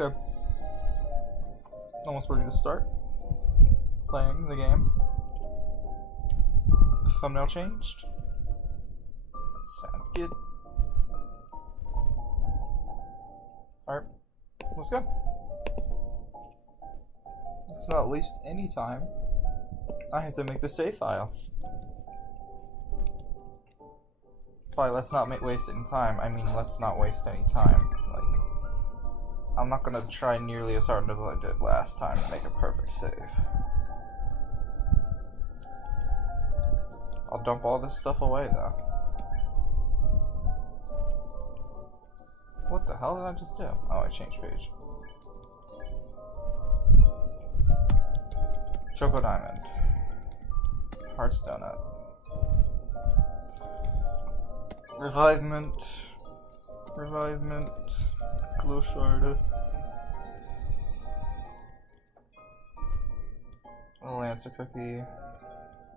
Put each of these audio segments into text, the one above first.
Okay. Almost ready to start playing the game. The thumbnail changed. Sounds good. Alright, let's go. Let's not waste any time. I have to make the save file. By let's not waste any time, I mean let's not waste any time. Like, I'm not gonna try nearly as hard as I did last time to make a perfect save. I'll dump all this stuff away though. What the hell did I just do? Oh, I changed page. Choco Diamond. Hearts Donut. Revivement. Glow Shard. Lancer Cookie.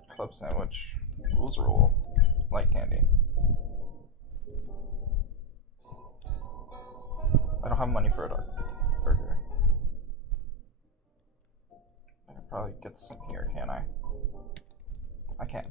Club Sandwich. Rules Rule. Light Candy. I don't have money for a dark burger. I can probably get some here, can't I? I can.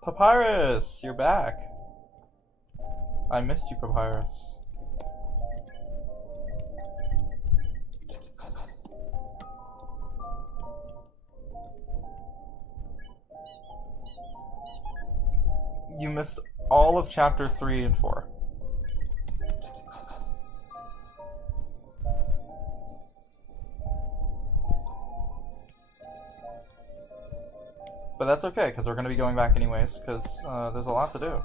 Papyrus, you're back. I missed you, Papyrus. You missed all of chapter 3 and 4. But that's okay, because we're going to be going back anyways, because there's a lot to do.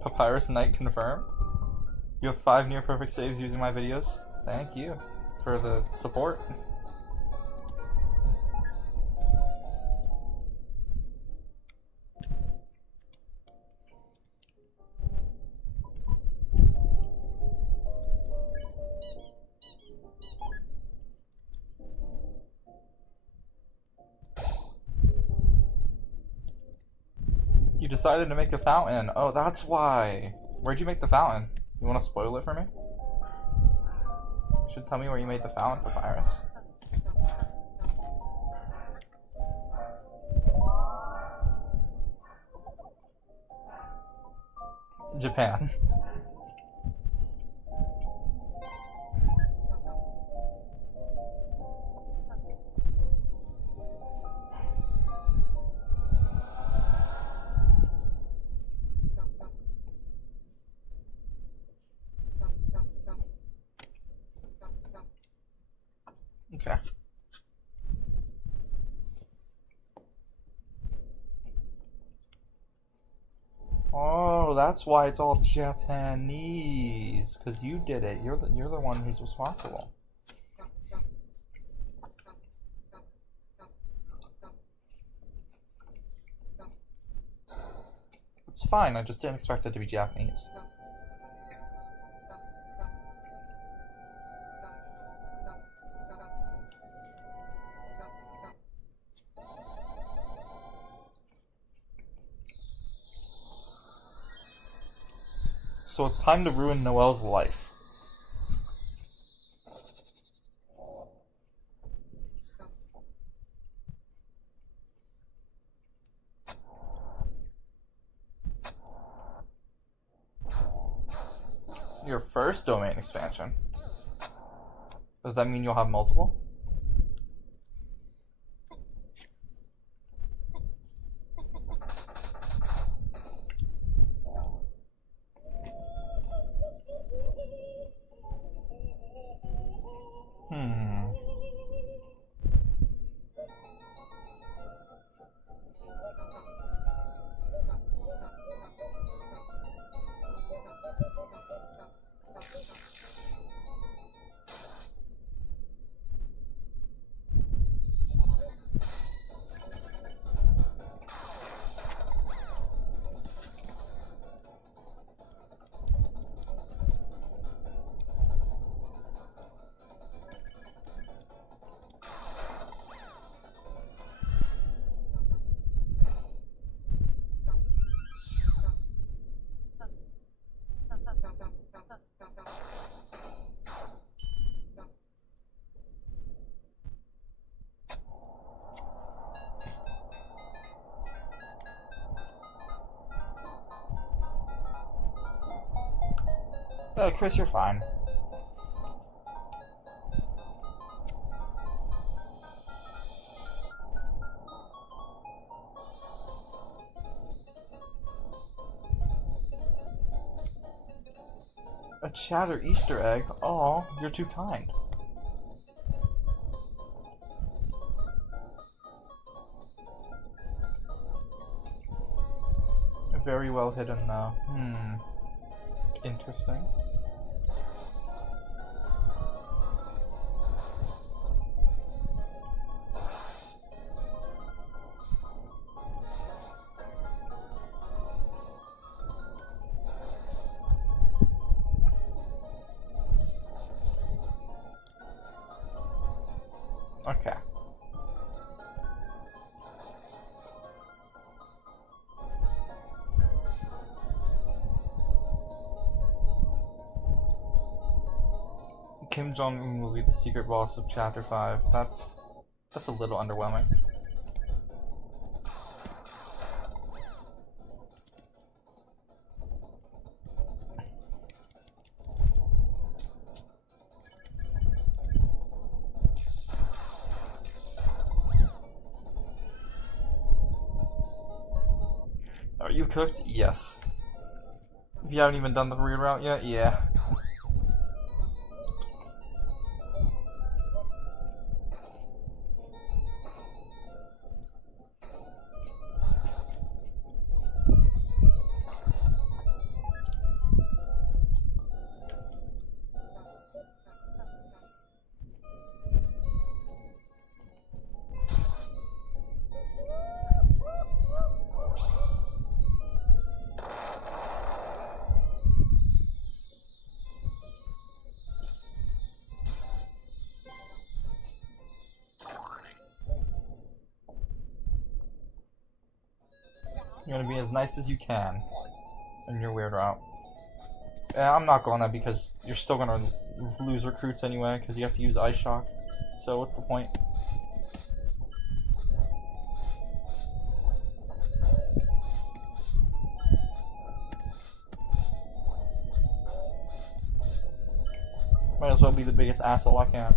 Papyrus Knight confirmed. You have 5 near-perfect saves using my videos. Thank you for the support. You decided to make a fountain. Oh, that's why. Where'd you make the fountain? You want to spoil it for me? You should tell me where you made the fountain, Papyrus. Japan. Okay. Oh, that's why it's all Japanese. Cause you did it. You're the one who's responsible. It's fine. I just didn't expect it to be Japanese. So it's time to ruin Noelle's life. Your first domain expansion. Does that mean you'll have multiple? Chris, you're fine. A chatter Easter egg? Oh, you're too kind. Very well hidden, though. Interesting. Okay. Kim Jong-un will be the secret boss of Chapter 5. That's a little underwhelming. Are you cooked? Yes. If you haven't even done the reroute yet, yeah. You're gonna be as nice as you can in your weird route. Yeah, I'm not going that because you're still gonna lose recruits anyway because you have to use Ice Shock. So what's the point? Might as well be the biggest asshole I can.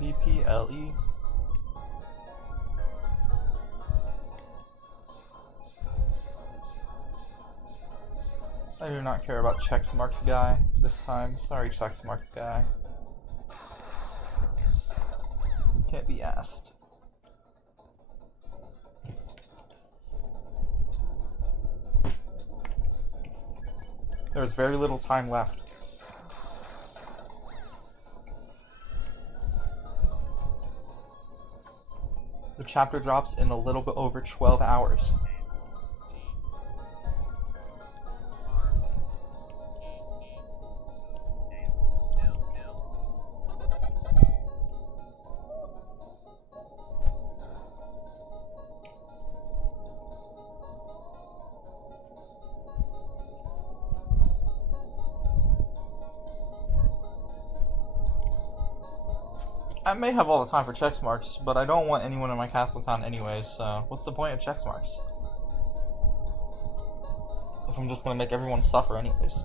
PPLE. I do not care about Checksmarks guy this time. Sorry, Checksmarks guy. Can't be asked. There's very little time left. The chapter drops in a little bit over 12 hours. I may have all the time for Checksmarks, but I don't want anyone in my castle town anyways, so what's the point of Checksmarks? If I'm just gonna make everyone suffer anyways.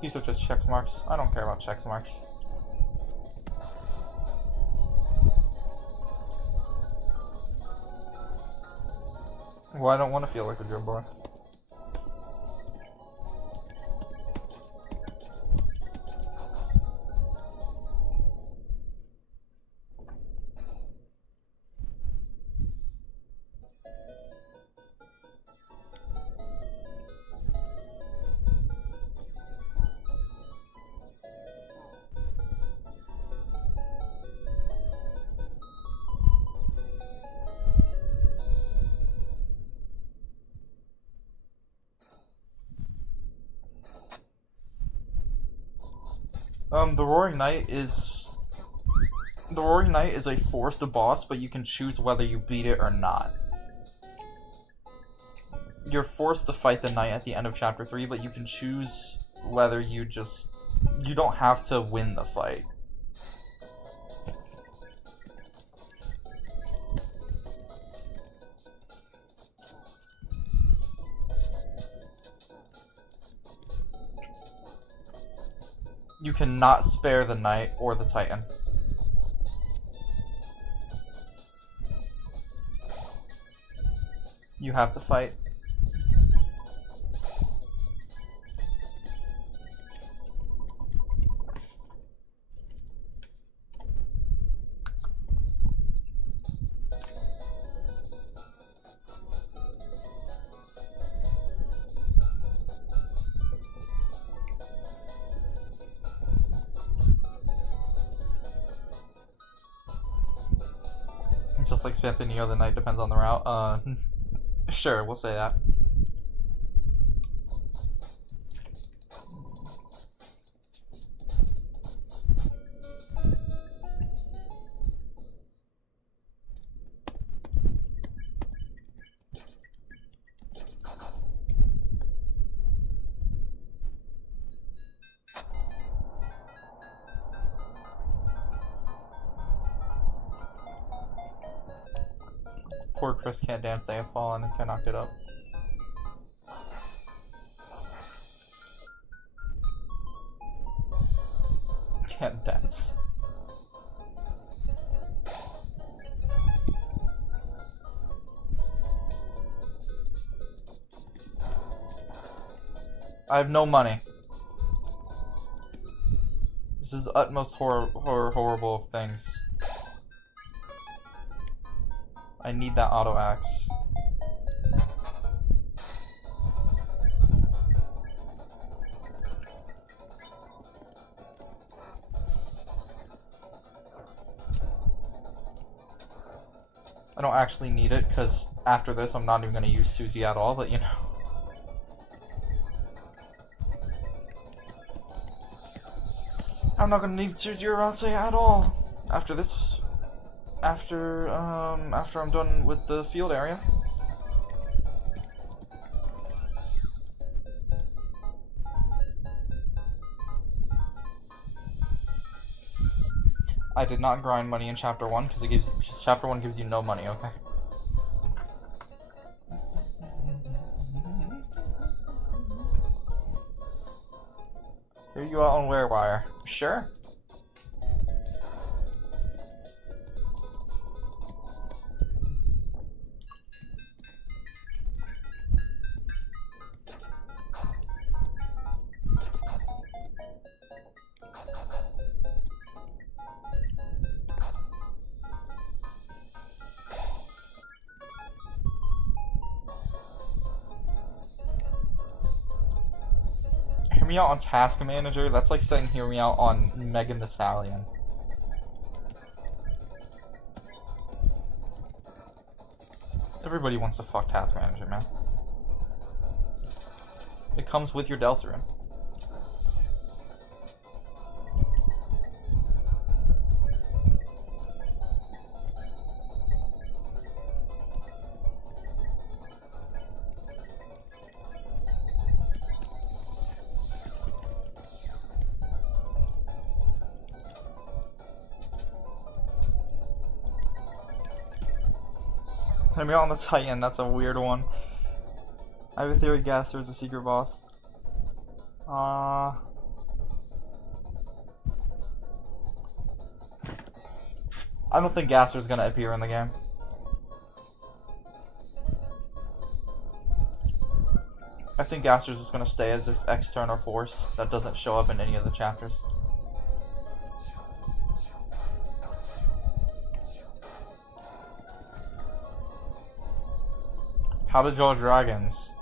These are just Checksmarks. I don't care about Checksmarks. Well, I don't want to feel like a good boy. The Roaring Knight is a forced boss, but you can choose whether you beat it or not. You're forced to fight the knight at the end of chapter 3, but you can choose whether you don't have to win the fight. You cannot spare the knight or the titan. You have to fight. Just like Spantania, the knight depends on the route. Sure, we'll say that. Poor Chris can't dance, they have fallen and cannot get up. Can't dance. I have no money. This is utmost horrible of things. I need that auto axe. I don't actually need it because after this I'm not even going to use Susie at all, but you know. I'm not going to need Susie or Ronce at all after this. After I'm done with the field area. I did not grind money in chapter 1 because chapter 1 gives you no money, okay? Hear you out on Warewire. Sure. Hear me out on Task Manager? That's like saying hear me out on Megan the Stallion. Everybody wants to fuck Task Manager, man. It comes with your Deltarune. Hear me out on the Titan, that's a weird one. I have a theory Gaster is a secret boss. I don't think Gaster's gonna appear in the game. I think Gaster's just gonna stay as this external force that doesn't show up in any of the chapters. How to draw dragons.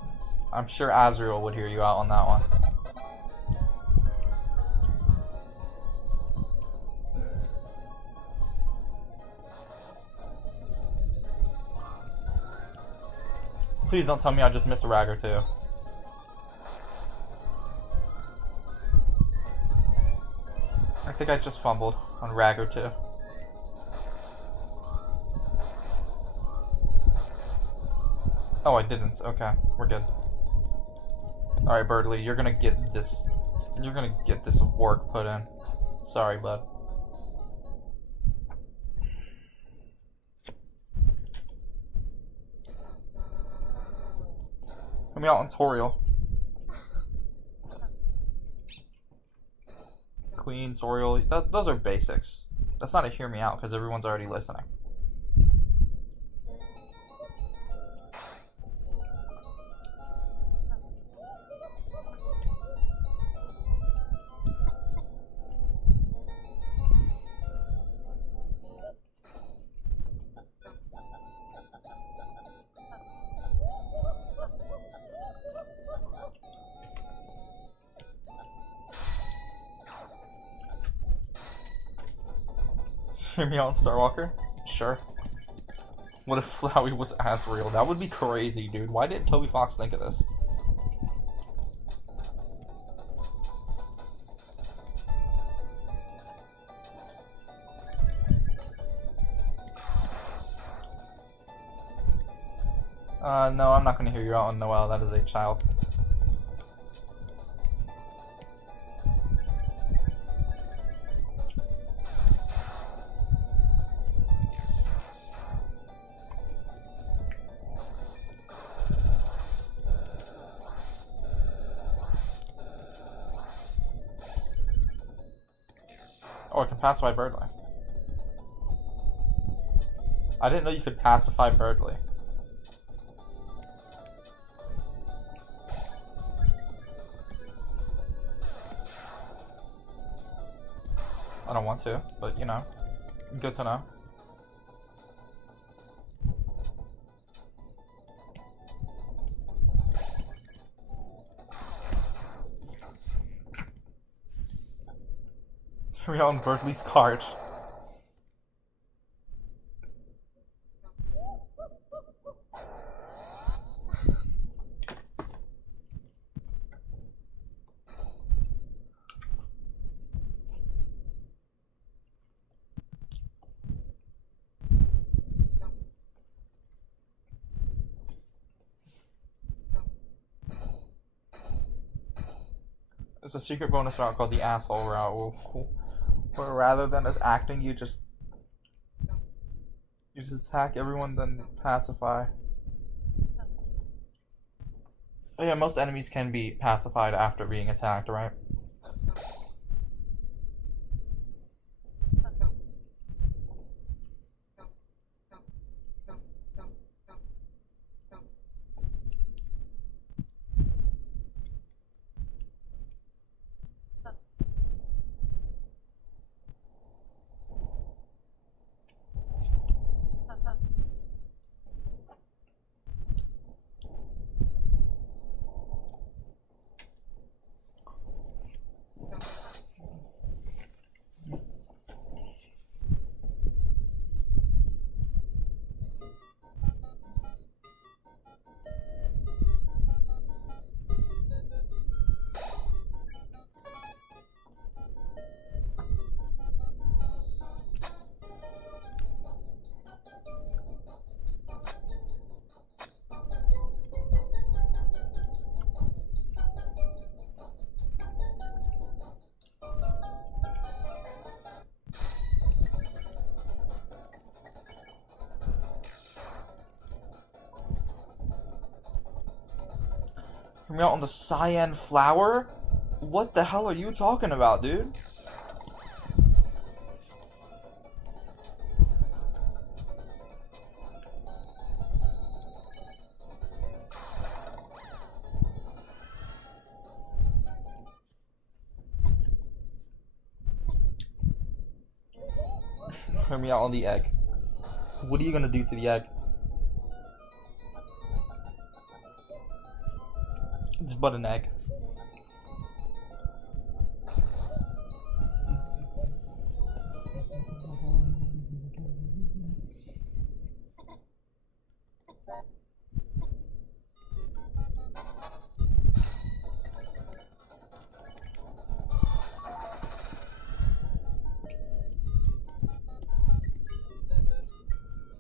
I'm sure Azrael would hear you out on that one. Please don't tell me I just missed a rag or two. I think I just fumbled on rag or two. Oh, I didn't. Okay, we're good. Alright, Birdly, you're gonna get this. You're gonna get this work put in. Sorry, bud. Put me out on Toriel. Queen, Toriel. Those are basics. That's not a hear me out because everyone's already listening. Hear me out on Starwalker? Sure. What if Flowey was Azrael? That would be crazy, dude. Why didn't Toby Fox think of this? No, I'm not gonna hear you out on Noelle. That is a child. Oh, I can pacify Birdly. I didn't know you could pacify Birdly. I don't want to, but you know, good to know. We're on Birdly's card. It's a secret bonus route called the asshole route, where rather than as acting, you just attack everyone, then pacify. Oh yeah, most enemies can be pacified after being attacked, right? Hear me out on the cyan flower? What the hell are you talking about, dude? Hear me out on the egg. What are you gonna do to the egg? It's but an egg.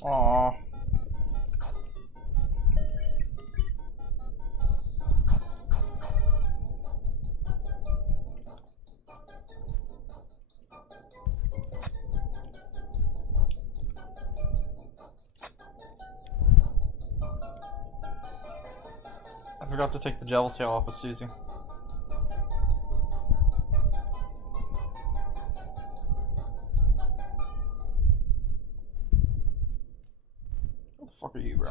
Aww. I forgot to take the gel tail off with Susie. What the fuck are you, bro?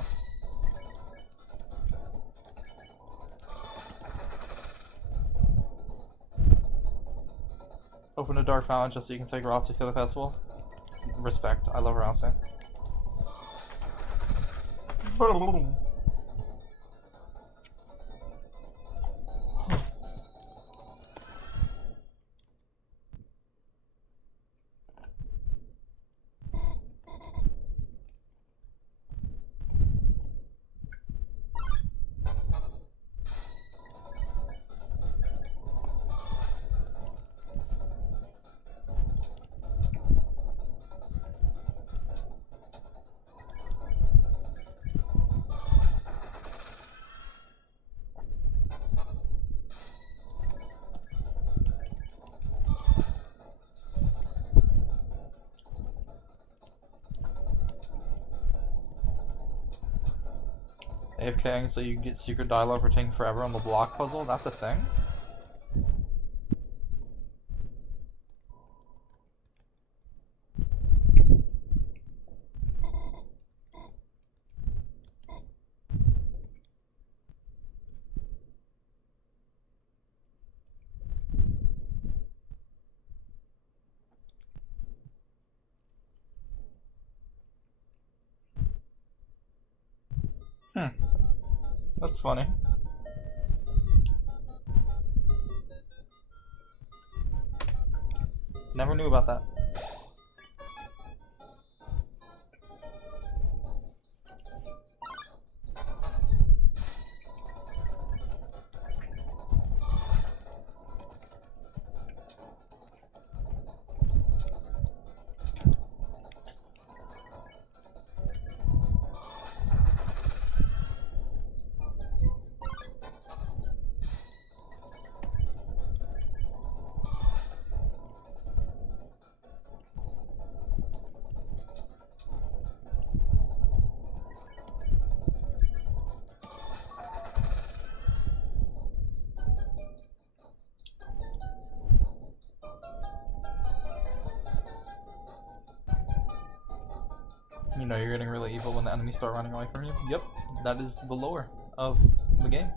Open a dark fountain just so you can take Rossi to the festival. Respect. I love Rossi. AFKing so you can get secret dialogue for taking forever on the block puzzle? That's a thing? That's funny. Never knew about that. You know you're getting really evil when the enemies start running away from you. Yep, that is the lore of the game.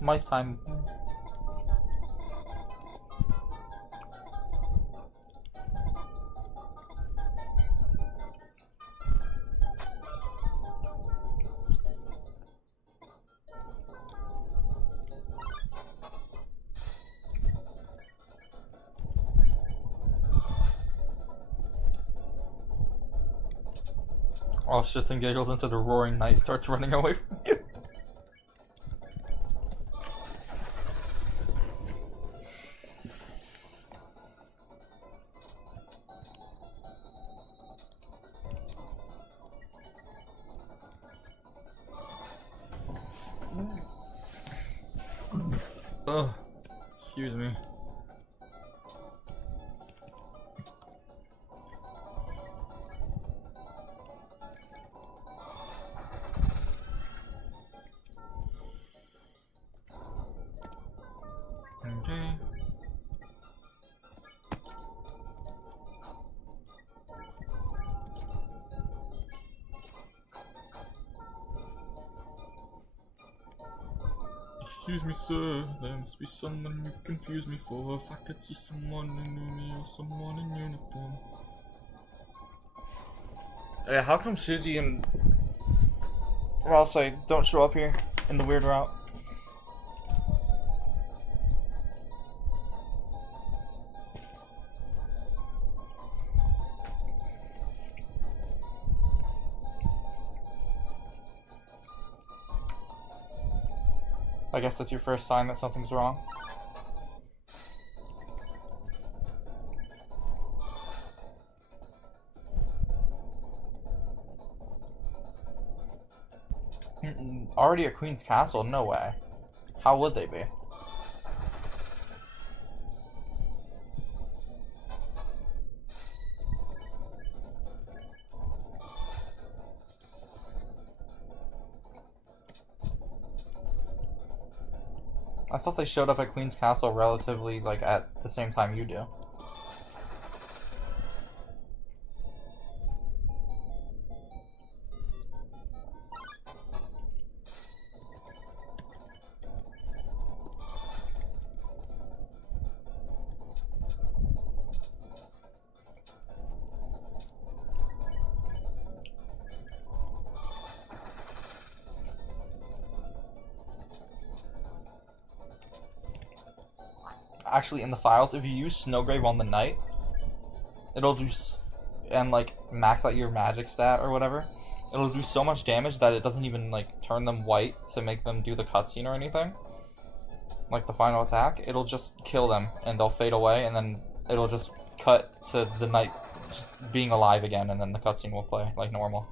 Mice time. All shits and giggles until the roaring knight starts running away from you. Oh, excuse me. Excuse me, sir. There must be someone you've confused me for. If I could see someone in me or someone in uniform. Yeah, how come Susie and Ross don't show up here in the weird route? I guess that's your first sign that something's wrong. Already at Queen's Castle? No way. How would they be? I thought they showed up at Queen's Castle relatively, like, at the same time you do. Actually, in the files, if you use Snowgrave on the knight, it'll do and like max out your magic stat or whatever, it'll do so much damage that it doesn't even like turn them white to make them do the cutscene or anything. Like the final attack, it'll just kill them and they'll fade away, and then it'll just cut to the knight just being alive again, and then the cutscene will play like normal.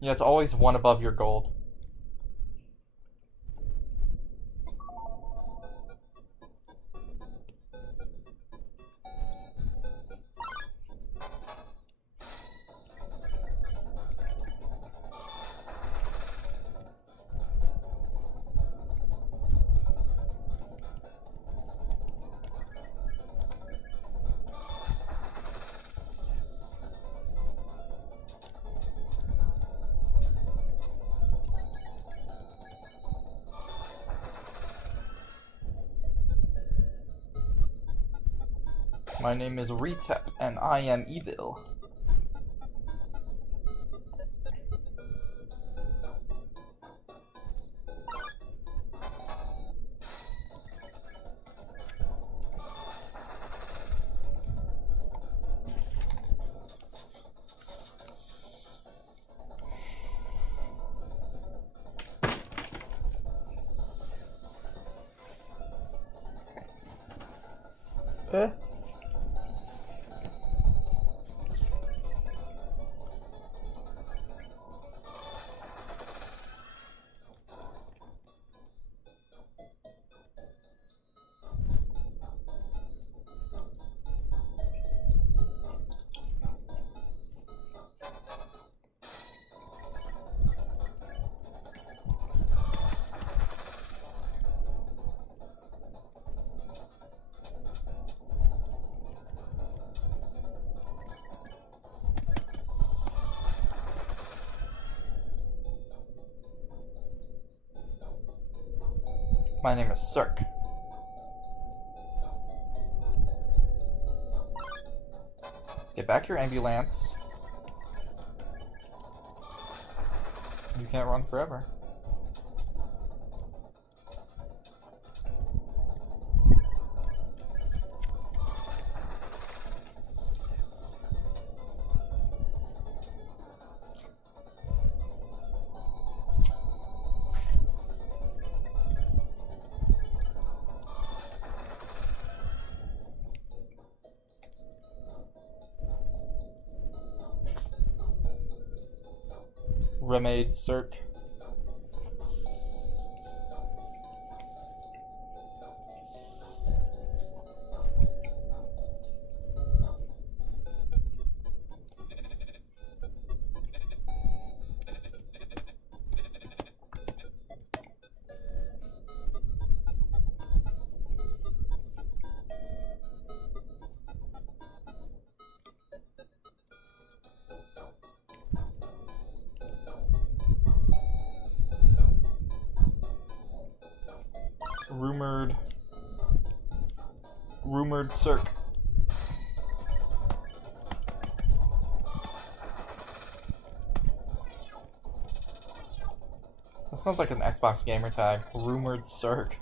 Yeah, it's always one above your gold. My name is Retep, and I am evil. My name is Cirque. Get back your ambulance. You can't run forever. Remade Cirque. Rumored Cirque. That sounds like an Xbox gamer tag. Rumored Cirque.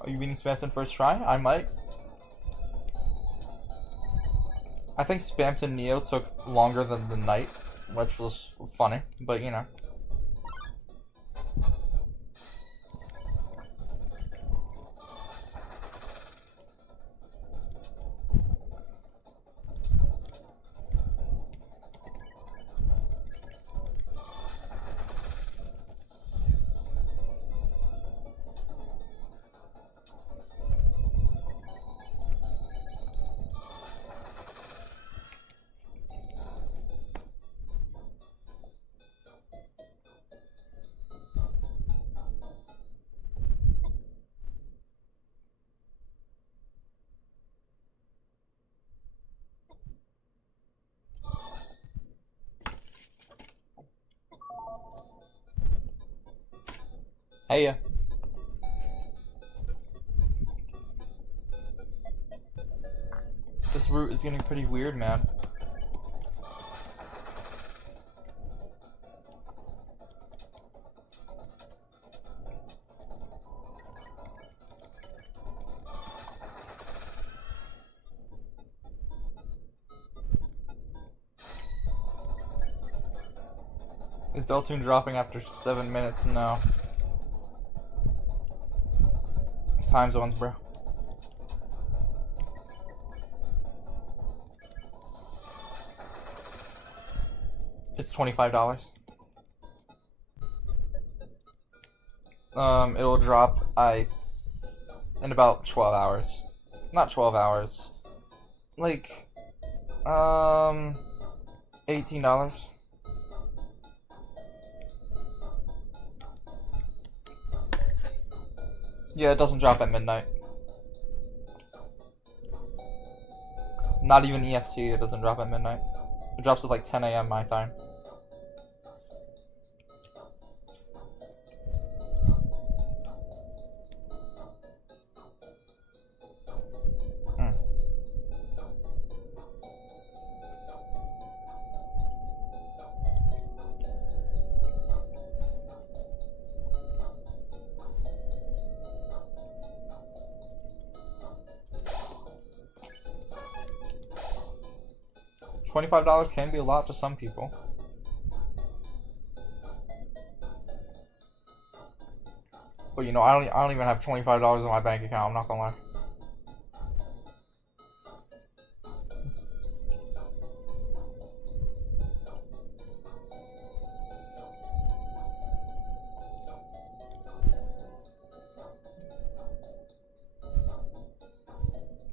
Are you beating Spamton first try? I might. I think Spamton Neo took longer than the Knight, which was funny, but you know. Hey, this route is getting pretty weird, man. Is Deltarune dropping after 7 minutes? No. Time zones, bro. It's $25. It'll drop in about 12 hours. Not 12 hours. Like $18. Yeah, it doesn't drop at midnight. Not even EST, it doesn't drop at midnight. It drops at like 10 AM my time. $25 can be a lot to some people. But you know, I don't even have $25 in my bank account, I'm not gonna lie.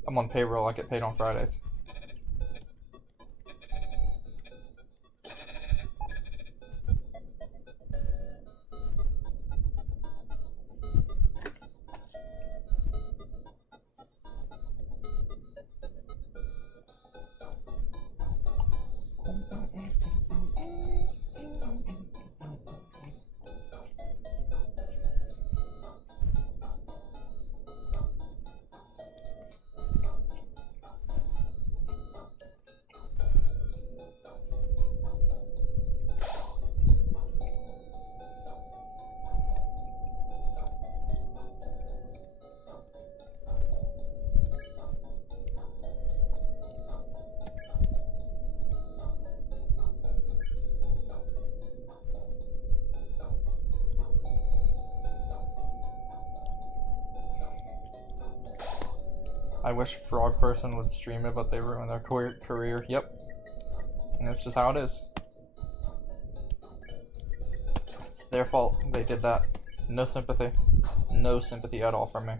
I'm on payroll, I get paid on Fridays. I wish Frog Person would stream it, but they ruined their career. Yep. And that's just how it is. It's their fault they did that. No sympathy. No sympathy at all from me.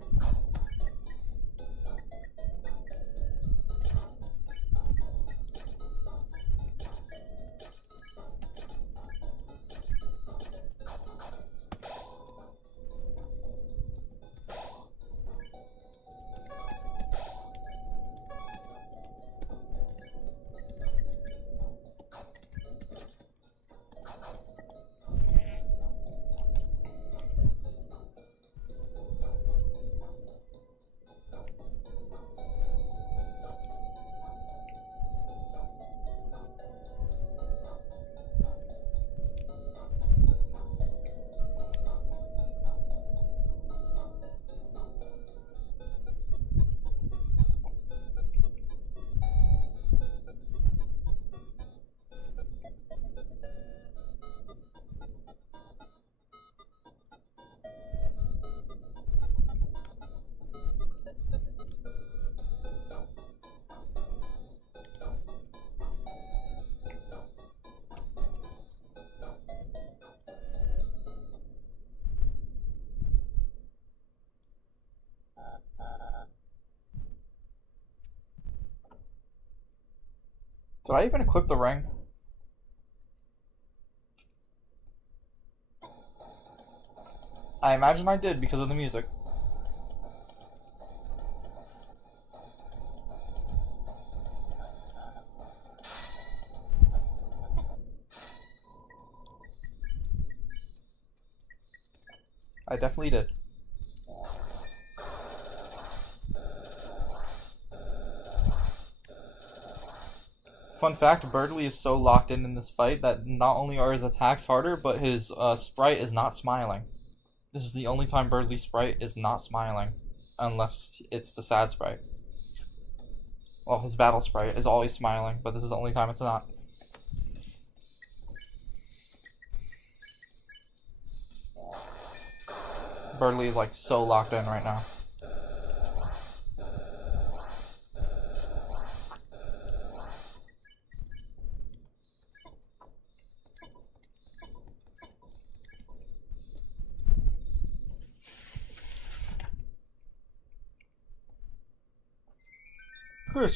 Did I even equip the ring? I imagine I did because of the music. I definitely did. Fun fact, Birdly is so locked in this fight that not only are his attacks harder, but his sprite is not smiling. This is the only time Birdly's sprite is not smiling. Unless it's the sad sprite. Well, his battle sprite is always smiling, but this is the only time it's not. Birdly is like so locked in right now.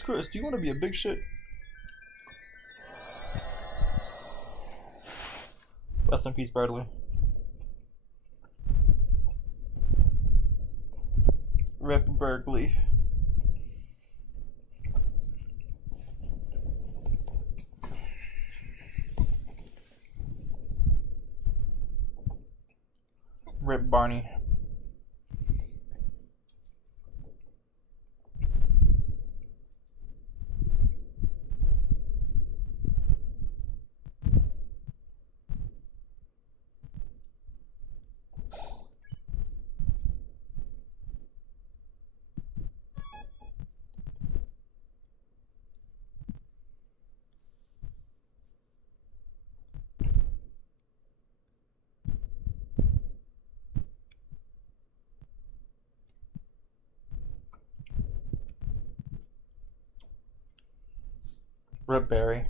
Chris, do you want to be a big shit? Rest in peace, Birdly. Rip Birdly. Rip Barney. Rip Barry.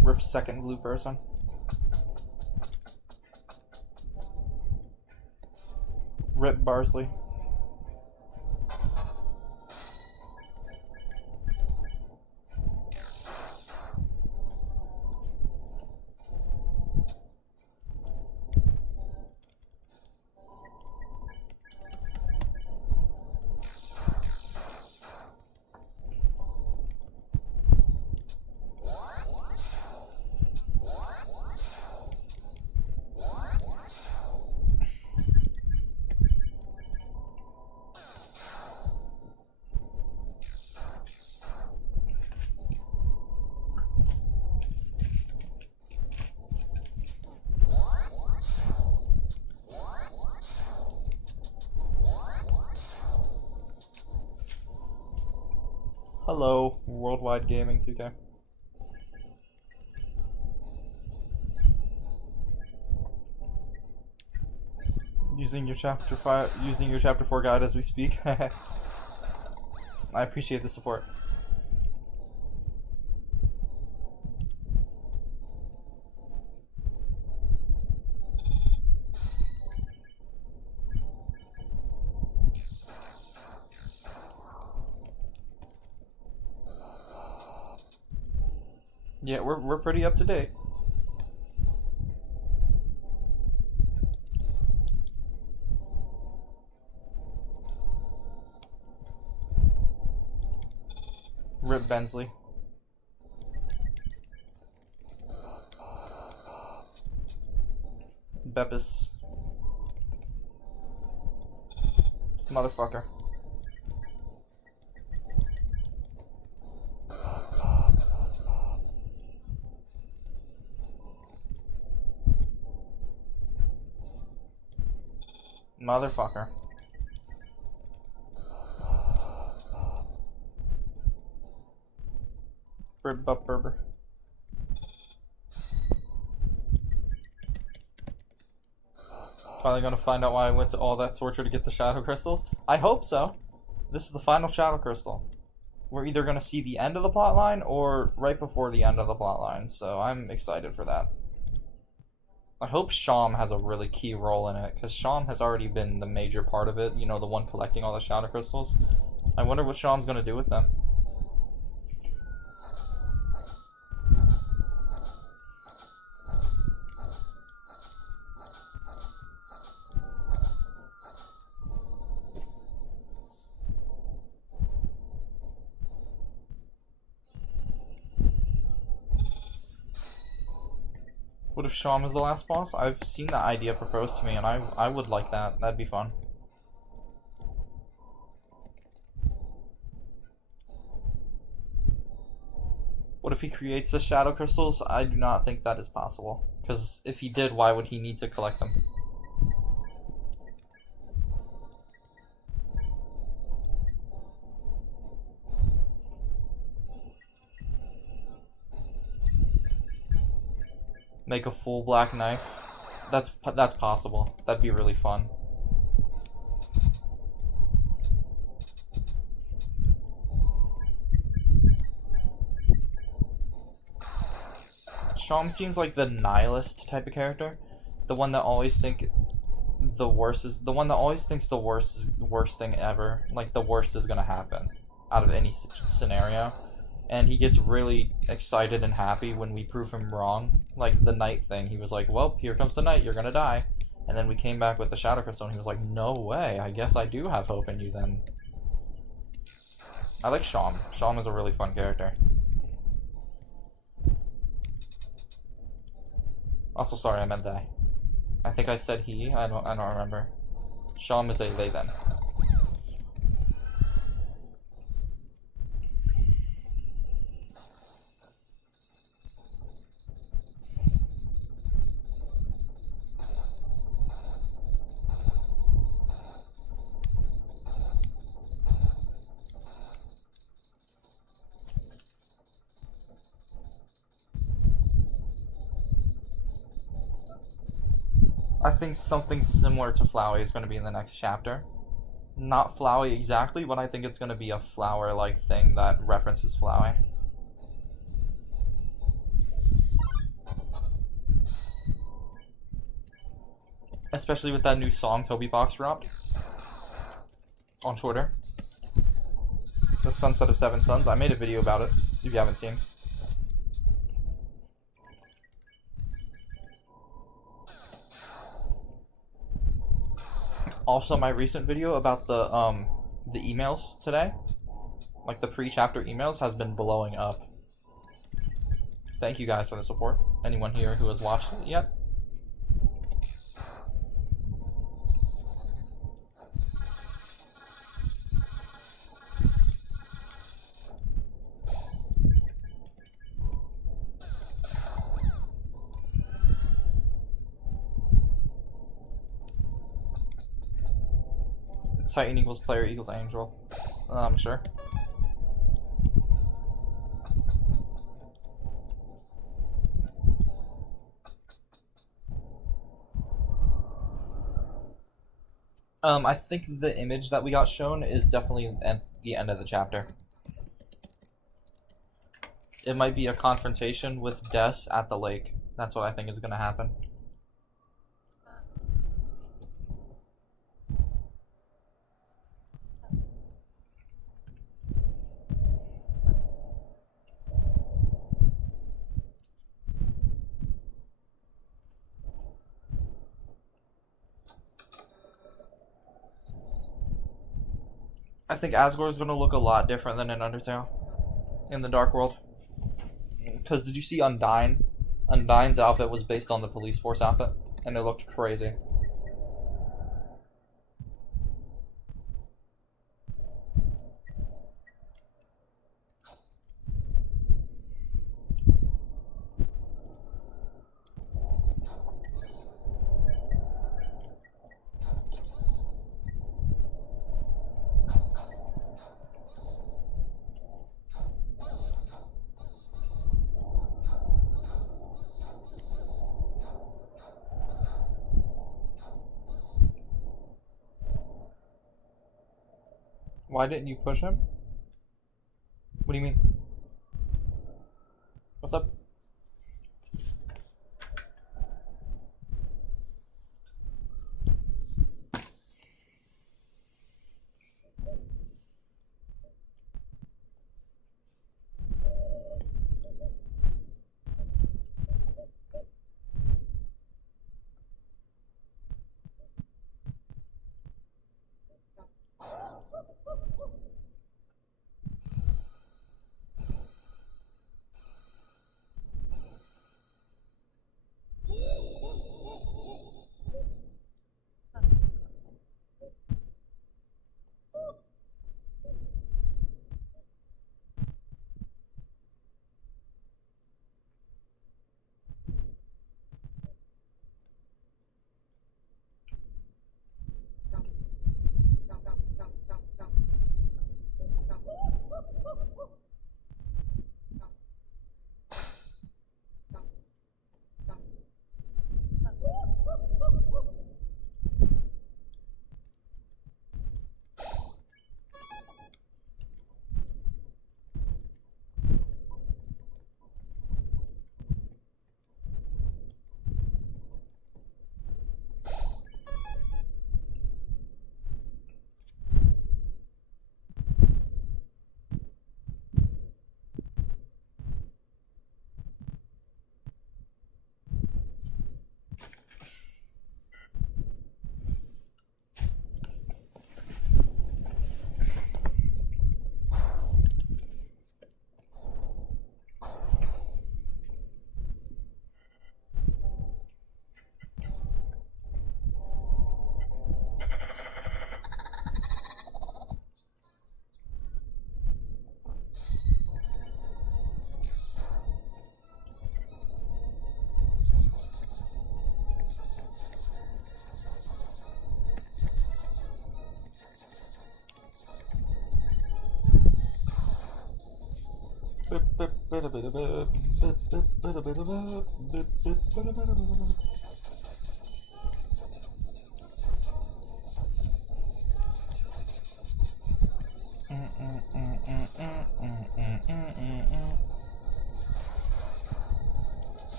Rip second blue person. Rip Barsley. Hello, Worldwide Gaming 2K. Using your chapter 4 guide as we speak. I appreciate the support. Yeah, we're pretty up to date. Rip Bensley. Beppis. Motherfucker. Motherfucker. Rip Bup Berber. Finally gonna find out why I went to all that torture to get the shadow crystals? I hope so. This is the final shadow crystal. We're either gonna see the end of the plotline or right before the end of the plotline, so I'm excited for that. I hope Sham has a really key role in it, because Sham has already been the major part of it, you know, the one collecting all the shadow crystals. I wonder what Sham's gonna do with them. What if Sham is the last boss? I've seen that idea proposed to me, and I would like that. That'd be fun. What if he creates the shadow crystals? I do not think that is possible. Because if he did, why would he need to collect them? Make a full black knife. That's possible. That'd be really fun. Sham seems like the nihilist type of character. The one that always thinks the worst is the worst thing ever. Like the worst is gonna happen out of any scenario. And he gets really excited and happy when we prove him wrong. Like the night thing, he was like, well, here comes the night, you're gonna die. And then we came back with the Shadow Crystal and he was like, no way, I guess I do have hope in you then. I like Sham. Sham is a really fun character. Also, sorry, I meant they. I think I said he, I don't remember. Sham is a they then. I think something similar to Flowey is going to be in the next chapter. Not Flowey exactly, but I think it's going to be a flower-like thing that references Flowey. Especially with that new song Toby Fox dropped on Twitter. The Sunset of Seven Suns. I made a video about it, if you haven't seen. Also, my recent video about the emails today, like the pre-chapter emails, has been blowing up. Thank you guys for the support. Anyone here who has watched it yet? Titan equals player equals angel. I'm sure. I think the image that we got shown is definitely at the end of the chapter. It might be a confrontation with Des at the lake. That's what I think is going to happen. I think Asgore is going to look a lot different than in Undertale, in the Dark World. Because did you see Undyne? Undyne's outfit was based on the police force outfit, and it looked crazy. Why didn't you push him? What do you mean? What's up?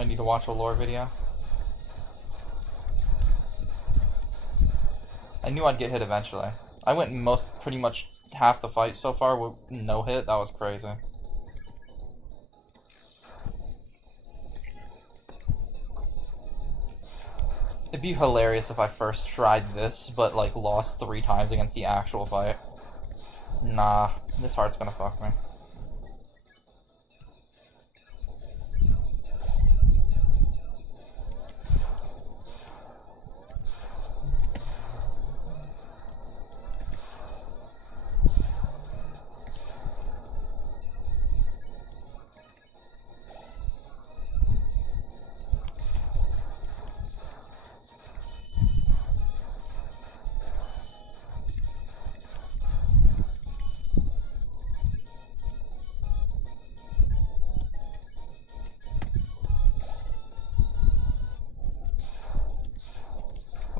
Might need to watch a lore video. I knew I'd get hit eventually. I went pretty much half the fight so far with no hit. That was crazy. It'd be hilarious if I first tried this, but like lost 3 times against the actual fight. Nah, this heart's gonna fuck me.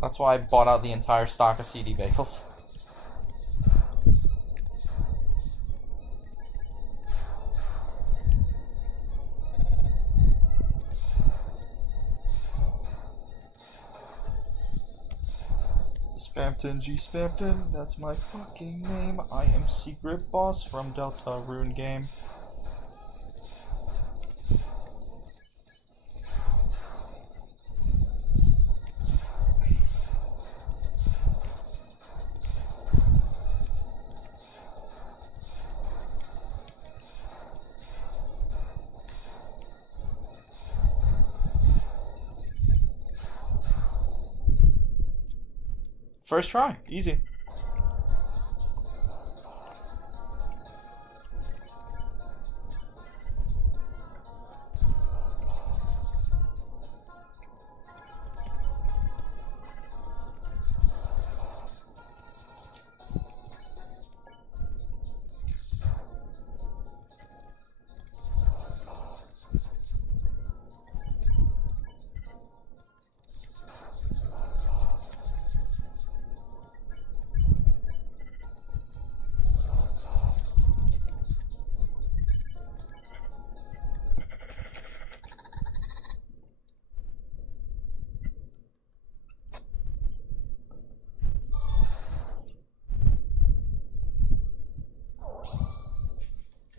That's why I bought out the entire stock of CD bagels. Spamton G Spamton, that's my fucking name. I am Secret Boss from Deltarune game. First try, easy.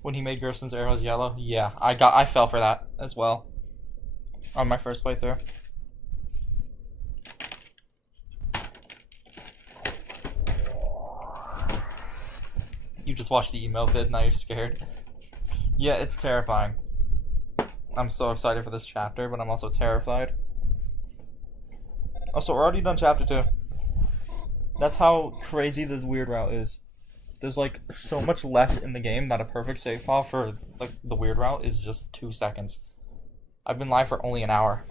When he made Gerson's arrows yellow, yeah, I fell for that as well on my first playthrough. You just watched the email vid, now you're scared. Yeah, it's terrifying. I'm so excited for this chapter, but I'm also terrified. Also, we're already done chapter 2. That's how crazy the weird route is. There's like so much less in the game that a perfect save file for like the weird route is just 2 seconds. I've been live for only an hour.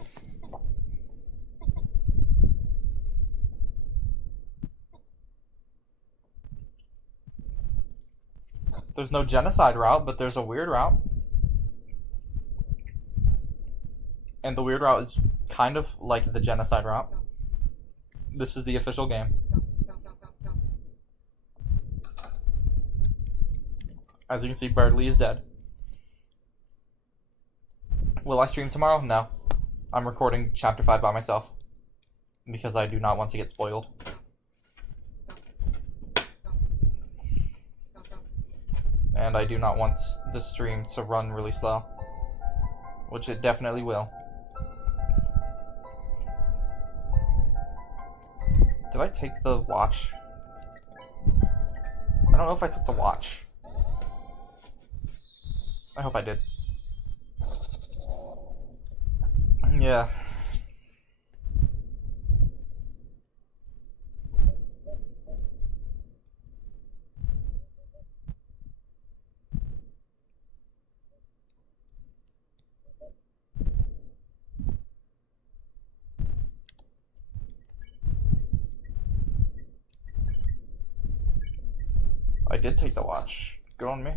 There's no genocide route, but there's a weird route. And the weird route is kind of like the genocide route. This is the official game. As you can see, Birdley is dead. Will I stream tomorrow? No. I'm recording chapter 5 by myself. Because I do not want to get spoiled. And I do not want the stream to run really slow. Which it definitely will. Did I take the watch? I don't know if I took the watch. I hope I did. Yeah. I did take the watch. Good on me.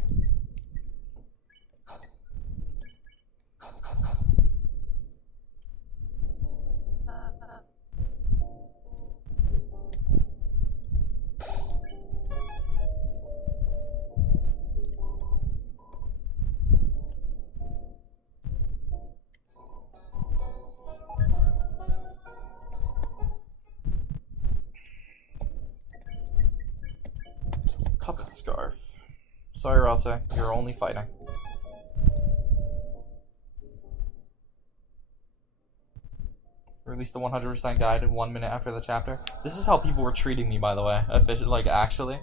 Puppet scarf. Sorry, Rose, you're only fighting. Release the 100% guide in 1 minute after the chapter. This is how people were treating me, by the way. Like, actually.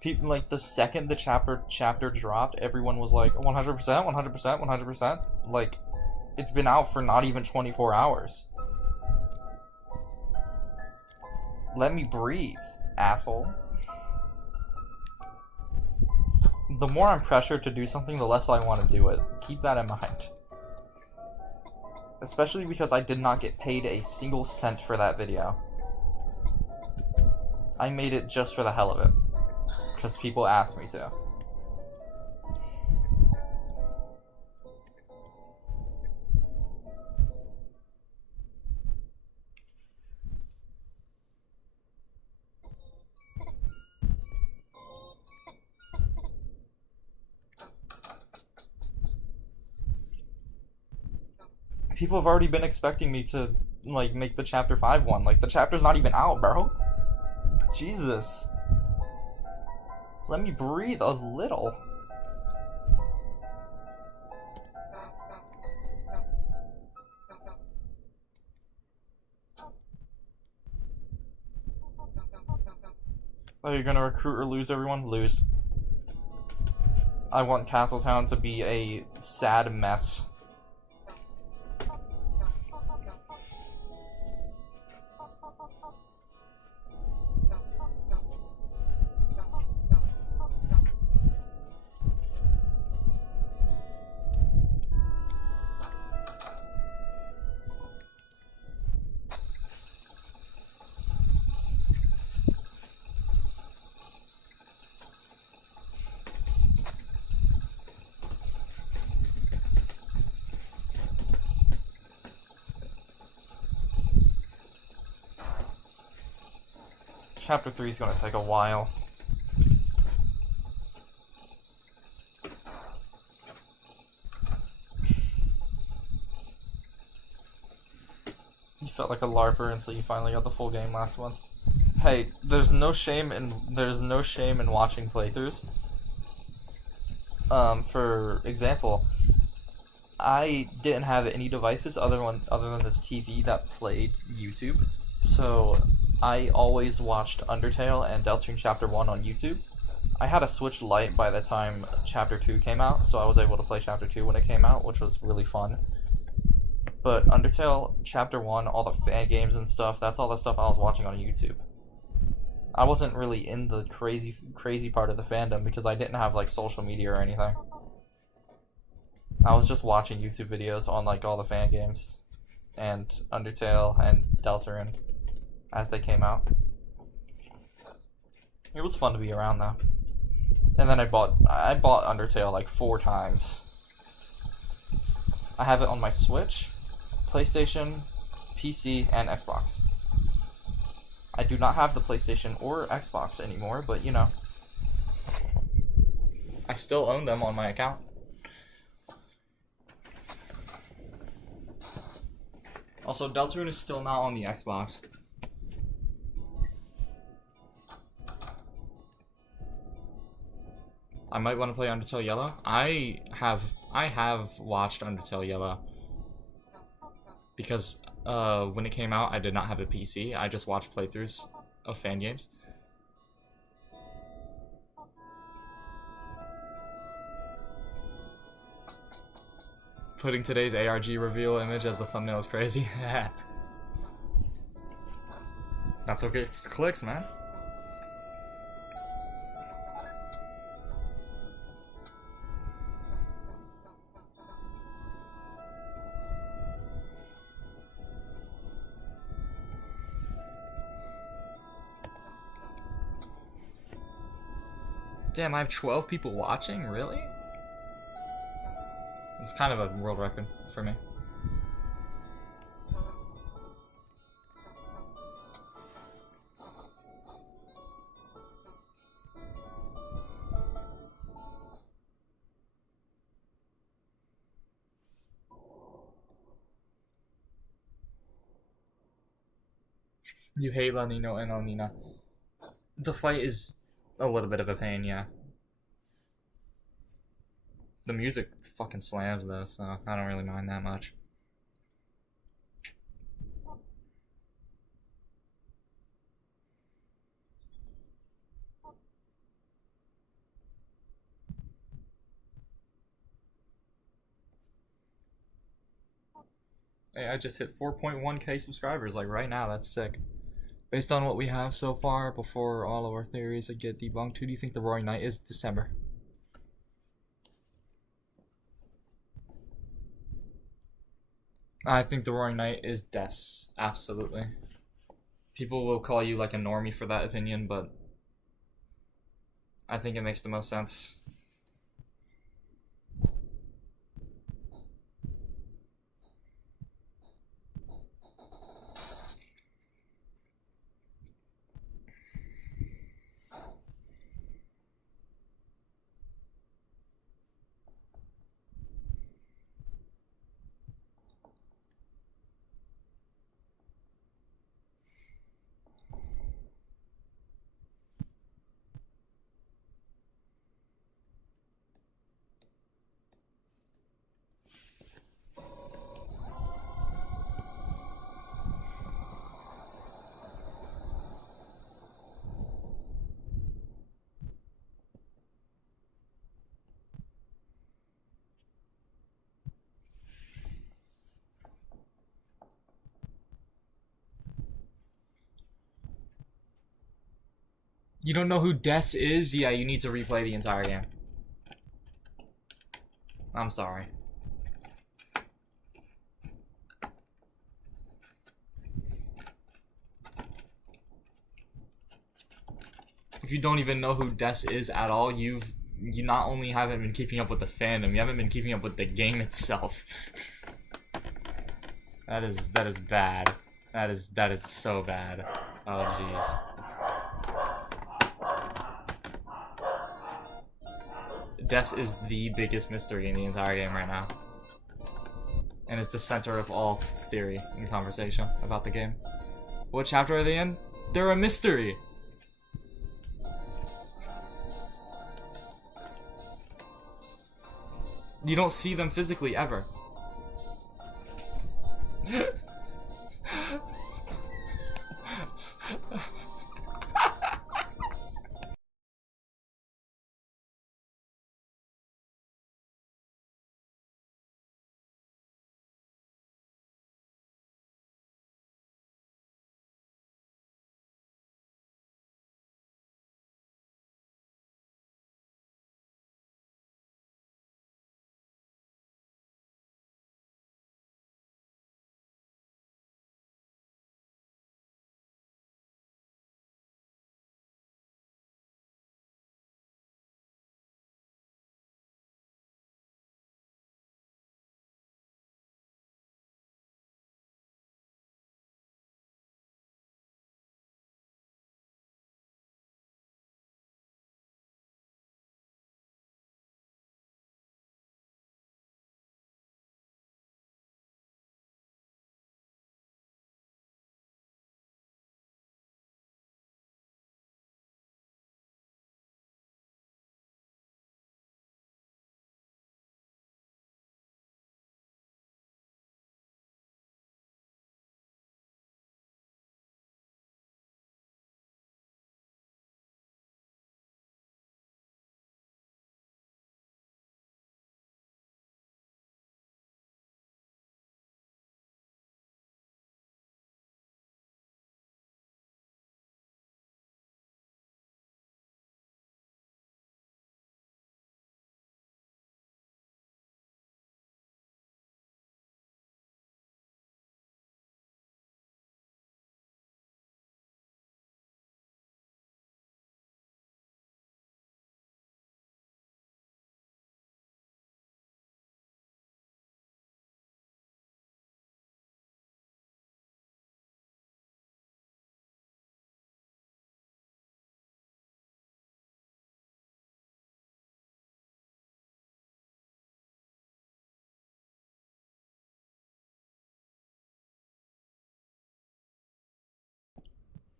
People, like, the second the chapter dropped, everyone was like, 100%, 100%, 100%. Like, it's been out for not even 24 hours. Let me breathe, asshole. The more I'm pressured to do something, the less I want to do it. Keep that in mind. Especially because I did not get paid a single cent for that video. I made it just for the hell of it. Because people asked me to. People have already been expecting me to, like, make the Chapter 5 one. Like, the chapter's not even out, bro. Jesus. Let me breathe a little. Oh, you're gonna recruit or lose everyone? Lose. I want Castletown to be a sad mess. Chapter 3 is gonna take a while. You felt like a LARPer until you finally got the full game last month. Hey, there's no shame in watching playthroughs. For example, I didn't have any devices other than this TV that played YouTube, so I always watched Undertale and Deltarune Chapter 1 on YouTube. I had a Switch Lite by the time Chapter 2 came out, so I was able to play Chapter 2 when it came out, which was really fun. But Undertale Chapter 1, all the fan games and stuff, that's all the stuff I was watching on YouTube. I wasn't really in the crazy part of the fandom because I didn't have, like, social media or anything. I was just watching YouTube videos on, like, all the fan games and Undertale and Deltarune as they came out. It was fun to be around though. And then I bought Undertale like 4 times. I have it on my Switch, PlayStation, PC, and Xbox. I do not have the PlayStation or Xbox anymore, but you know, I still own them on my account. Also, Deltarune is still not on the Xbox. I might want to play Undertale Yellow. I have watched Undertale Yellow because when it came out, I did not have a PC. I just watched playthroughs of fan games. Putting today's ARG reveal image as the thumbnail is crazy. That's what gets clicks, man. Damn, I have 12 people watching? Really? It's kind of a world record for me. You hate La Nino and El Nina. The fight is A little bit of a pain, yeah. The music fucking slams though, so I don't really mind that much. Hey, I just hit 4.1k subscribers like right now. That's sick. Based on what we have so far, before all of our theories get debunked, who do you think the Roaring Knight is? December. I think the Roaring Knight is Des. Absolutely. People will call you like a normie for that opinion, but I think it makes the most sense. You don't know who Des is? Yeah, you need to replay the entire game. I'm sorry. If you don't even know who Des is at all, you not only haven't been keeping up with the fandom, you haven't been keeping up with the game itself. that is bad. That is so bad. Oh jeez. Des is the biggest mystery in the entire game right now. And it's the center of all theory and conversation about the game. What chapter are they in? They're a mystery! You don't see them physically, ever.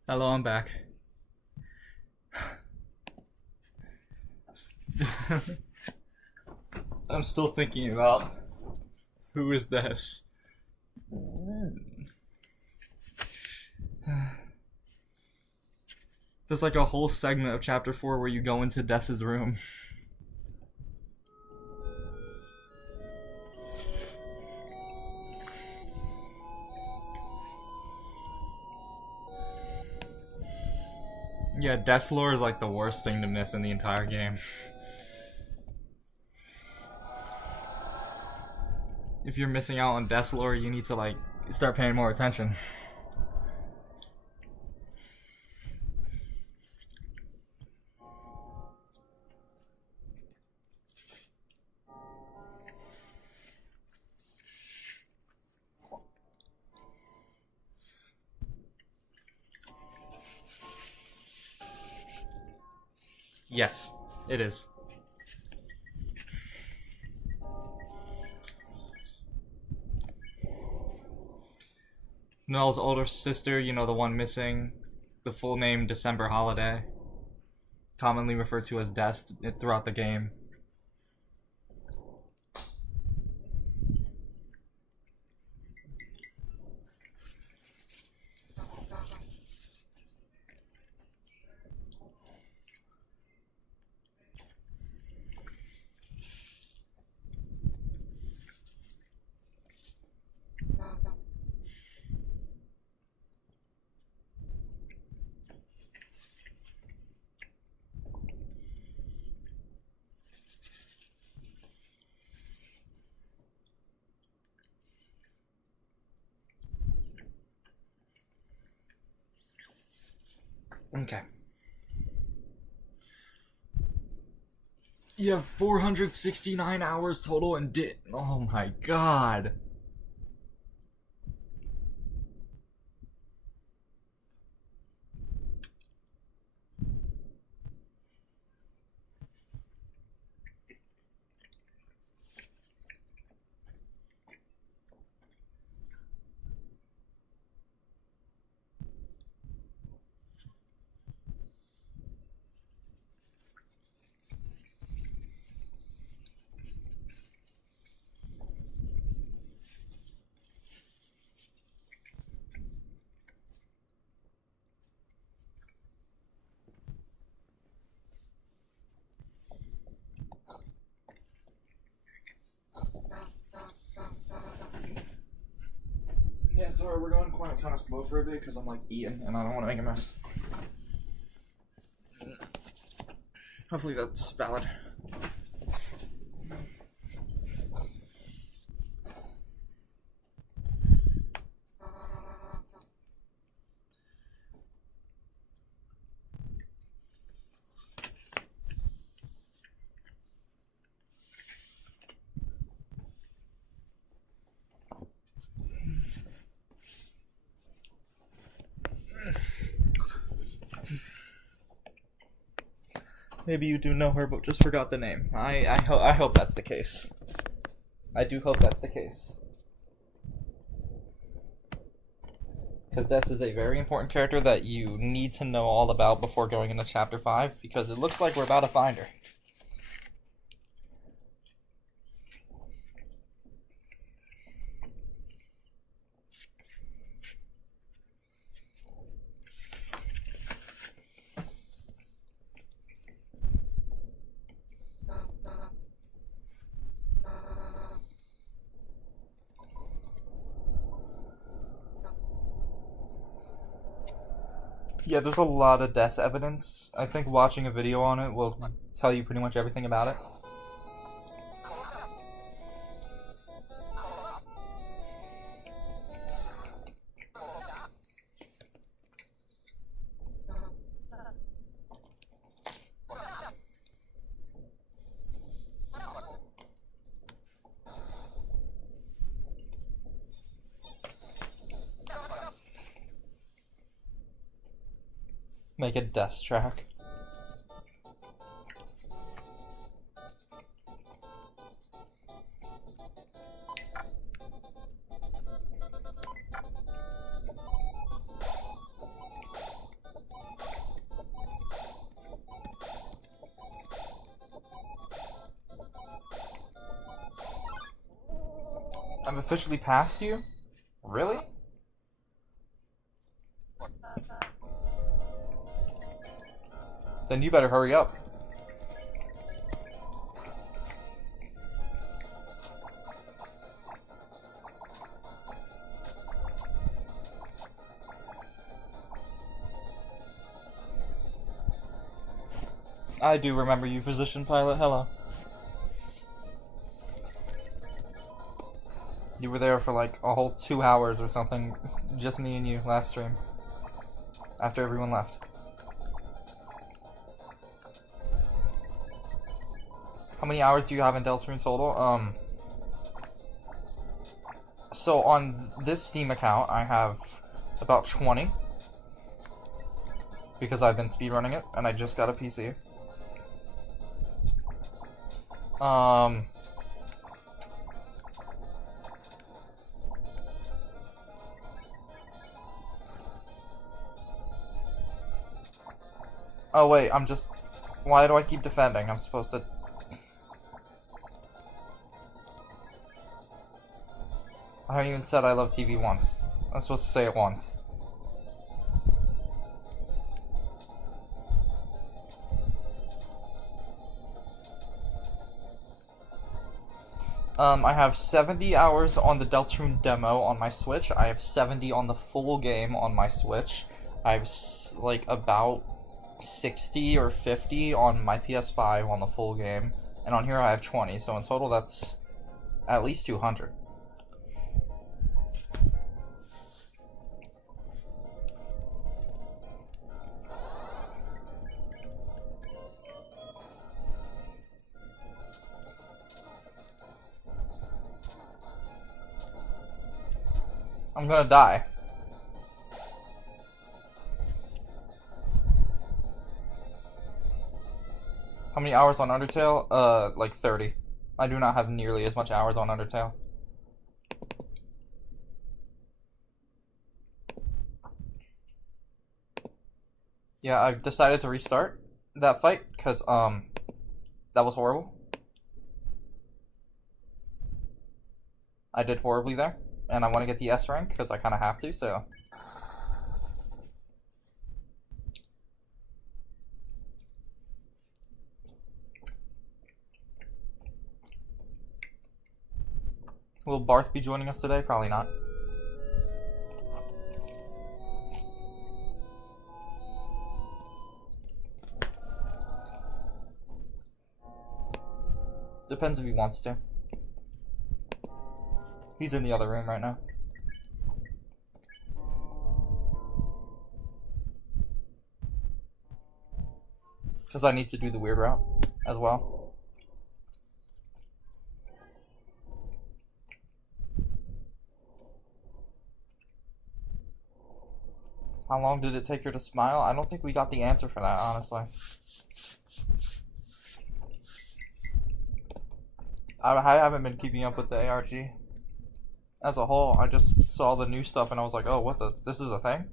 Hello, I'm back. I'm still thinking about who is this. There's like a whole segment of chapter 4 where you go into Dessa's room. Yeah, Death lore is like the worst thing to miss in the entire game. If you're missing out on Death lore, you need to like start paying more attention. Yes, it is. Noelle's older sister, you know, the one missing, the full name December Holiday, commonly referred to as Des throughout the game. Okay. You have 469 hours total and oh my god. Yeah, sorry, we're going kind of slow for a bit because I'm like eating and I don't want to make a mess. Hopefully that's valid. Maybe you do know her, but just forgot the name. I hope that's the case. I do hope that's the case. Because Des is a very important character that you need to know all about before going into Chapter 5, because it looks like we're about to find her. Yeah, there's a lot of Des evidence. I think watching a video on it will tell you pretty much everything about it. Make a Des track. I've officially passed you? Really? Then you better hurry up. I do remember you, physician pilot. Hello. You were there for like a whole 2 hours or something. Just me and you last stream. After everyone left. How many hours do you have in Deltarune total? So on this Steam account, I have about 20. Because I've been speedrunning it, and I just got a PC. Oh wait, why do I keep defending? I'm supposed to... I haven't even said I love TV once. I'm supposed to say it once. I have 70 hours on the Deltarune demo on my Switch. I have 70 on the full game on my Switch. I have, like, about 60 or 50 on my PS5 on the full game. And on here I have 20, so in total that's at least 200. I'm gonna die. How many hours on Undertale? Like 30. I do not have nearly as much hours on Undertale. Yeah, I've decided to restart that fight, because, that was horrible. I did horribly there. And I want to get the S rank, because I kind of have to, so... Will Barth be joining us today? Probably not. Depends if he wants to. He's in the other room right now. Because I need to do the weird route as well. How long did it take her to smile? I don't think we got the answer for that, honestly. I haven't been keeping up with the ARG as a whole. I just saw the new stuff and I was like, oh, this is a thing?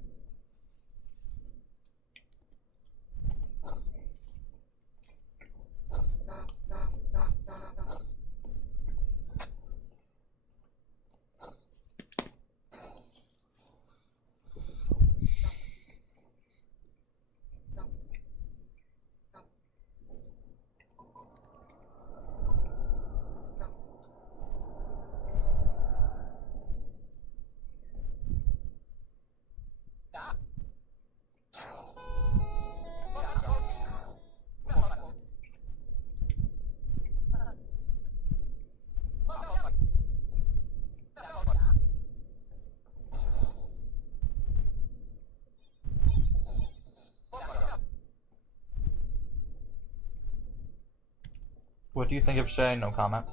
What do you think of Shay? No comment.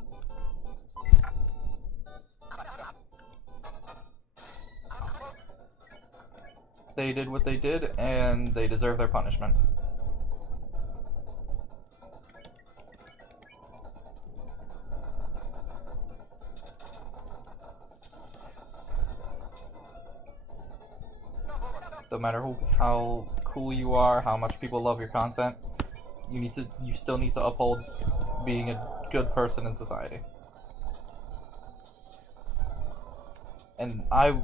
They did what they did, and they deserve their punishment. No matter how cool you are, how much people love your content, you still need to uphold being a good person in society. and I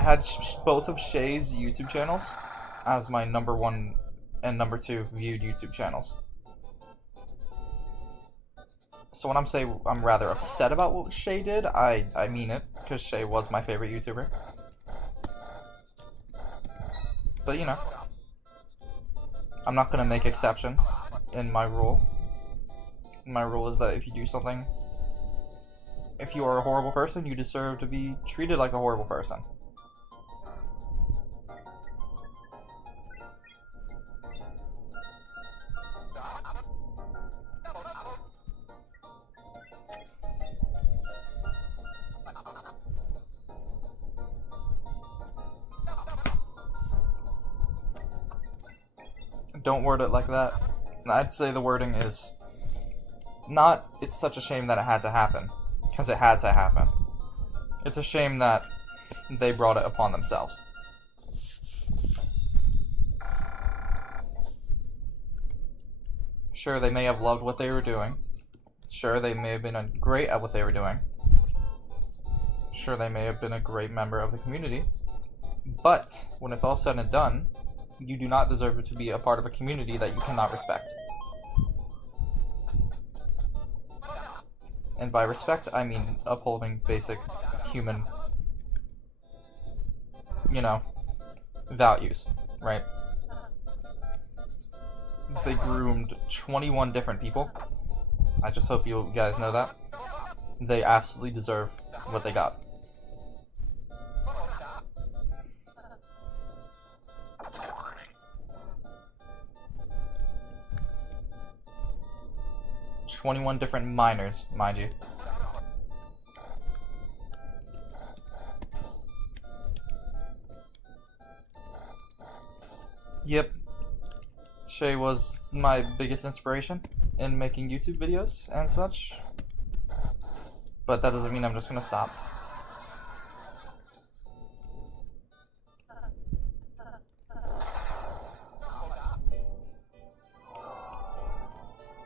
had both of Shay's YouTube channels as my #1 and #2 viewed YouTube channels. So when I'm saying I'm rather upset about what Shay did, I mean it, because Shay was my favorite YouTuber. But you know, I'm not gonna make exceptions in my rule. My rule is that if you do something, if you are a horrible person, you deserve to be treated like a horrible person. Don't word it like that. I'd say the wording is not, it's such a shame that it had to happen, because it had to happen. It's a shame that they brought it upon themselves. Sure, they may have loved what they were doing. Sure, they may have been great at what they were doing. Sure, they may have been a great member of the community. But when it's all said and done, you do not deserve to be a part of a community that you cannot respect. And by respect, I mean upholding basic human, you know, values, right? They groomed 21 different people. I just hope you guys know that. They absolutely deserve what they got. "21 different minors, mind you. Yep. Shay was my biggest inspiration in making YouTube videos and such. But that doesn't mean I'm just gonna stop.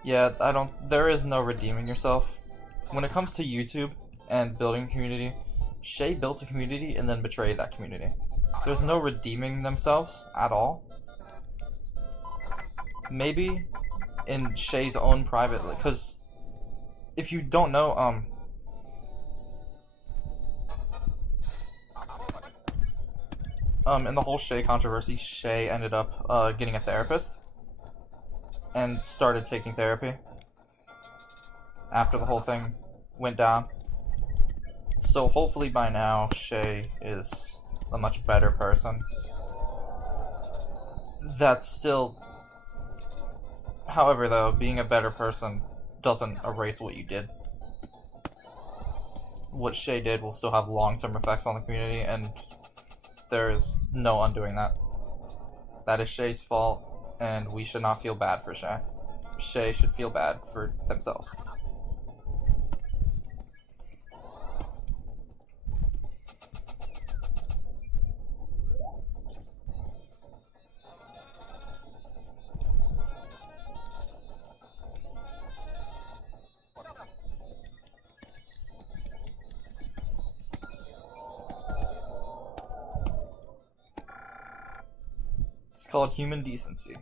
Yeah, there is no redeeming yourself. When it comes to YouTube and building a community, Shay built a community and then betrayed that community. There's no redeeming themselves at all. Maybe in Shay's own private, because if you don't know, in the whole Shay controversy, Shay ended up getting a therapist and started taking therapy after the whole thing went down. So hopefully by now Shay is a much better person. That's still, however though, being a better person doesn't erase what you did. What Shay did will still have long-term effects on the community, and there is no undoing that. That is Shay's fault, and we should not feel bad for Shay. Shay should feel bad for themselves. It's called human decency.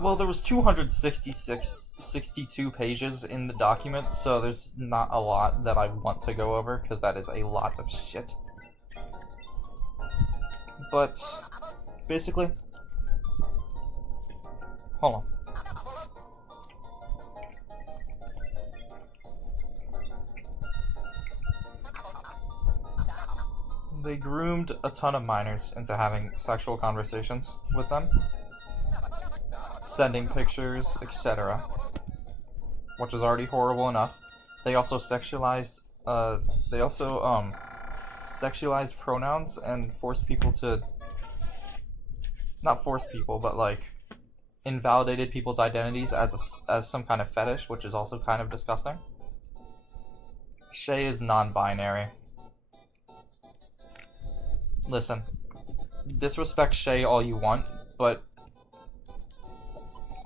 Well, there was 262 pages in the document, so there's not a lot that I want to go over, because that is a lot of shit. But, basically... Hold on. They groomed a ton of minors into having sexual conversations with them, sending pictures, etc., which is already horrible enough. They also sexualized pronouns and forced people to, not forced people, but like invalidated people's identities as some kind of fetish, which is also kind of disgusting. Shay is non-binary. Listen, disrespect Shay all you want, but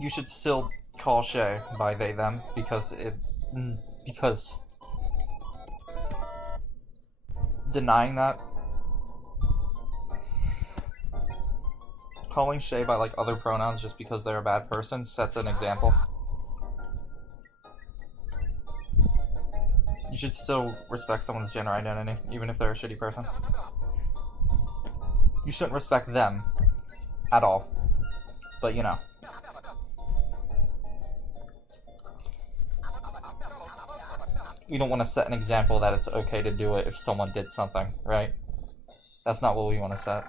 you should still call Shay by they them because denying that, calling Shay by like other pronouns just because they're a bad person sets an example. You should still respect someone's gender identity, even if they're a shitty person. You shouldn't respect them at all, but you know. We don't want to set an example that it's okay to do it if someone did something, right? That's not what we want to set.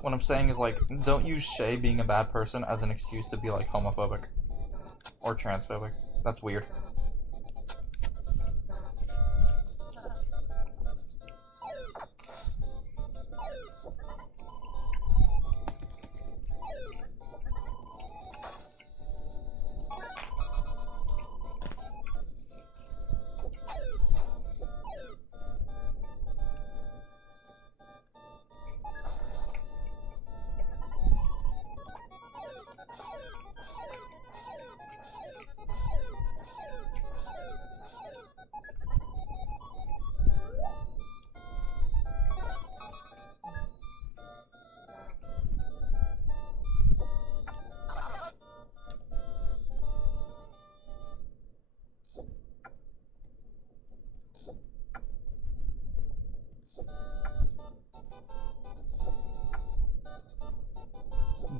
What I'm saying is, like, don't use Shay being a bad person as an excuse to be, like, homophobic or transphobic. That's weird.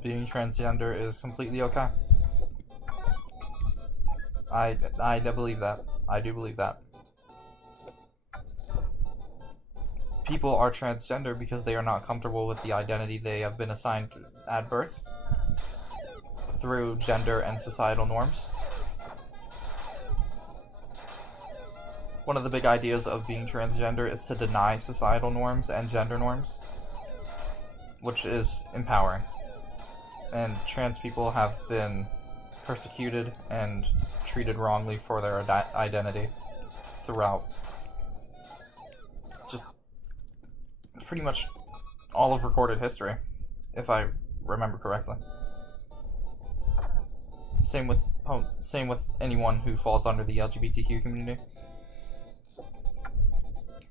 Being transgender is completely okay. I do believe that. I do believe that. People are transgender because they are not comfortable with the identity they have been assigned at birth through gender and societal norms. One of the big ideas of being transgender is to deny societal norms and gender norms, which is empowering. And trans people have been persecuted and treated wrongly for their identity throughout just pretty much all of recorded history, if I remember correctly. Same with anyone who falls under the LGBTQ community.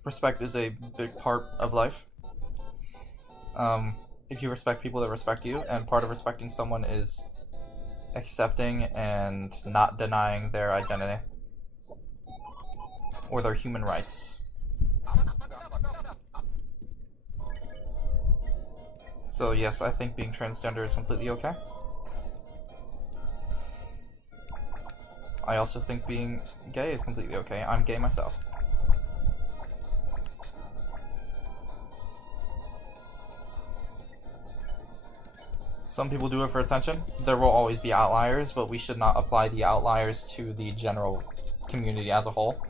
Respect is a big part of life. If you respect people that respect you, and part of respecting someone is accepting and not denying their identity or their human rights. So yes, I think being transgender is completely okay. I also think being gay is completely okay. I'm gay myself. Some people do it for attention. There will always be outliers, but we should not apply the outliers to the general community as a whole.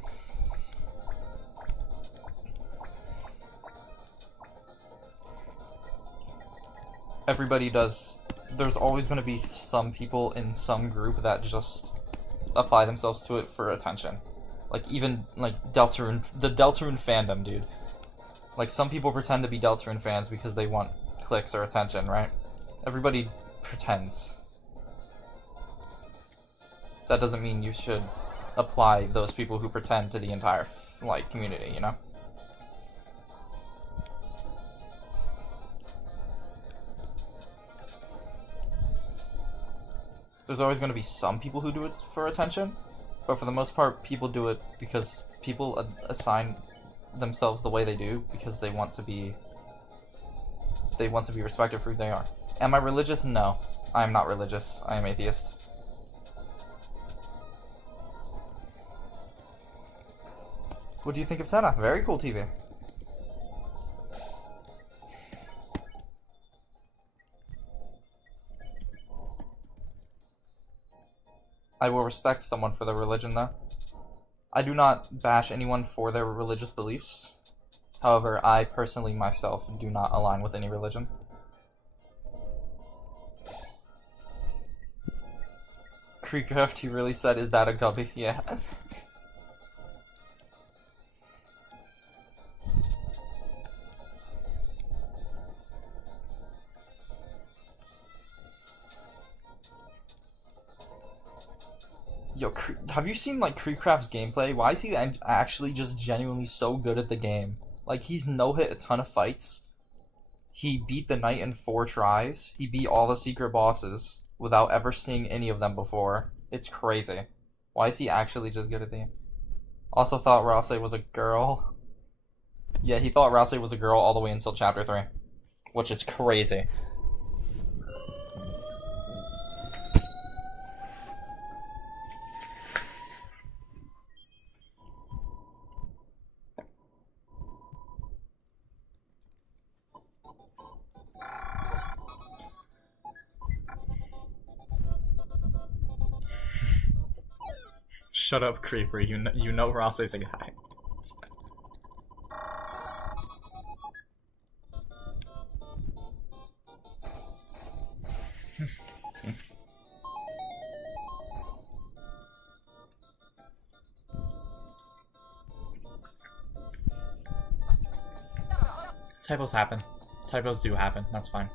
Everybody does. There's always going to be some people in some group that just apply themselves to it for attention. Like, even, like, Deltarune, the Deltarune fandom, dude. Like, some people pretend to be Deltarune fans because they want clicks or attention, right? Everybody pretends. That doesn't mean you should apply those people who pretend to the entire, like, community, you know? There's always going to be some people who do it for attention, but for the most part, people do it because people assign themselves the way they do because they want to be respected for who they are. Am I religious? No. I am not religious. I am atheist. What do you think of Senna? Very cool TV. I will respect someone for their religion, though. I do not bash anyone for their religious beliefs. However, I personally myself do not align with any religion. Creecraft, he really said, is that a guppy? Yeah. Yo, have you seen, like, Creecraft's gameplay? Why is he actually just genuinely so good at the game? Like, he's no-hit a ton of fights. He beat the knight in 4 tries. He beat all the secret bosses without ever seeing any of them before. It's crazy. Why is he actually just good at the game? Also thought Rouse was a girl. Yeah, he thought Rouse was a girl all the way until chapter 3. Which is crazy. Shut up, Creeper. You know Ross's a guy. Typos happen. Typos do happen. That's fine.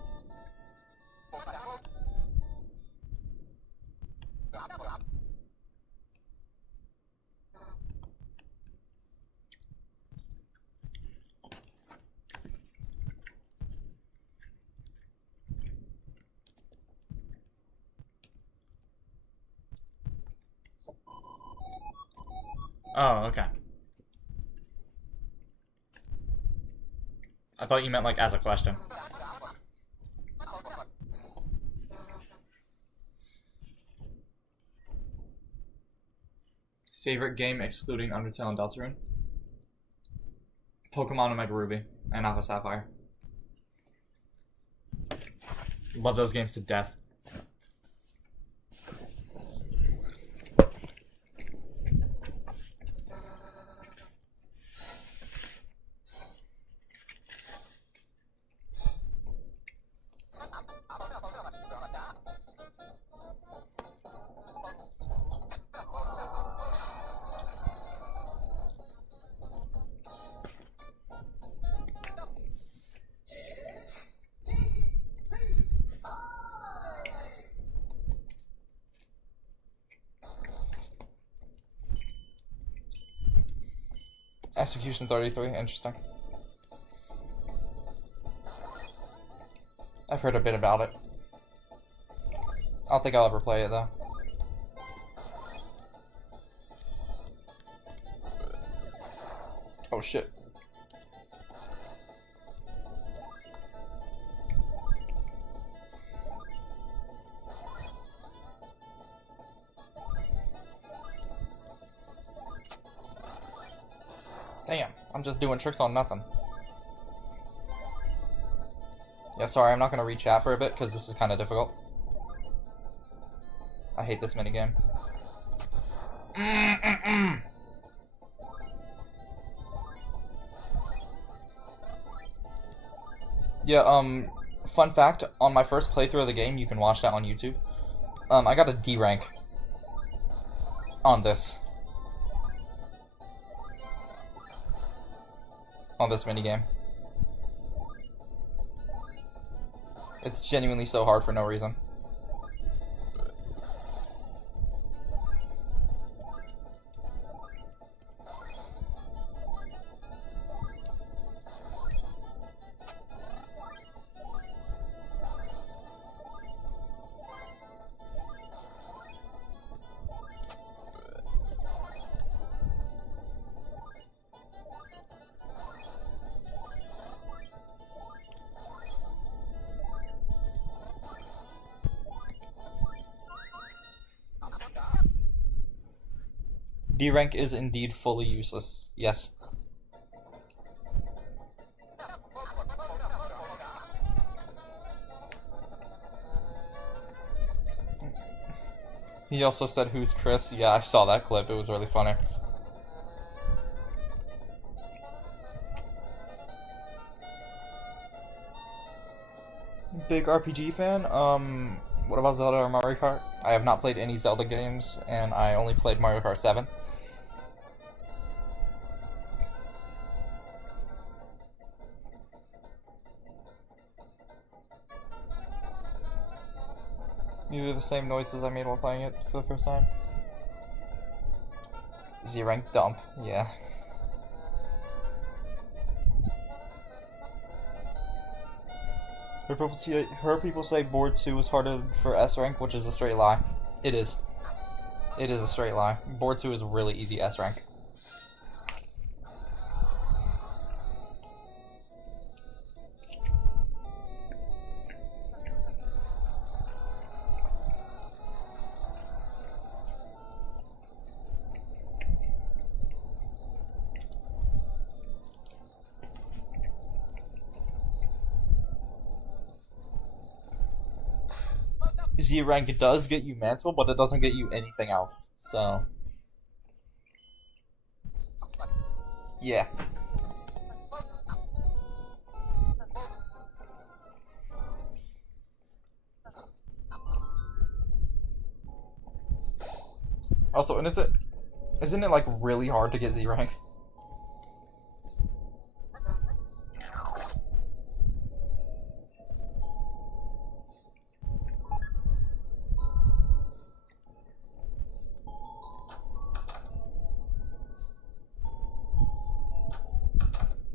Oh, okay. I thought you meant, like, as a question. Favorite game excluding Undertale and Deltarune? Pokemon Omega Ruby and Alpha Sapphire. Love those games to death. Execution 33, interesting. I've heard a bit about it. I don't think I'll ever play it though. Oh shit. Damn, I'm just doing tricks on nothing. Yeah, sorry, I'm not gonna read chat for a bit because this is kind of difficult. I hate this minigame. Yeah, fun fact, on my first playthrough of the game, you can watch that on YouTube. I got a D rank on this. On this minigame. It's genuinely so hard for no reason. D rank is indeed fully useless. Yes. He also said, "Who's Chris?" Yeah, I saw that clip. It was really funny. Big RPG fan? What about Zelda or Mario Kart? I have not played any Zelda games, and I only played Mario Kart 7. These are the same noises I made while playing it for the first time. Z-rank dump, yeah. Heard people say board 2 was harder for S rank, which is a straight lie. It is. It is a straight lie. Board 2 is really easy S rank. Z rank does get you mantle, but it doesn't get you anything else. So, yeah. Also, and isn't it like really hard to get Z rank?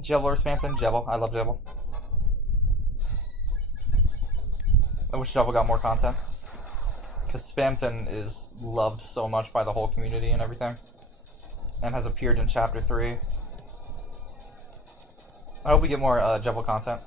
Jebel or Spamton? Jebel. I love Jebel. I wish Jebel got more content. Because Spamton is loved so much by the whole community and everything. And has appeared in Chapter 3. I hope we get more Jebel content.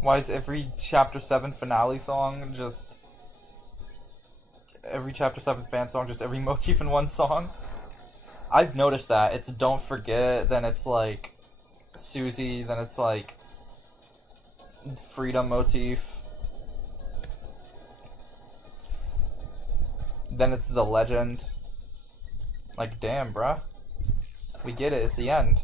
Why is every Chapter 7 finale song just... Every Chapter 7 fan song just every motif in one song? I've noticed that. It's Don't Forget, then it's like... Susie, then it's like... Freedom motif. Then it's The Legend. Like, damn, bruh. We get it, it's the end.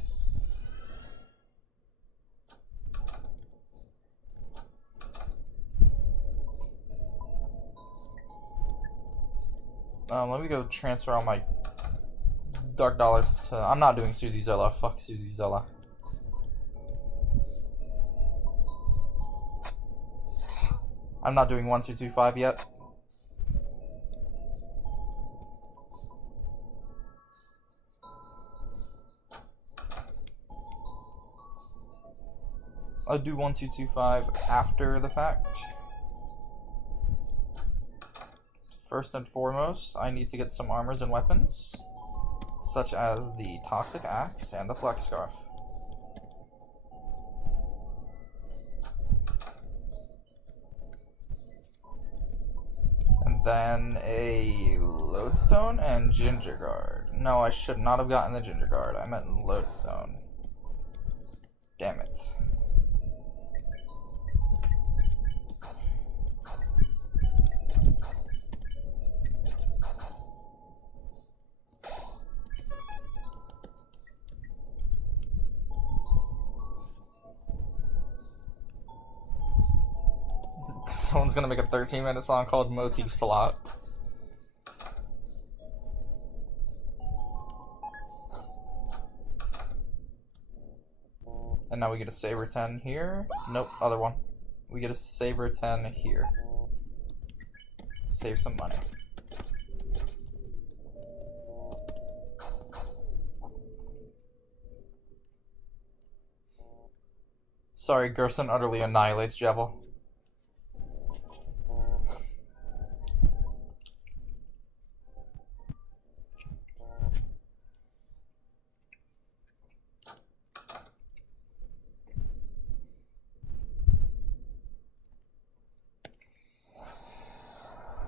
Let me go transfer all my dark dollars to... I'm not doing Susie Zola. Fuck Susie Zola. I'm not doing 1225 yet. I'll do 1225 after the fact. First and foremost, I need to get some armors and weapons, such as the Toxic Axe and the Flex Scarf. And then a Lodestone and Ginger Guard. No, I should not have gotten the Ginger Guard. I meant Lodestone. Damn it. Someone's gonna make a 13-minute song called Motif Slot. And now we get a Saber 10 here. Nope, other one. We get a Saber 10 here. Save some money. Sorry, Gerson utterly annihilates Jebel.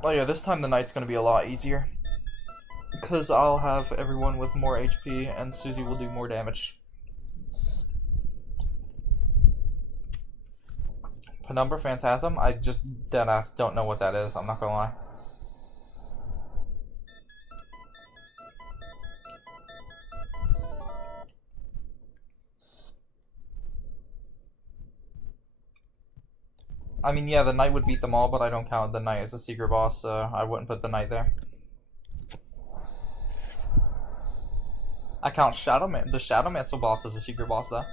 Oh yeah, this time the night's gonna be a lot easier. Because I'll have everyone with more HP and Susie will do more damage. Penumbra Phantasm? I just deadass don't know what that is, I'm not gonna lie. I mean, yeah, the knight would beat them all, but I don't count the knight as a secret boss, so I wouldn't put the knight there. I count the Shadow Mantle boss as a secret boss, though.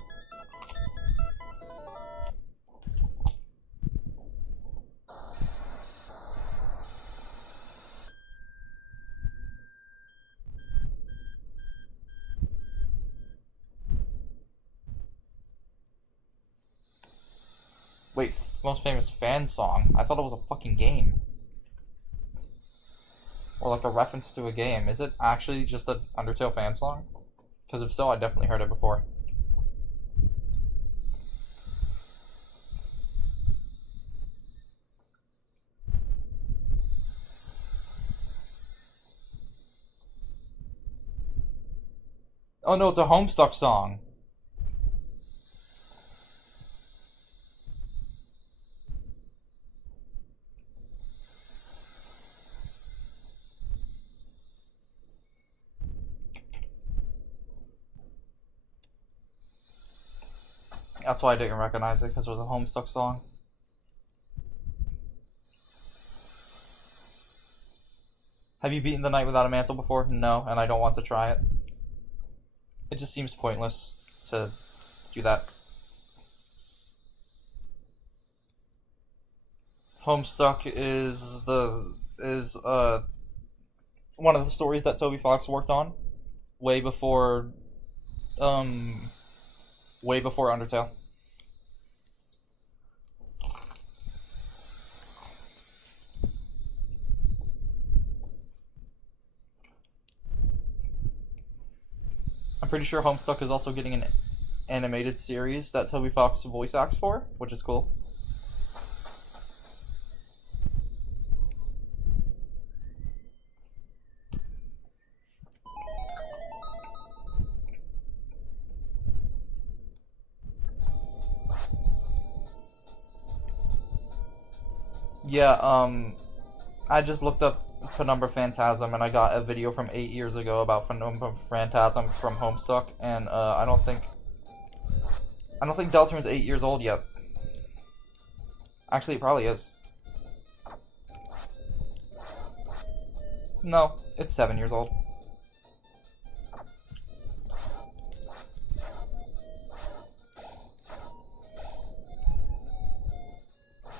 Wait, most famous fan song? I thought it was a fucking game. Or like a reference to a game. Is it actually just an Undertale fan song? Because if so, I definitely heard it before. Oh no, it's a Homestuck song. That's why I didn't recognize it, because it was a Homestuck song. Have you beaten the Knight without a mantle before? No, and I don't want to try it. It just seems pointless to do that. Homestuck is one of the stories that Toby Fox worked on way before Undertale. I'm pretty sure Homestuck is also getting an animated series that Toby Fox voice acts for, which is cool. Yeah, I just looked up Penumbra Phantasm and I got a video from 8 years ago about Penumbra Phantasm from Homestuck, and I don't think Deltarune's 8 years old yet. Actually, it probably is. No, it's 7 years old.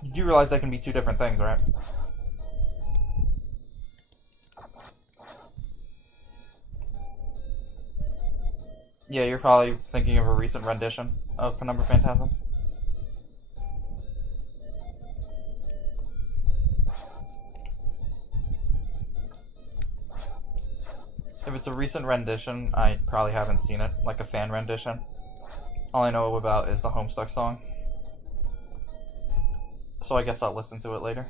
You do realize that can be two different things, right? Yeah, you're probably thinking of a recent rendition of Penumbra Phantasm. If it's a recent rendition, I probably haven't seen it, like a fan rendition. All I know about is the Homestuck song. So I guess I'll listen to it later.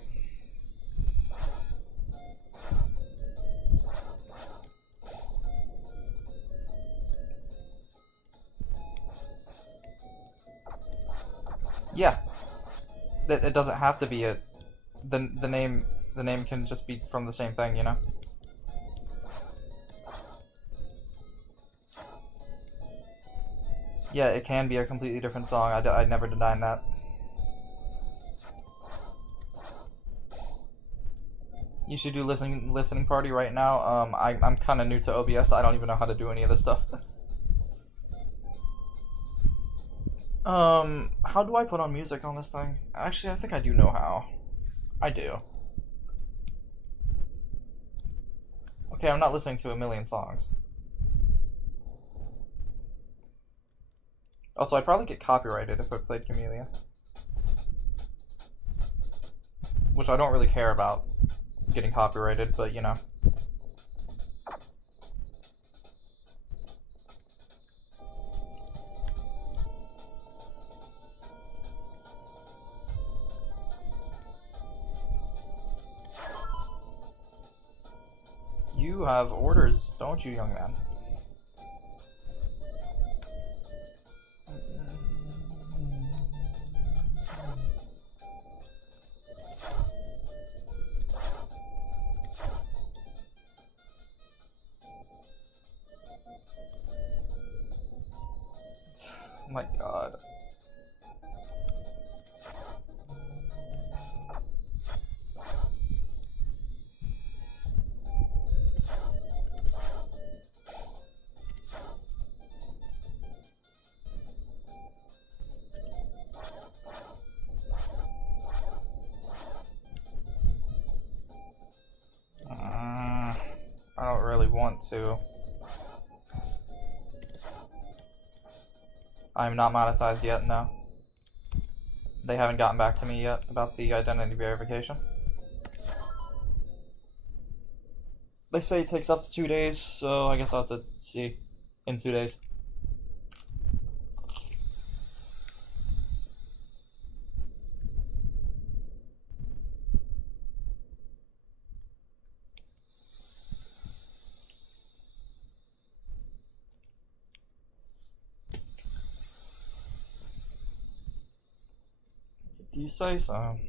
Yeah. It doesn't have to be the name can just be from the same thing, you know? Yeah, it can be a completely different song. I never denied that. You should do listening party right now. I'm kind of new to OBS. I don't even know how to do any of this stuff. How do I put on music on this thing? Actually, I think I do know how. I do. Okay, I'm not listening to a million songs. Also, I'd probably get copyrighted if I played Camellia. Which I don't really care about getting copyrighted, but you know. You have orders, don't you, young man? Oh my god. I don't really want to. I'm not monetized yet, no. They haven't gotten back to me yet about the identity verification. They say it takes up to 2 days, so I guess I'll have to see in 2 days. Do you say so?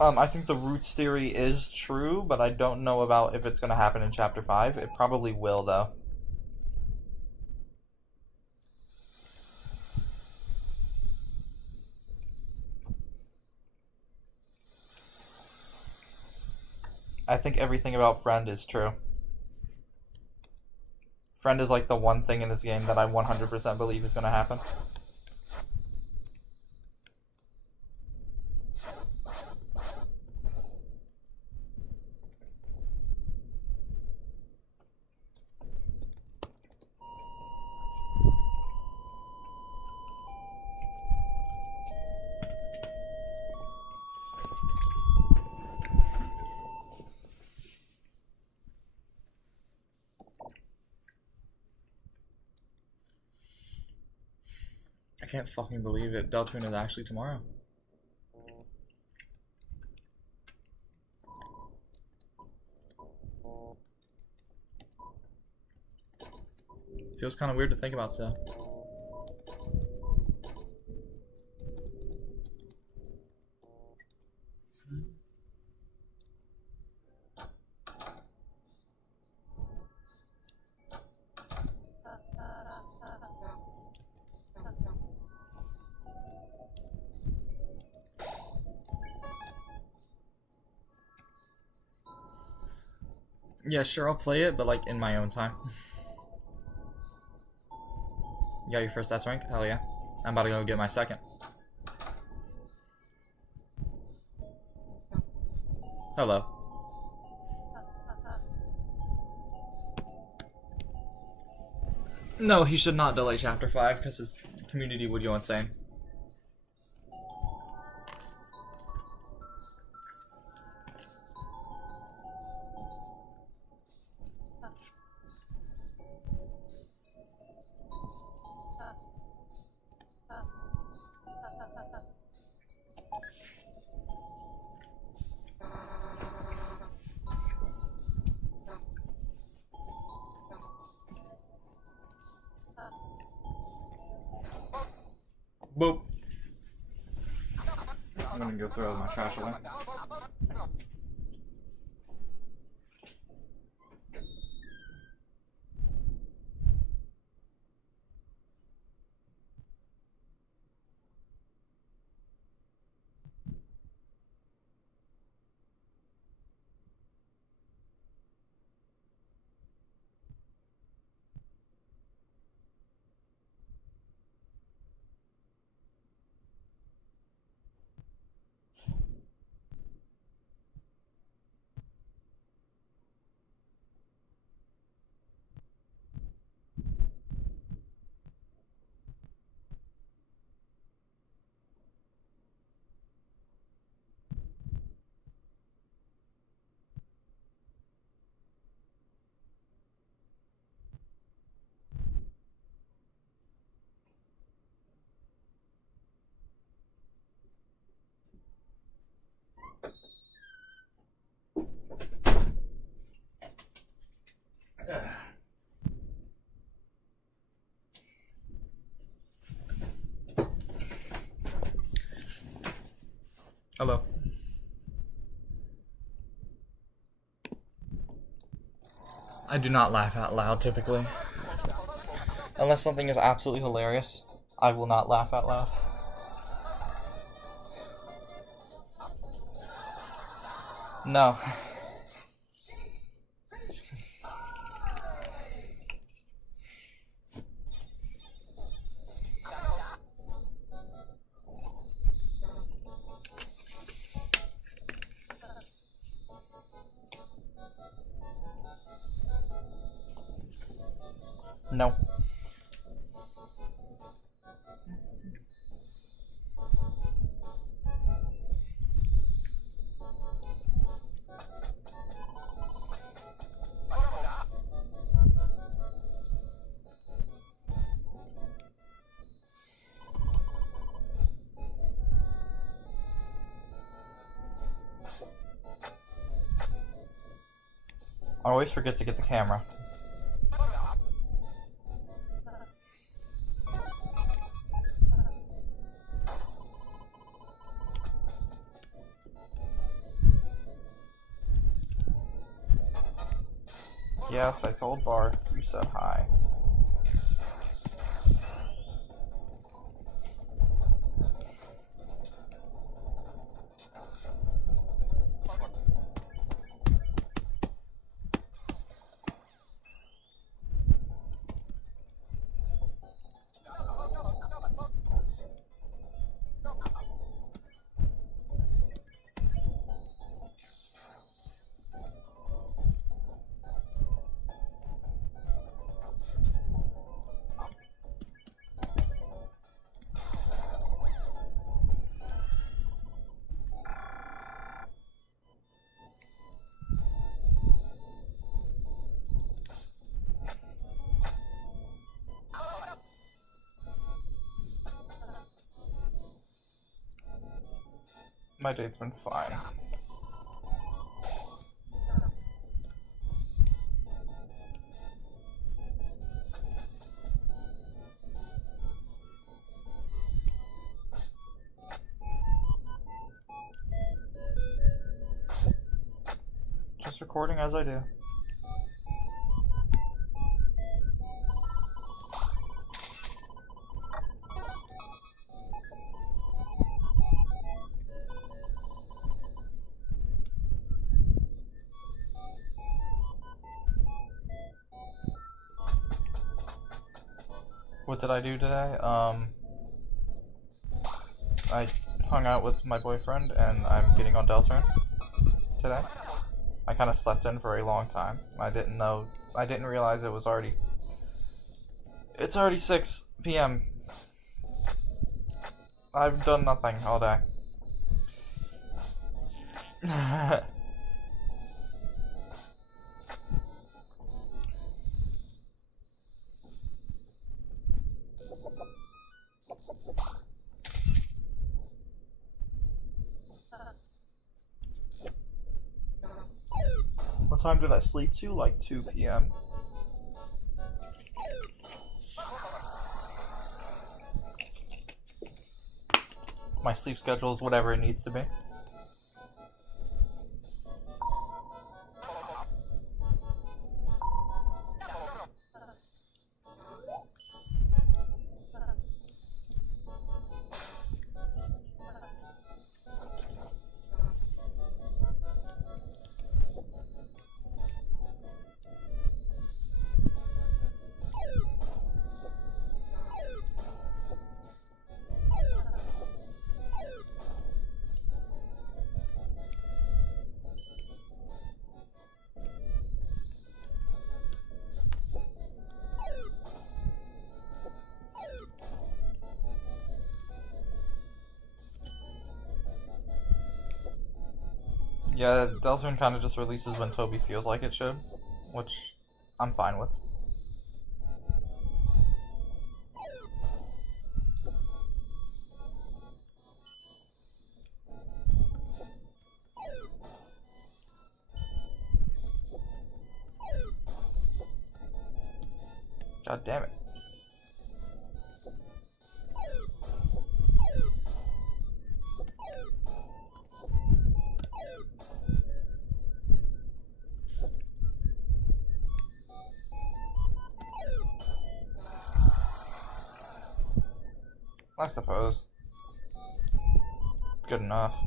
I think the roots theory is true, but I don't know about if it's going to happen in Chapter 5. It probably will, though. I think everything about Friend is true. Friend is like the one thing in this game that I 100% believe is going to happen. I can't fucking believe it. Deltarune is actually tomorrow. Feels kind of weird to think about still. Yeah, sure, I'll play it, but like in my own time. You got your first S rank? Hell yeah. I'm about to go get my second. Hello. No, he should not delay Chapter 5 because his community would go insane. Boop. I'm gonna go throw my trash away. Hello. I do not laugh out loud typically. Unless something is absolutely hilarious, I will not laugh out loud. No. No. I always forget to get the camera. Yes, I told Barth you said hi. My date's been fine. Just recording as I do. What did I do today? I hung out with my boyfriend and I'm getting on DELTARUNE today. I kind of slept in for a long time. I didn't realize it's already 6 p.m. I've done nothing all day. What time did I sleep to? Like 2 p.m. My sleep schedule is whatever it needs to be. Yeah, DELTARUNE kind of just releases when Toby feels like it should, which I'm fine with. God damn it. I suppose. Good enough.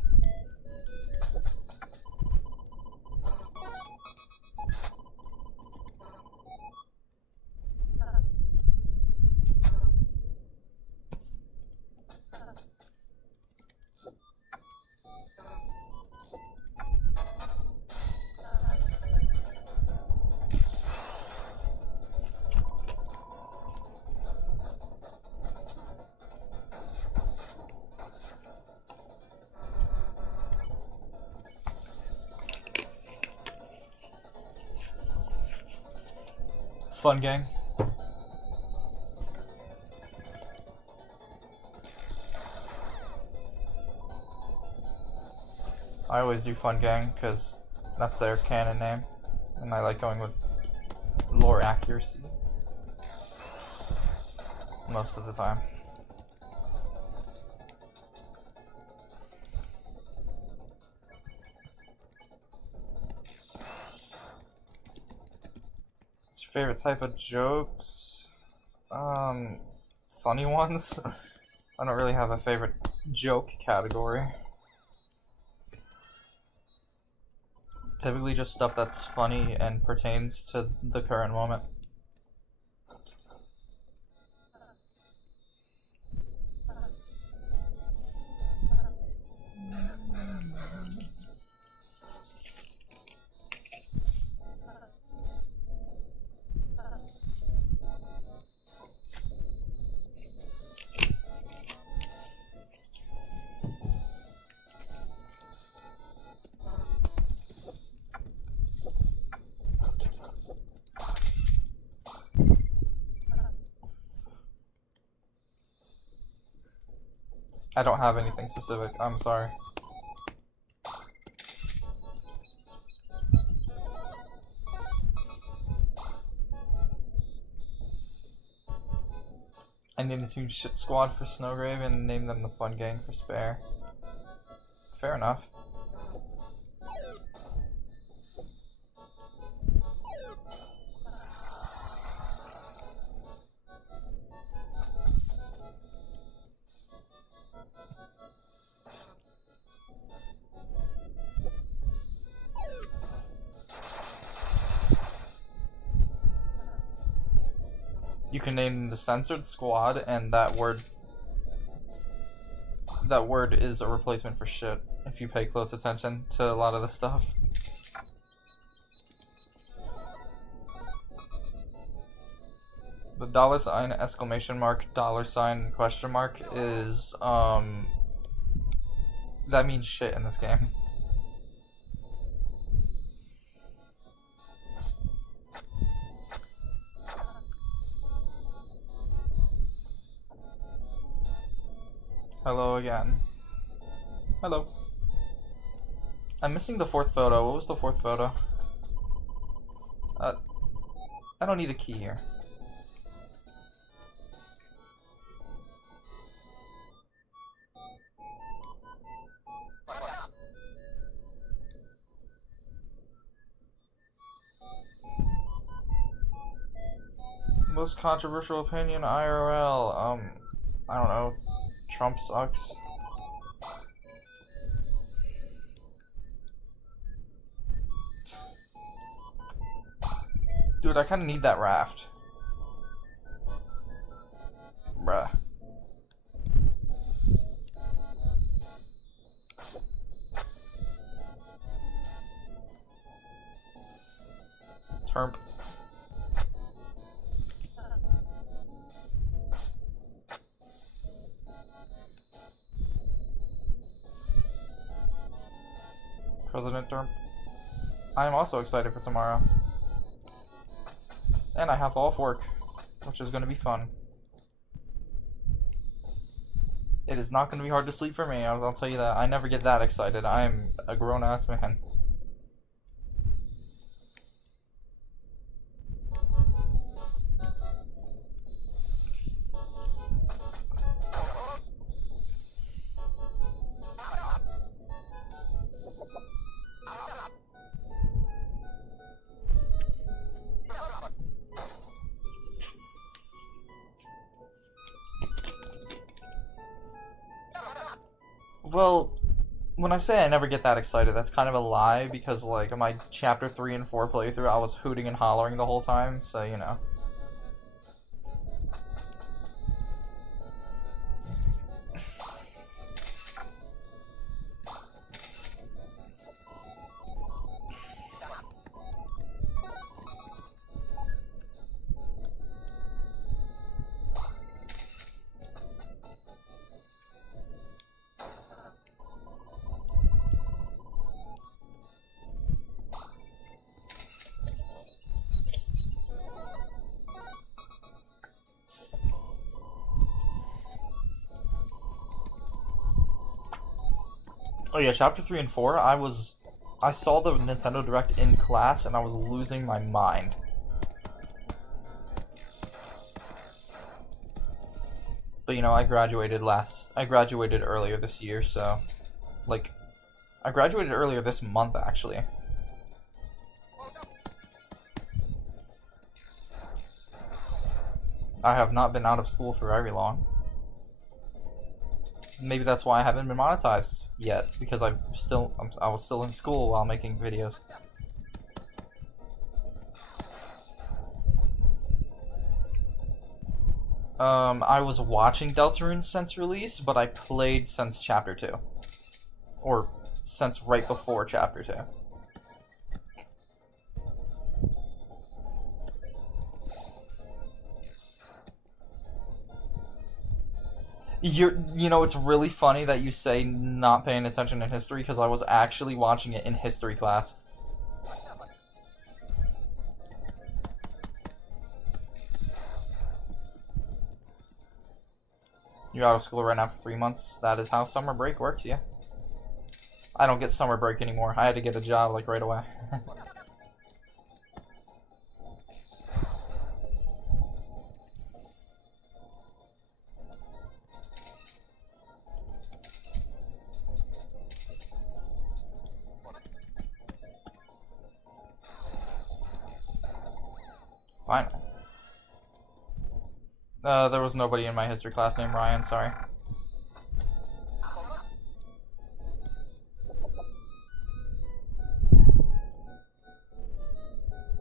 Fun gang. I always do fun gang because that's their canon name, and I like going with lore accuracy most of the time. What's your favorite type of jokes? Funny ones. I don't really have a favorite joke category. Typically just stuff that's funny and pertains to the current moment. I don't have anything specific, I'm sorry. I named this team Shit Squad for Snowgrave and named them the Fun Gang for Spare. Fair enough. You can name the Censored Squad, and that word is a replacement for shit, if you pay close attention to a lot of the stuff. The $! Exclamation mark, $! Question mark is, that means shit in this game. Hello again. Hello. I'm missing the fourth photo. What was the fourth photo? I don't need a key here. Most controversial opinion IRL. I don't know. Trump sucks. Dude, I kinda need that raft. Bruh. Terp. President Terp. I am also excited for tomorrow. And I have off work, which is going to be fun. It is not going to be hard to sleep for me, I'll tell you that. I never get that excited. I am a grown-ass man. Well, when I say I never get that excited, that's kind of a lie because, like, in my chapter 3 and 4 playthrough, I was hooting and hollering the whole time, so, you know. Oh yeah, chapter 3 and 4, I saw the Nintendo Direct in class and I was losing my mind. But you know, I graduated earlier this year, so, like, I graduated earlier this month, actually. I have not been out of school for very long. Maybe that's why I haven't been monetized yet, because I was still in school while making videos. I was watching Deltarune since release, but I played since chapter 2. Or since right before chapter 2. You know, it's really funny that you say not paying attention in history, because I was actually watching it in history class. You're out of school right now for 3 months. That is how summer break works, yeah. I don't get summer break anymore. I had to get a job, like, right away. Finally. There was nobody in my history class named Ryan, sorry.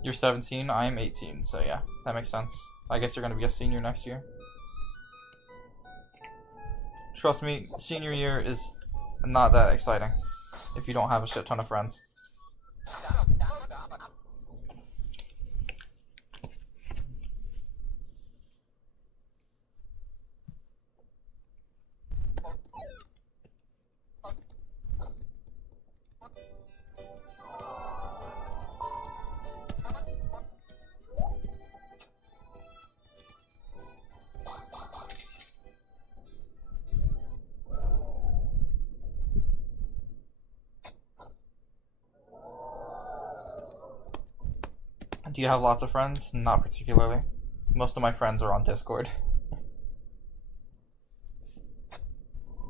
You're 17, I am 18, so yeah, that makes sense. I guess you're gonna be a senior next year. Trust me, senior year is not that exciting if you don't have a shit ton of friends. Do you have lots of friends? Not particularly. Most of my friends are on Discord.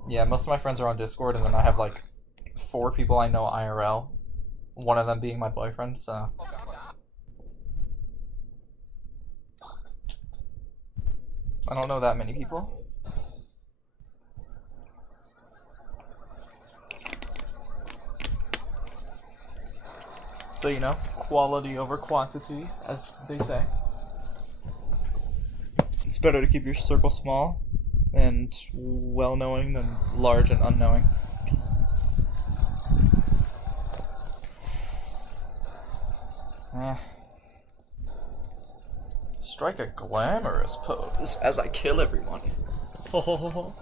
Yeah, most of my friends are on Discord, and then I have like 4 people I know IRL. One of them being my boyfriend, so. I don't know that many people. So, you know, quality over quantity, as they say. It's better to keep your circle small and well-knowing than large and unknowing. Strike a glamorous pose as I kill everyone. Ho ho ho ho.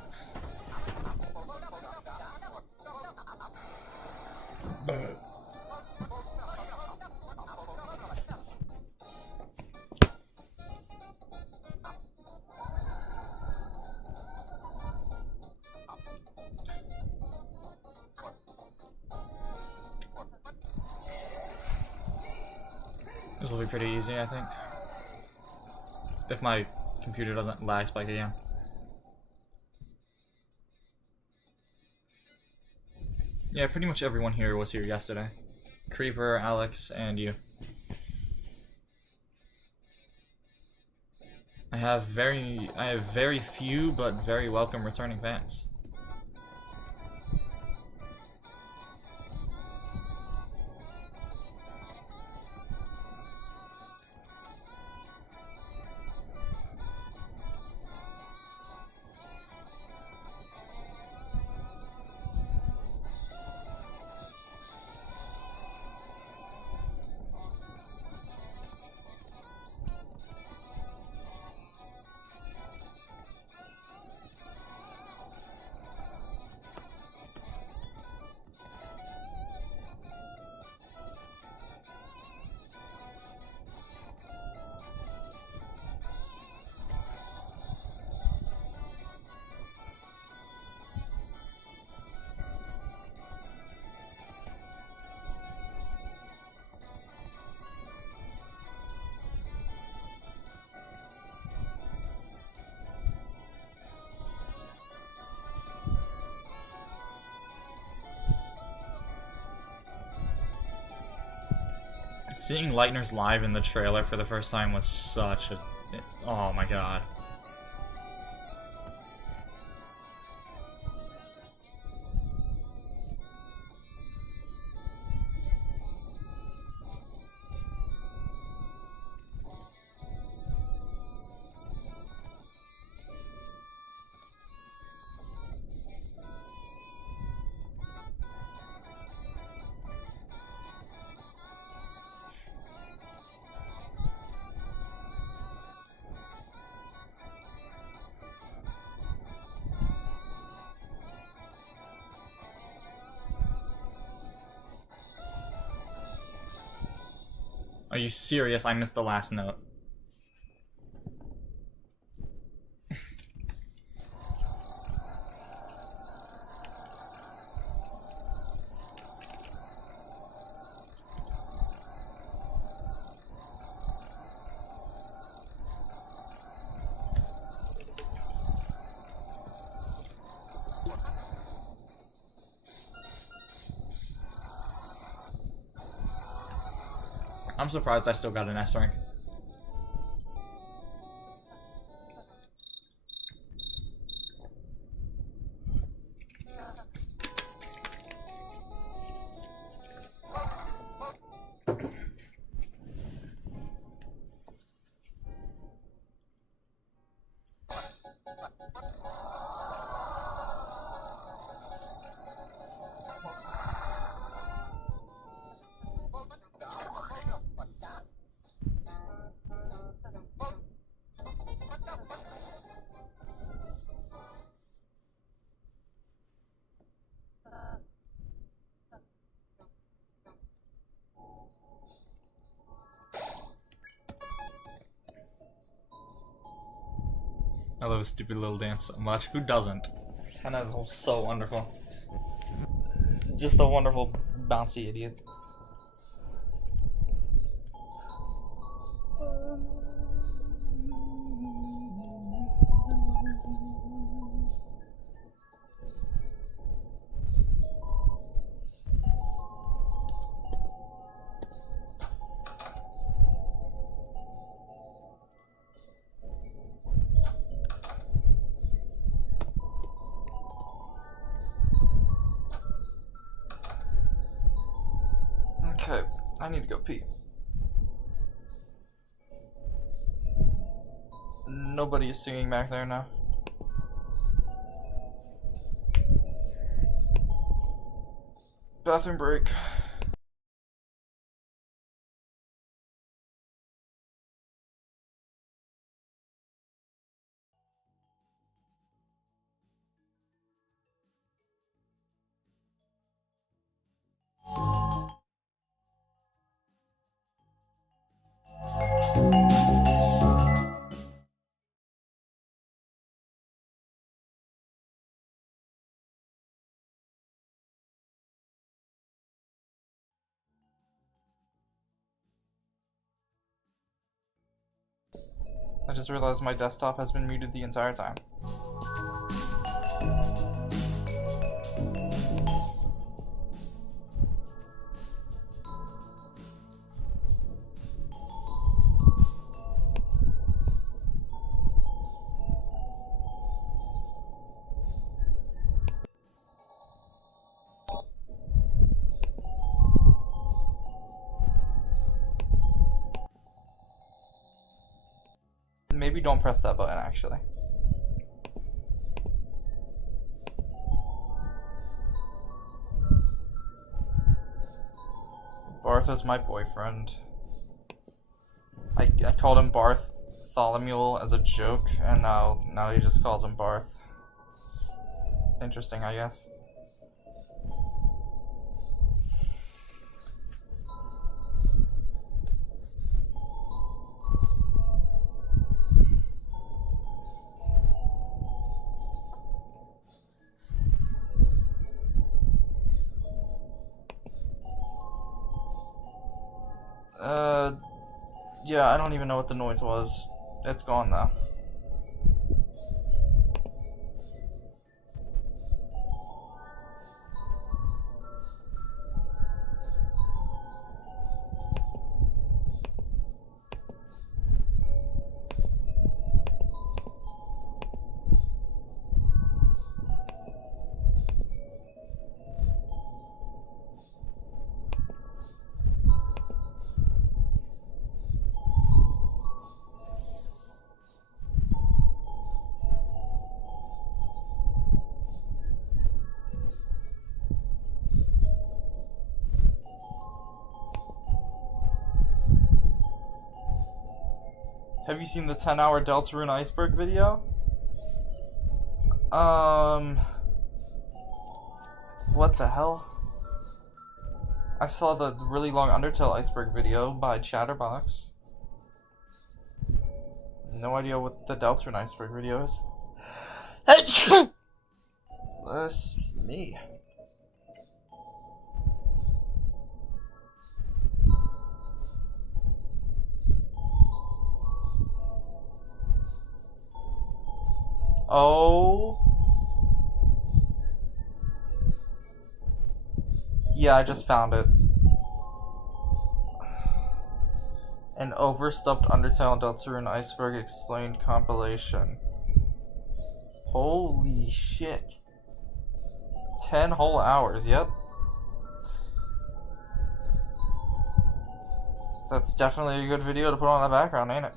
This will be pretty easy, I think. If my computer doesn't lag spike again. Yeah, pretty much everyone here was here yesterday. Creeper, Alex, and you. I have very few but very welcome returning fans. Seeing Lightner's live in the trailer for the first time was such a... Oh my god. Are you serious? I missed the last note. I'm surprised I still got an S rank. I love a stupid little dance so much. Who doesn't? Tenna is so wonderful. Just a wonderful, bouncy idiot. Okay, I need to go pee. Nobody is singing back there now. Bathroom break. I just realized my desktop has been muted the entire time. Maybe don't press that button, actually. Barth is my boyfriend. I called him Bartholomew as a joke, and now he just calls him Barth. It's interesting, I guess. Yeah, I don't even know what the noise was. It's gone though. Have you seen the 10-hour Deltarune iceberg video? What the hell? I saw the really long Undertale iceberg video by Chatterbox. No idea what the Deltarune iceberg video is. That's me. Oh. Yeah, I just found it. An overstuffed Undertale and Deltarune iceberg explained compilation. Holy shit. 10 whole hours, yep. That's definitely a good video to put on the background, ain't it?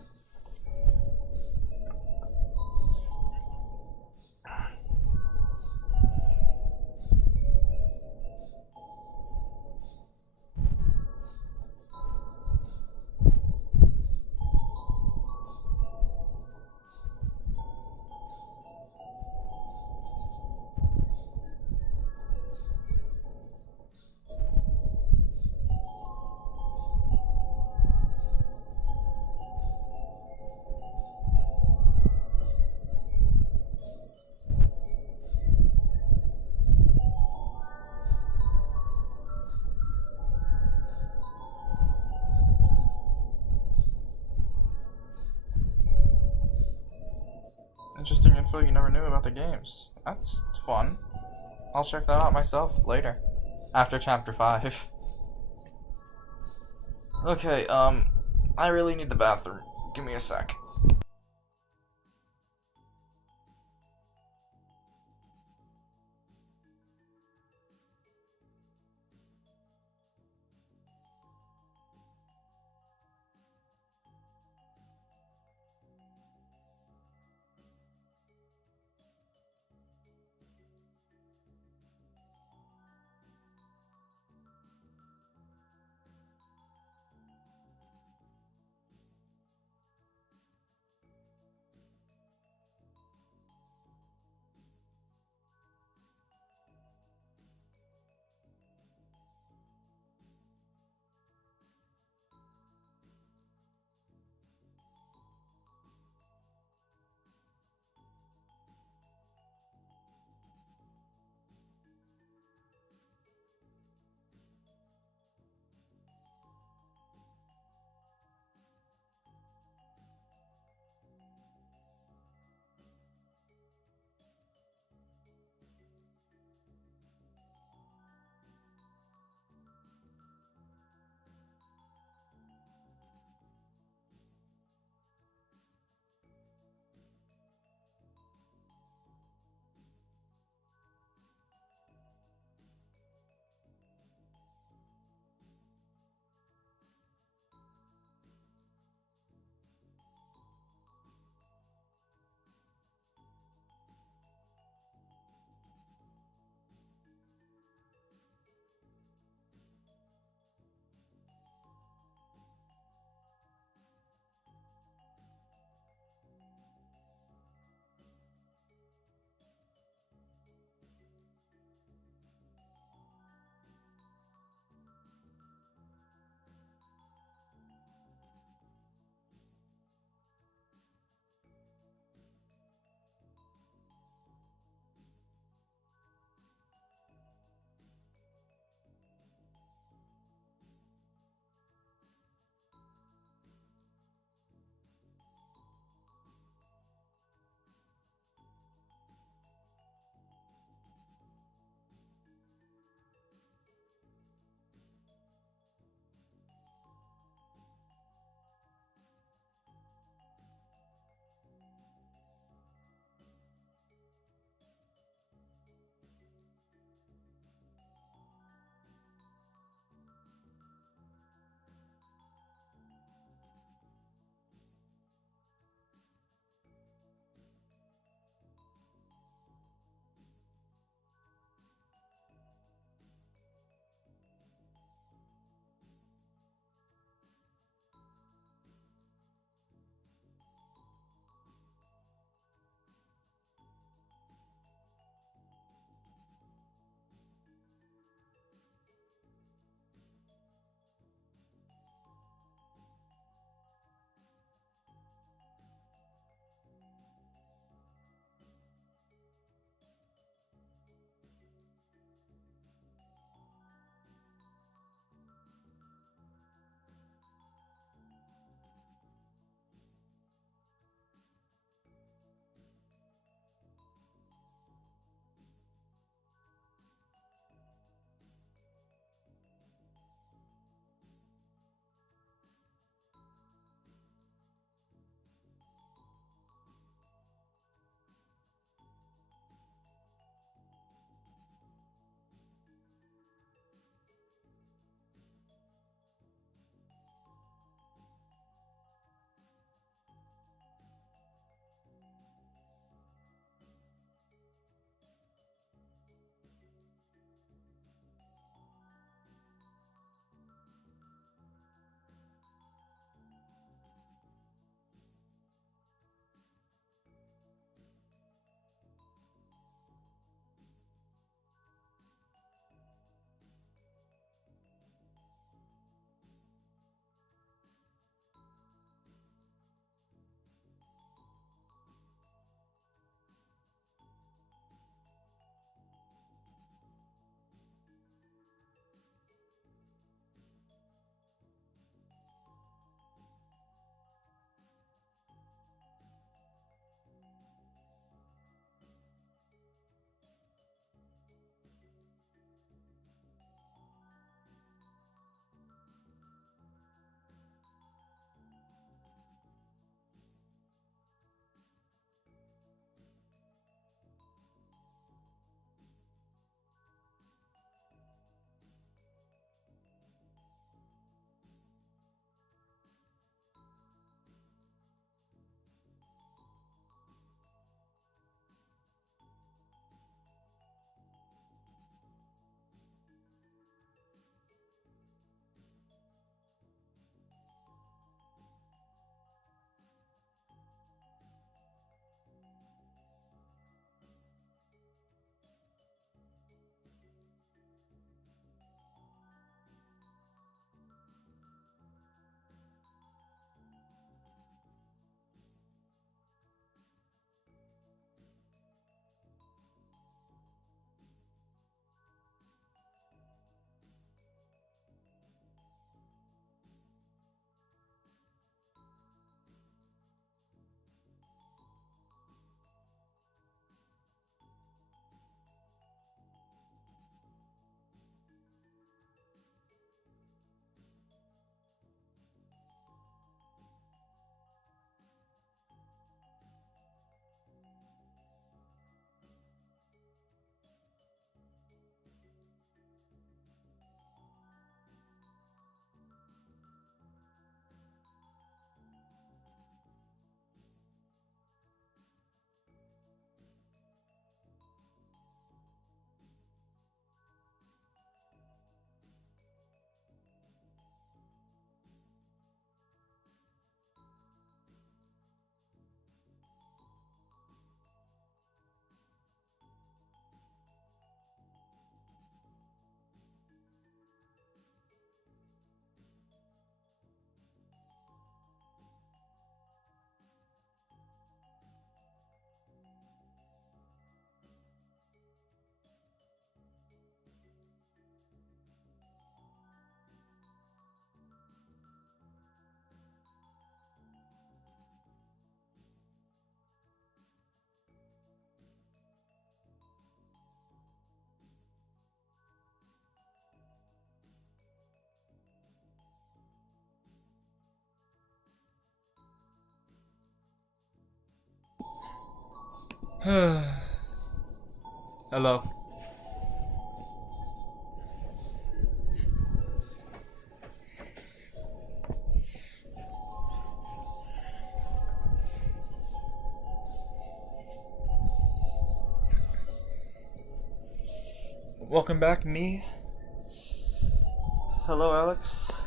Interesting info you never knew about the games. That's fun. I'll check that out myself later. After chapter 5. Okay, I really need the bathroom. Give me a sec. Hello. Welcome back, me. Hello, Alex.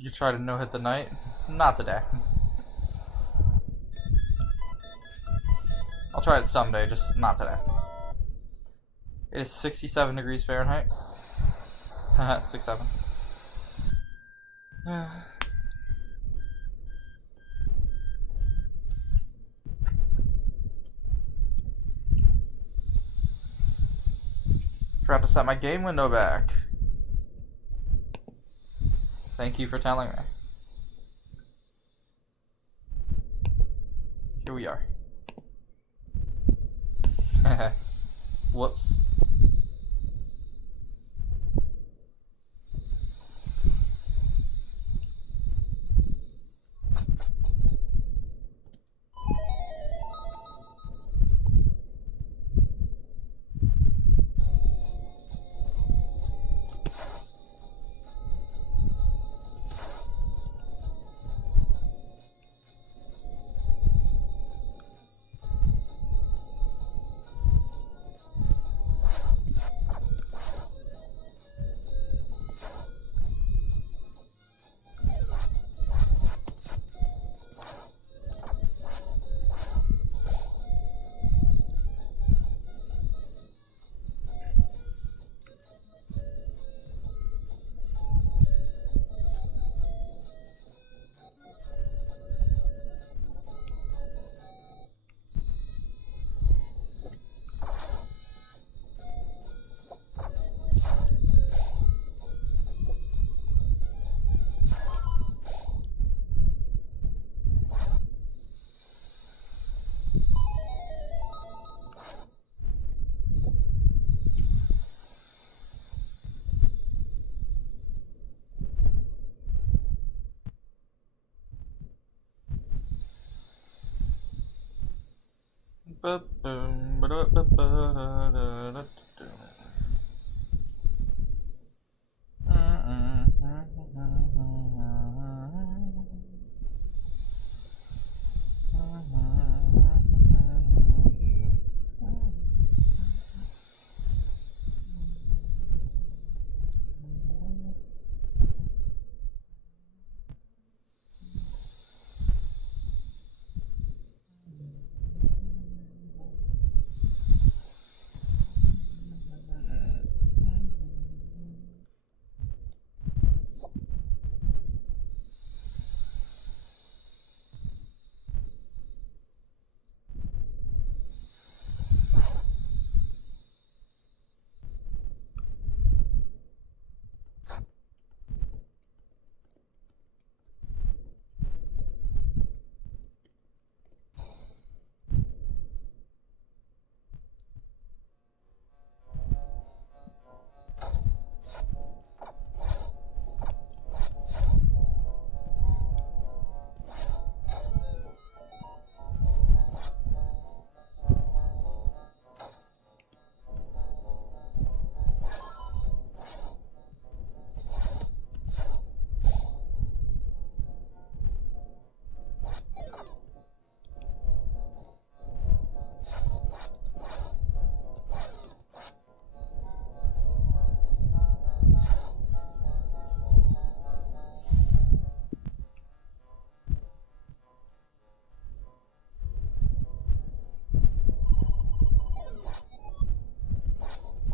You try to no-hit the knight? Not today. I'll try it someday, just not today. It is 67 degrees Fahrenheit. 67. Forgot to set my game window back. Thank you for telling me. Here we are. Whoops.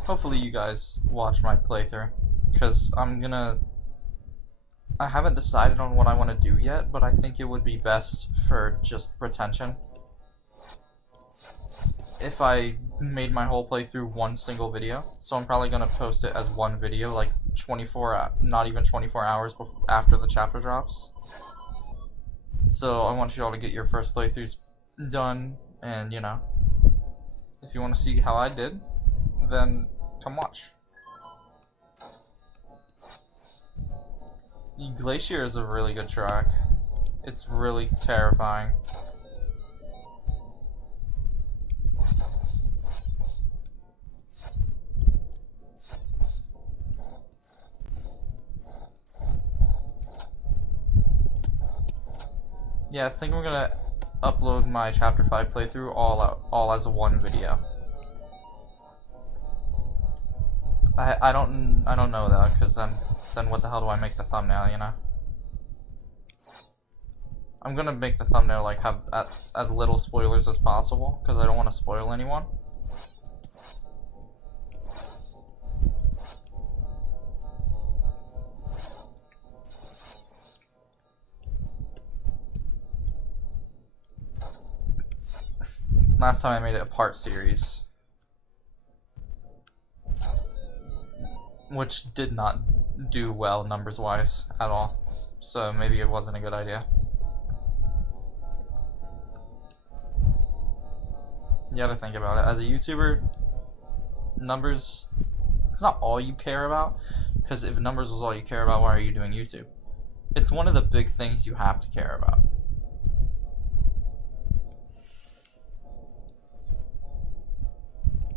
Hopefully you guys watch my playthrough, because I haven't decided on what I want to do yet, but I think it would be best for just retention if I made my whole playthrough one single video. So I'm probably going to post it as one video, like not even 24 hours after the chapter drops. So I want you all to get your first playthroughs done, and you know, If you want to see how I did, then come watch. Glacier is a really good track. It's really terrifying. Yeah, I think I'm gonna upload my Chapter 5 playthrough all as a one video. I don't know though, because then what the hell do I make the thumbnail, you know? I'm gonna make the thumbnail like have as little spoilers as possible, because I don't want to spoil anyone. Last time I made it a part series, which did not do well numbers wise at all, so maybe it wasn't a good idea. You gotta think about it. As a YouTuber, numbers, it's not all you care about, because if numbers was all you care about, why are you doing YouTube? It's one of the big things you have to care about.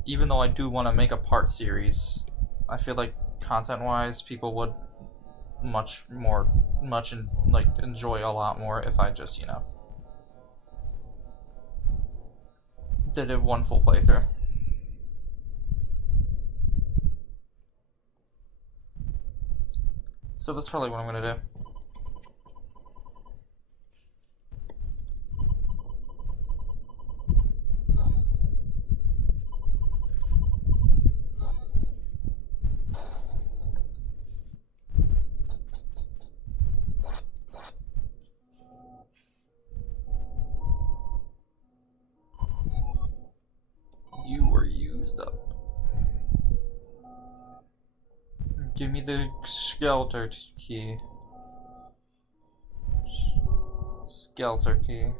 Even though I do want to make a part series, I feel like content-wise, people would enjoy a lot more if I just, you know, did it one full playthrough. So that's probably what I'm gonna do. You were used up. Give me the skelter key. Skelter key.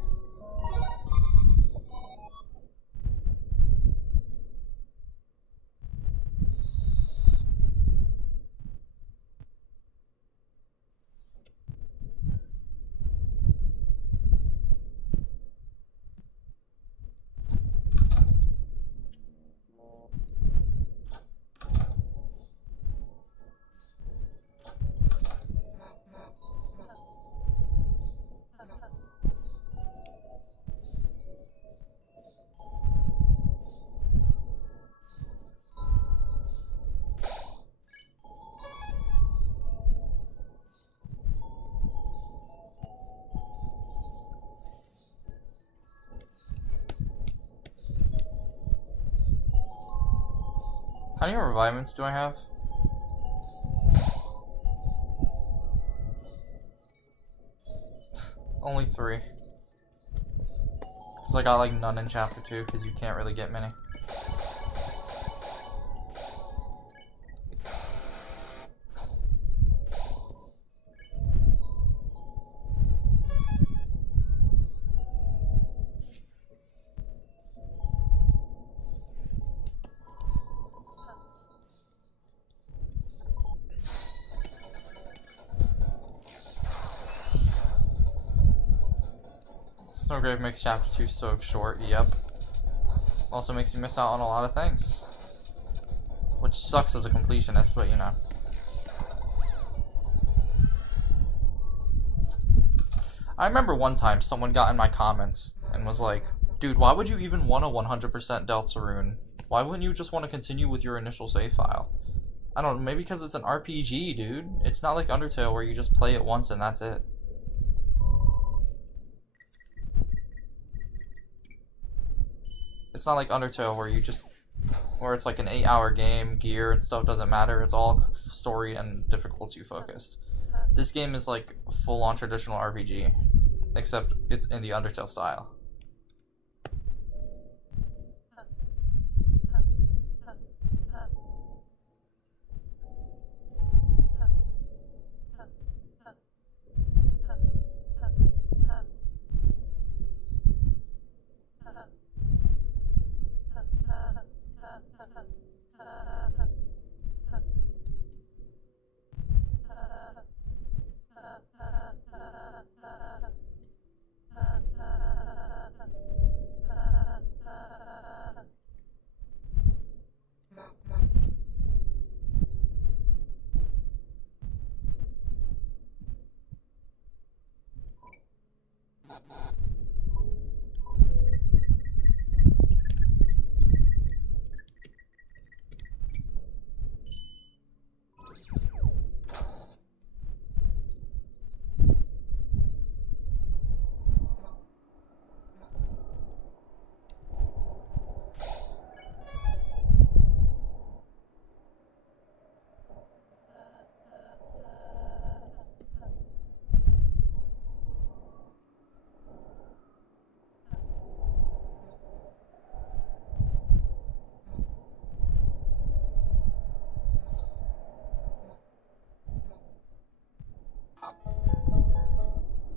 How many revivements do I have? Only 3. Because I got like none in chapter 2, because you can't really get many. Snowgrave makes chapter 2 so short, yep. Also makes you miss out on a lot of things. Which sucks as a completionist, but you know. I remember one time someone got in my comments and was like, dude, why would you even want a 100% Deltarune? Why wouldn't you just want to continue with your initial save file? I don't know, maybe because it's an RPG, dude. It's not like Undertale where you just play it once and that's it. It's not like Undertale where it's like an 8-hour game, gear and stuff doesn't matter. It's all story and difficulty focused. This game is like full-on traditional RPG, except it's in the Undertale style.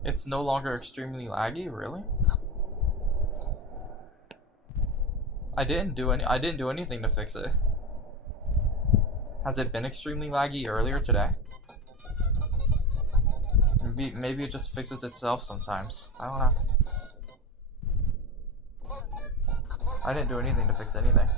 It's no longer extremely laggy, really? I didn't do anything to fix it. Has it been extremely laggy earlier today? Maybe it just fixes itself sometimes. I don't know. I didn't do anything to fix anything.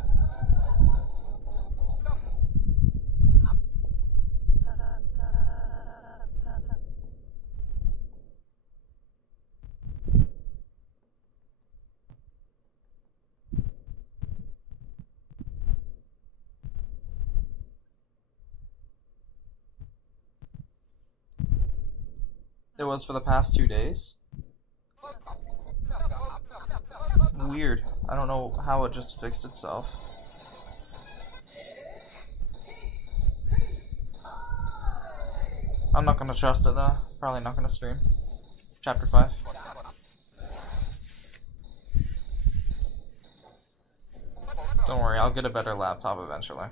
It was for the past 2 days. Weird. I don't know how it just fixed itself. I'm not gonna trust it though. Probably not gonna stream. Chapter 5. Don't worry, I'll get a better laptop eventually.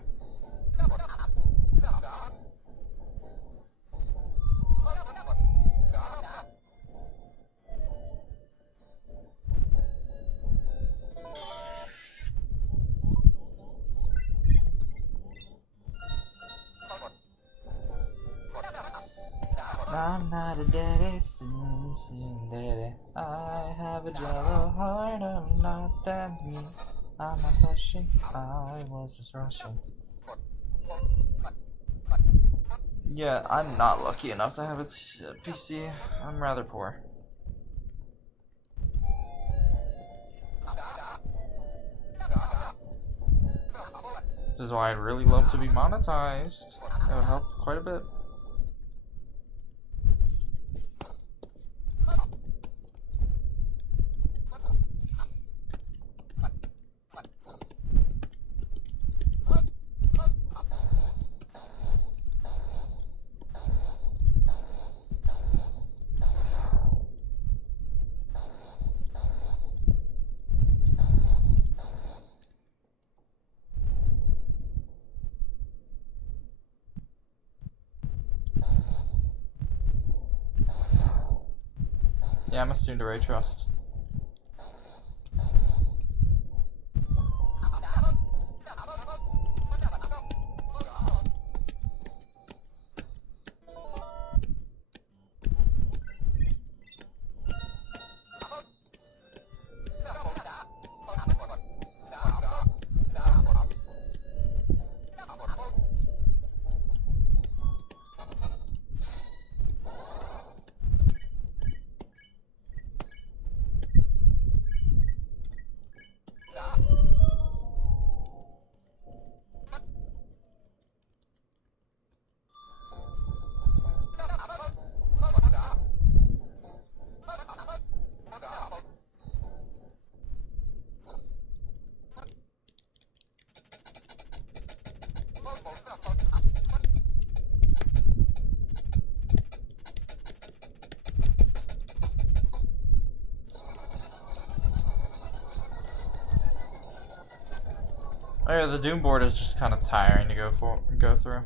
I'm not a daddy, soon daddy. I have a jello heart, I'm not that mean. I'm not pushing, I was just rushing. Yeah, I'm not lucky enough to have a PC. I'm rather poor. This is why I'd really love to be monetized. It would help quite a bit. Yeah, I'm a student to Ray Trust. Oh yeah, the Doom board is just kind of tiring to go through.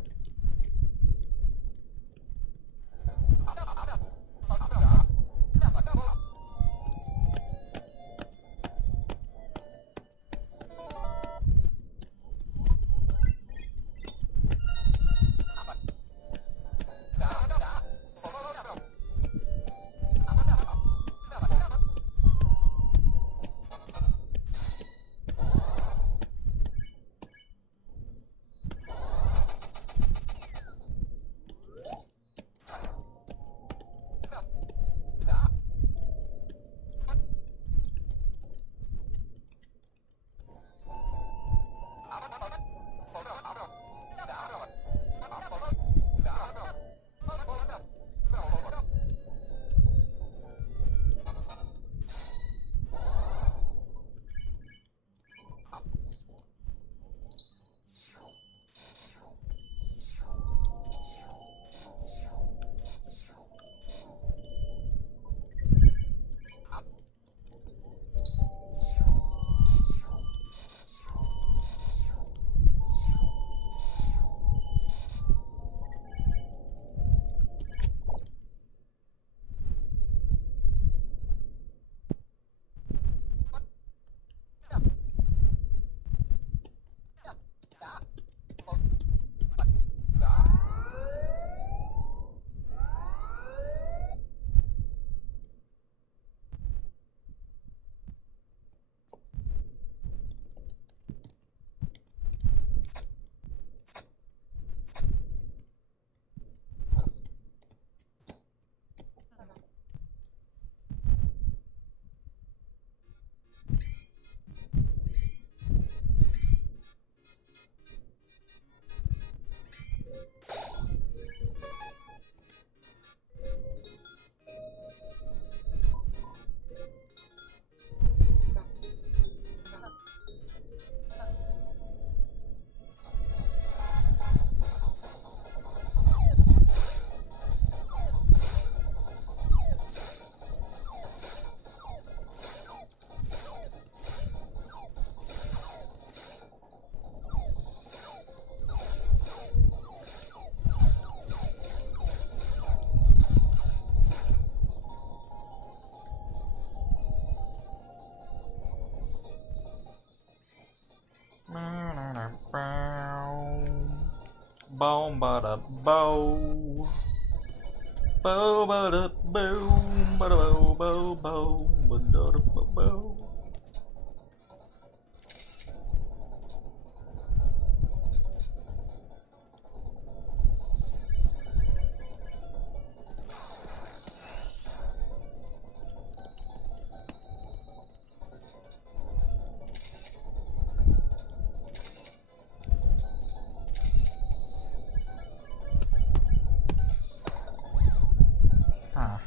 boom, bada bow. Bow, bada boom, bada bow, bow, bow, bada bow, bow. Huh.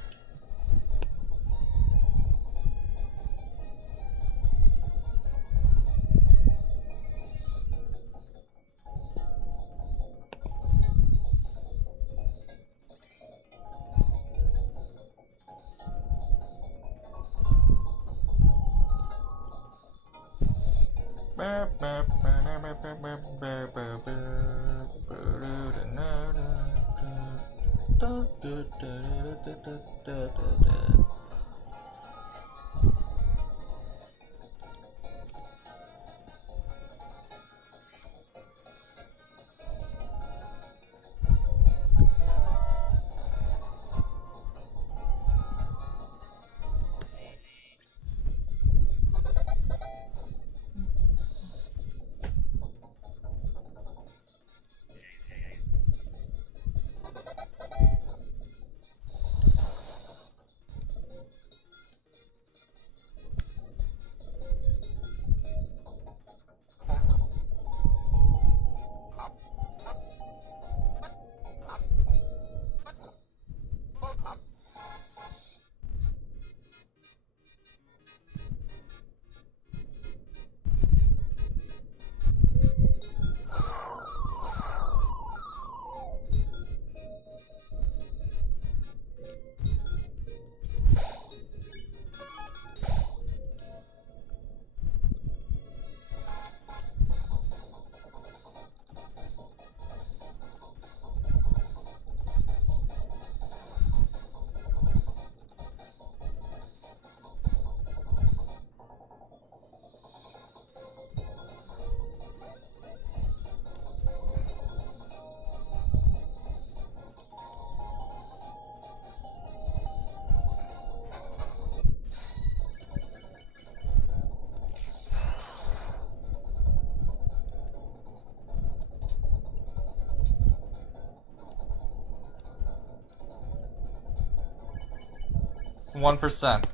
One percent.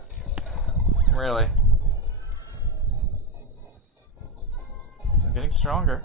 Really. I'm getting stronger.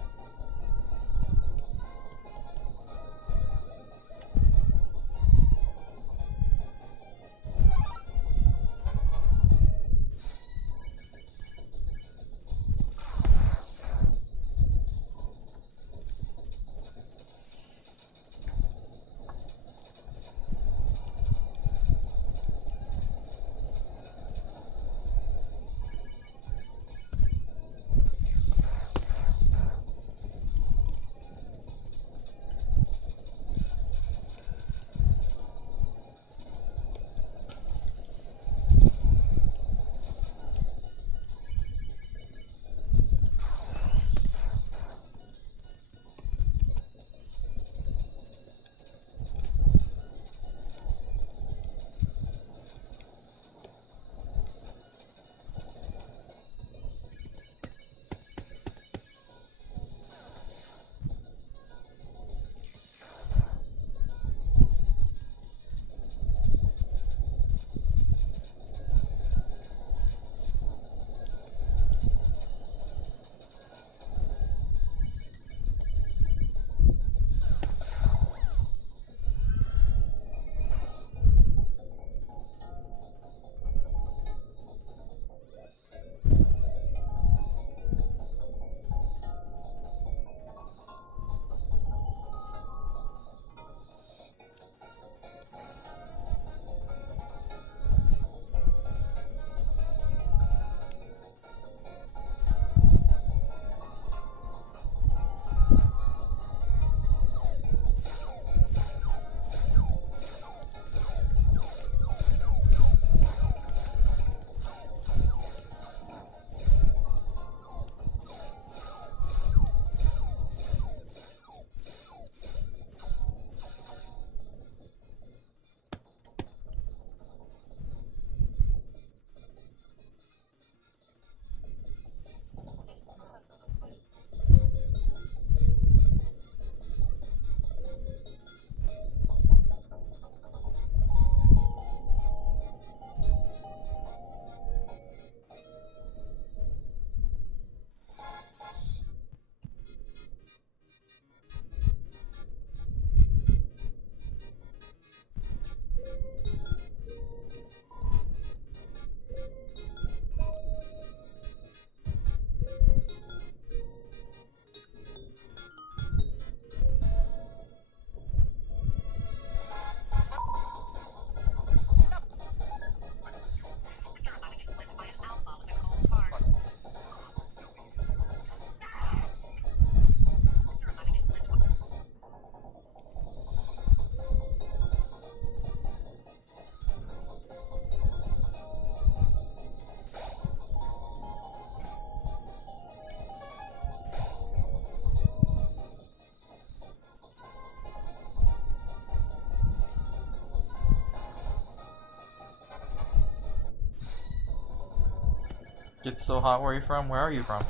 Gets so hot. Where are you from? Where are you from?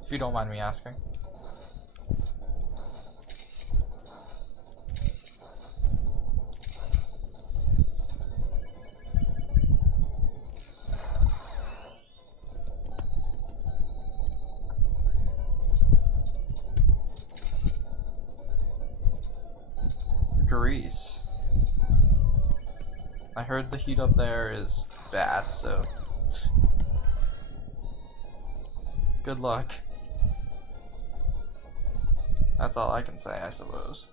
If you don't mind me asking. Greece. I heard the heat up there is bad, so good luck. That's all I can say, I suppose.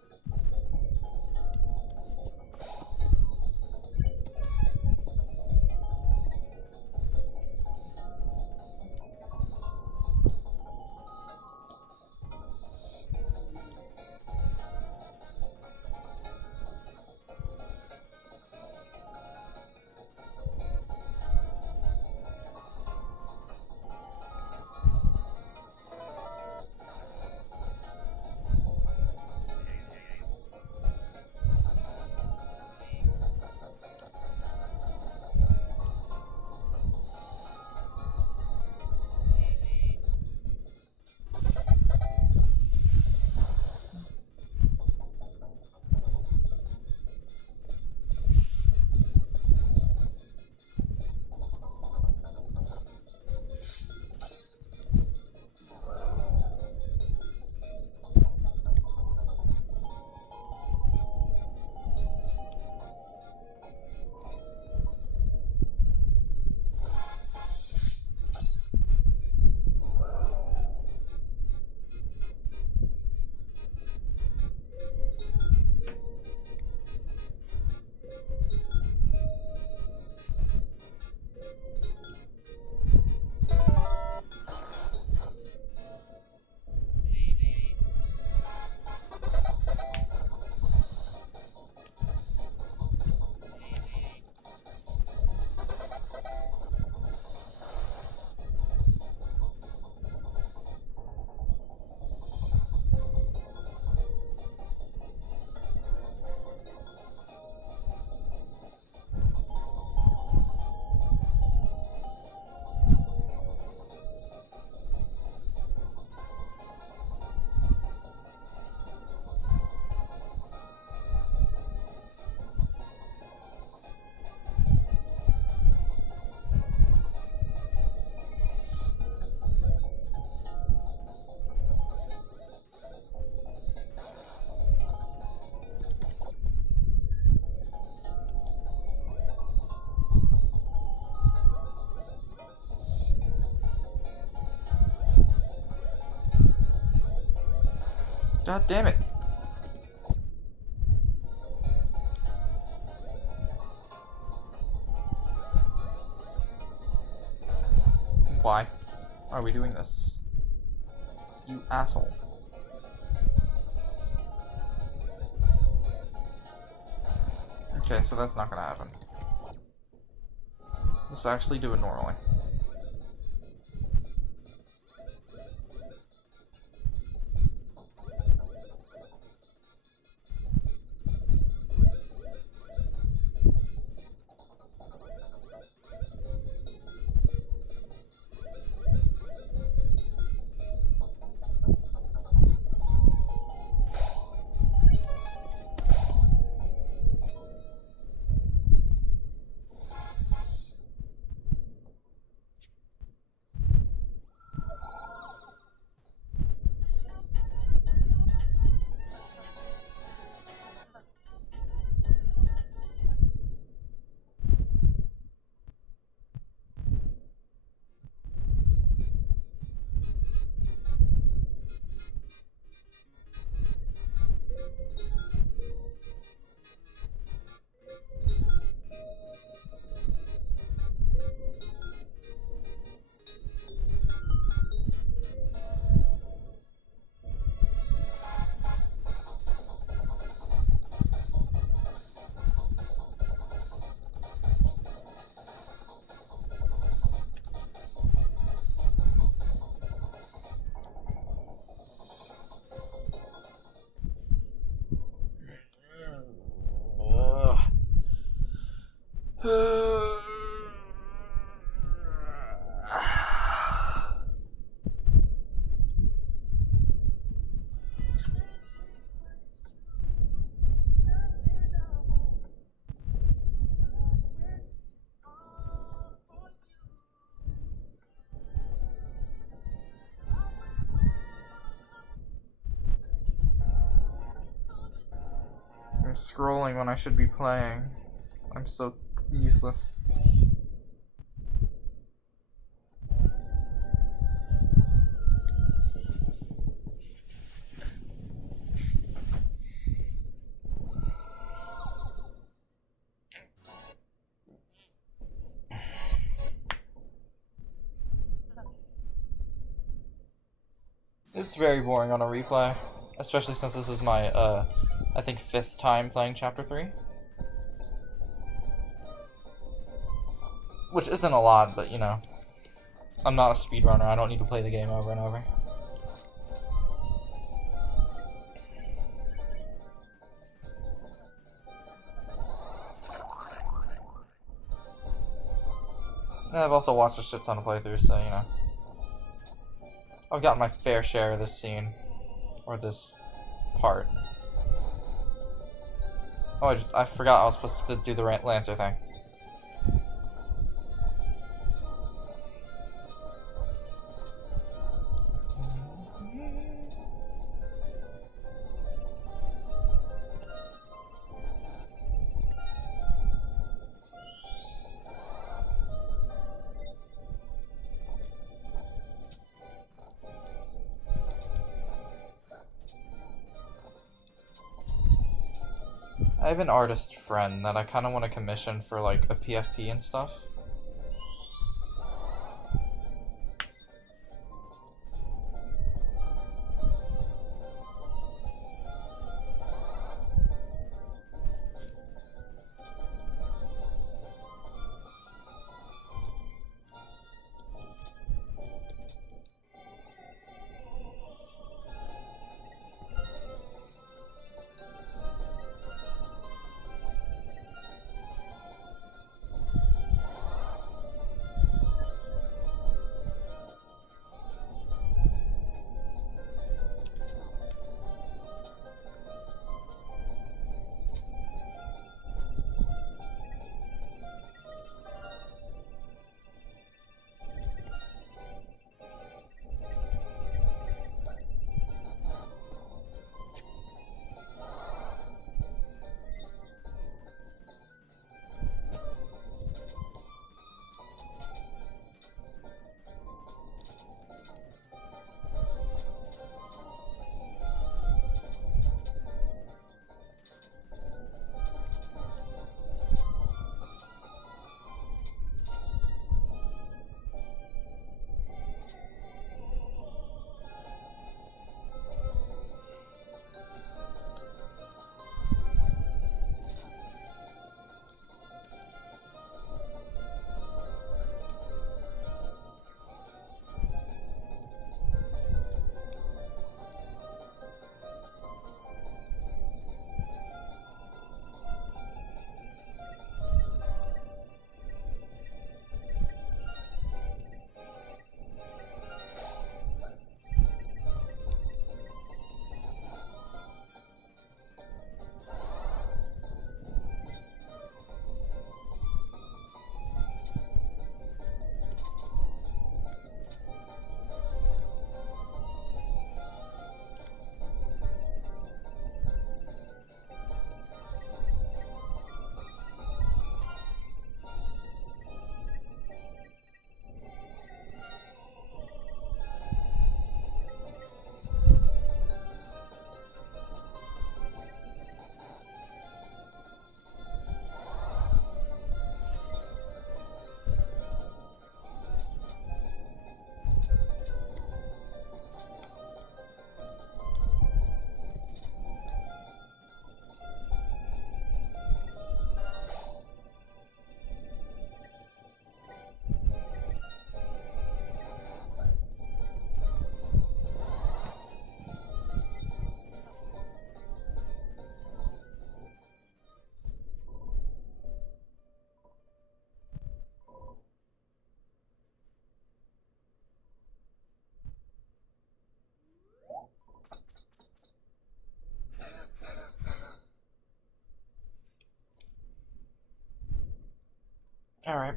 God damn it. Why are we doing this? You asshole. Okay, so that's not gonna happen. Let's actually do it normally. I'm scrolling when I should be playing. I'm so useless. It's very boring on a replay, especially since this is my, I think 5th time playing Chapter 3. Which isn't a lot, but you know, I'm not a speedrunner, I don't need to play the game over and over. And I've also watched a shit ton of playthroughs, so you know. I've gotten my fair share of this scene. Or this part. Oh, I forgot I was supposed to do the Lancer thing. I have an artist friend that I kind of want to commission for like a PFP and stuff. Alright.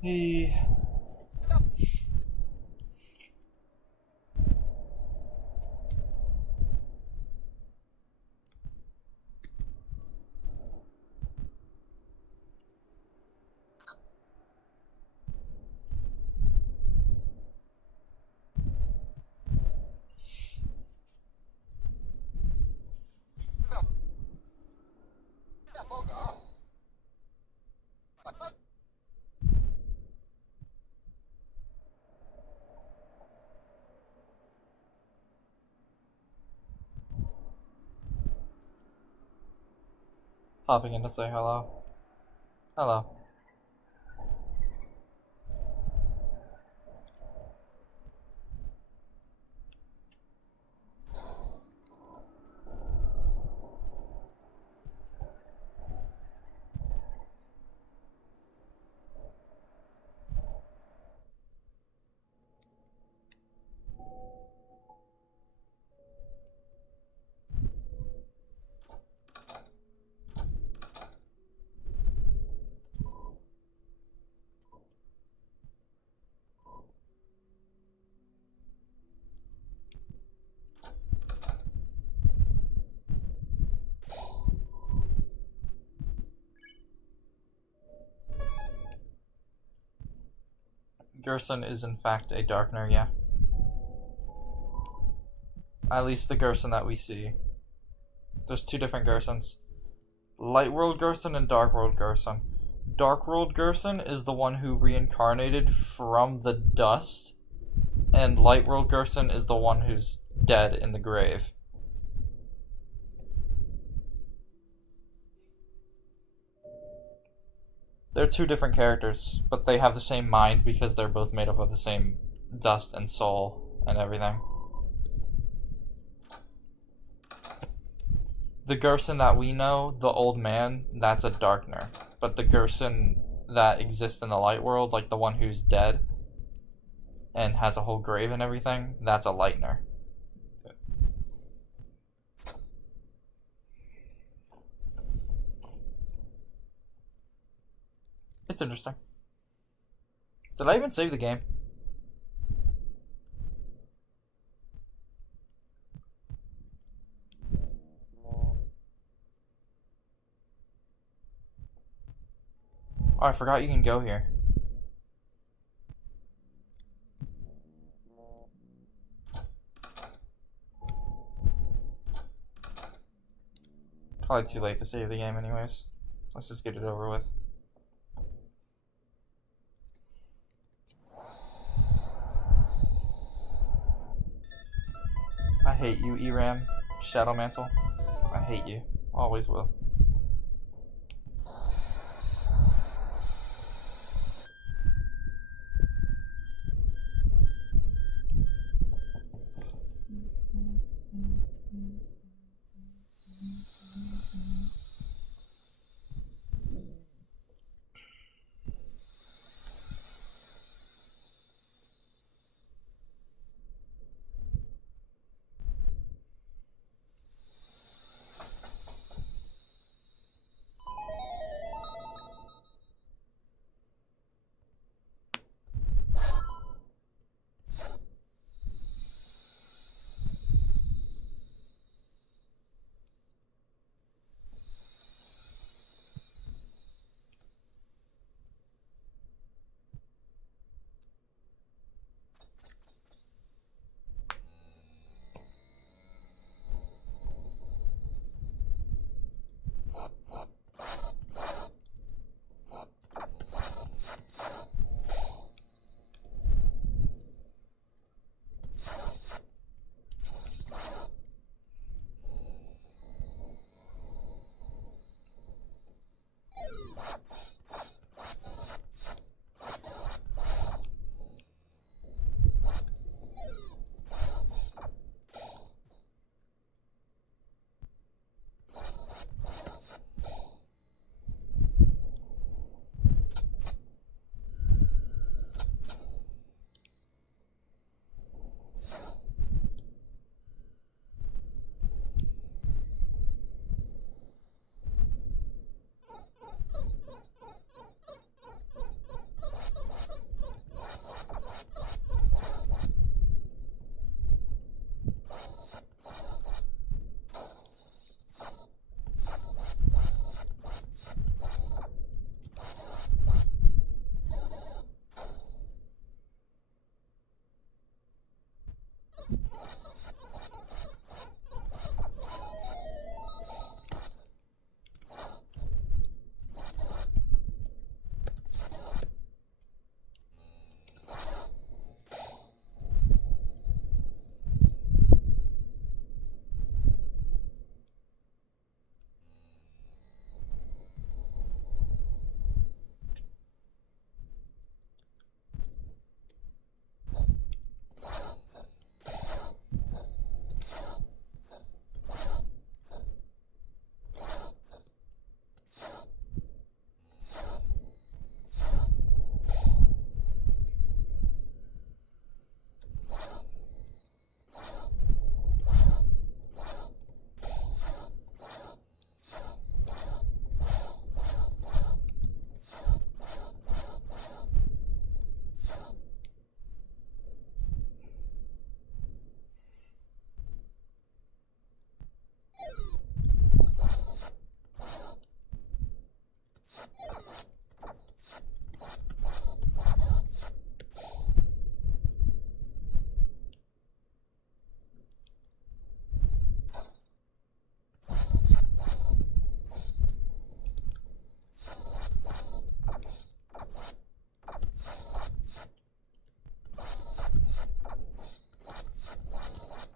He. Popping in to say hello. Hello. Gerson is in fact a Darkner, yeah. At least the Gerson that we see. There's two different Gersons. Light World Gerson and Dark World Gerson. Dark World Gerson is the one who reincarnated from the dust, and Light World Gerson is the one who's dead in the grave. They're two different characters, but they have the same mind because they're both made up of the same dust and soul and everything. The Gerson that we know, the old man, that's a Darkner. But the Gerson that exists in the light world, like the one who's dead and has a whole grave and everything, that's a Lightner. It's interesting. Did I even save the game? Oh, I forgot you can go here. Probably too late to save the game anyways. Let's just get it over with. I hate you, ERAM, Shadow Mantle. I hate you. Always will.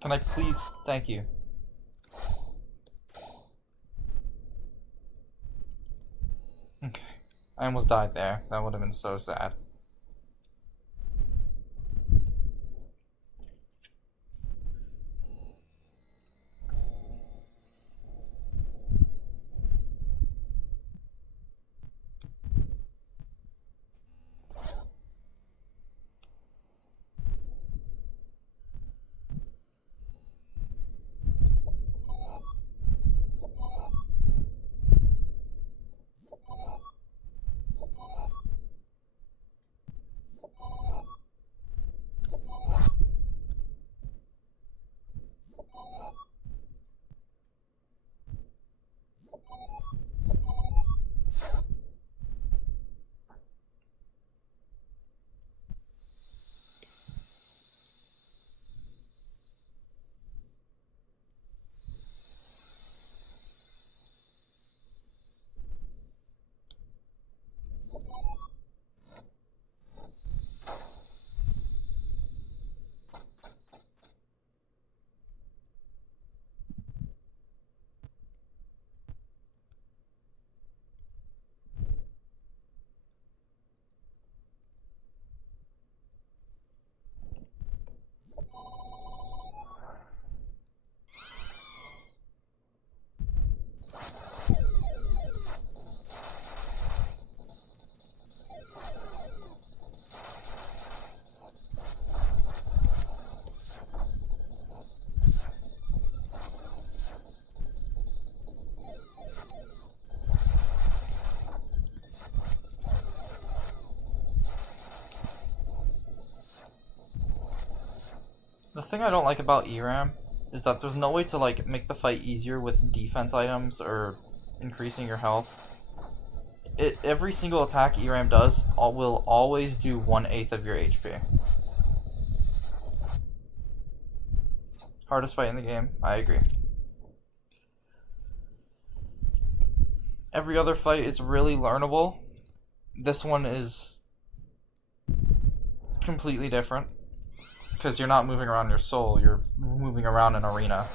Can I please? Thank you. Okay. I almost died there. That would have been so sad. The thing I don't like about ERAM is that there's no way to like make the fight easier with defense items or increasing your health. Every single attack ERAM does will always do 1/8 of your HP. Hardest fight in the game, I agree. Every other fight is really learnable. This one is completely different. Because you're not moving around your soul, you're moving around an arena.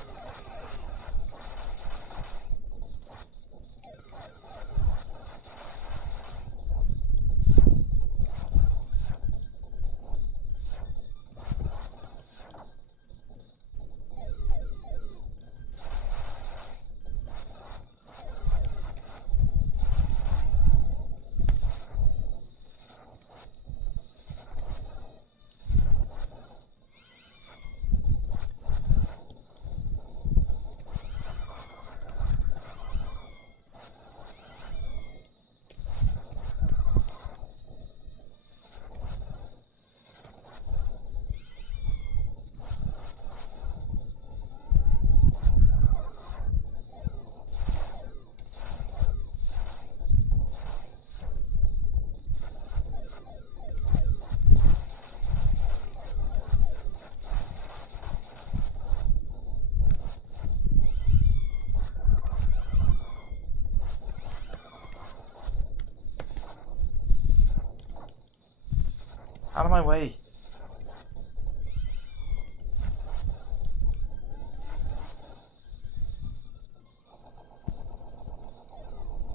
Out of my way.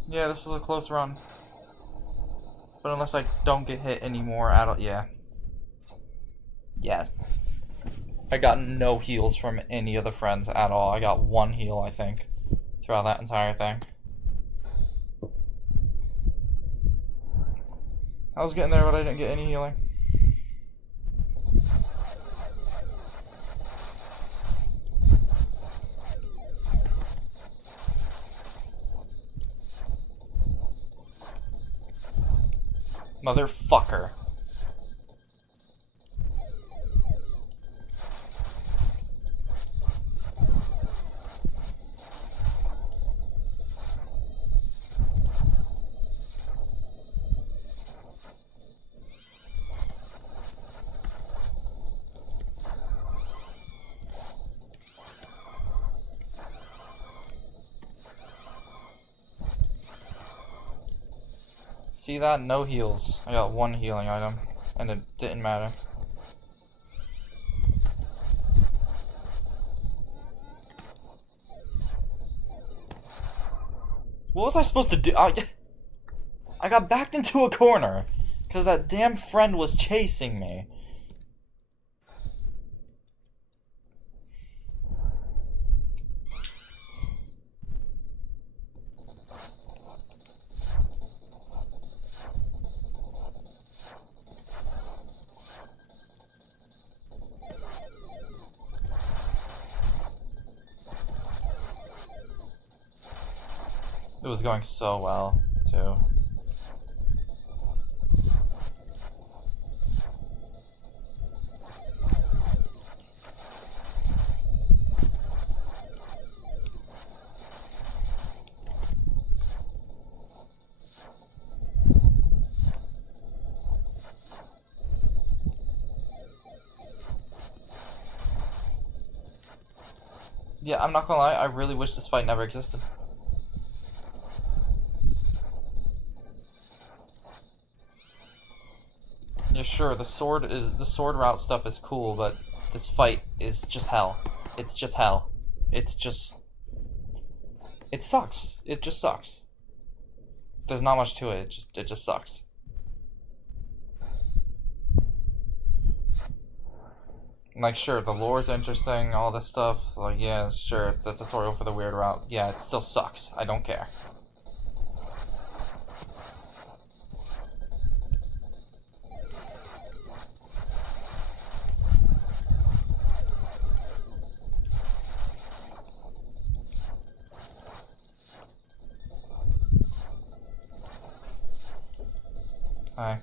Yeah, this was a close run. But unless I don't get hit anymore, yeah. Yeah. I got no heals from any of the friends at all. I got one heal, I think, throughout that entire thing. I was getting there, but I didn't get any healing. Motherfucker. See that? No heals. I got one healing item, and it didn't matter. What was I supposed to do? I got backed into a corner because that damn friend was chasing me. It was going so well, too. Yeah, I'm not gonna lie, I really wish this fight never existed. Yeah, sure, the sword route stuff is cool, but this fight is just hell. It's just hell. It's just... It sucks. It just sucks. There's not much to it, it just sucks. Like, sure, the lore's interesting, all this stuff, like, yeah, sure, it's a tutorial for the weird route. Yeah, it still sucks. I don't care. Hi.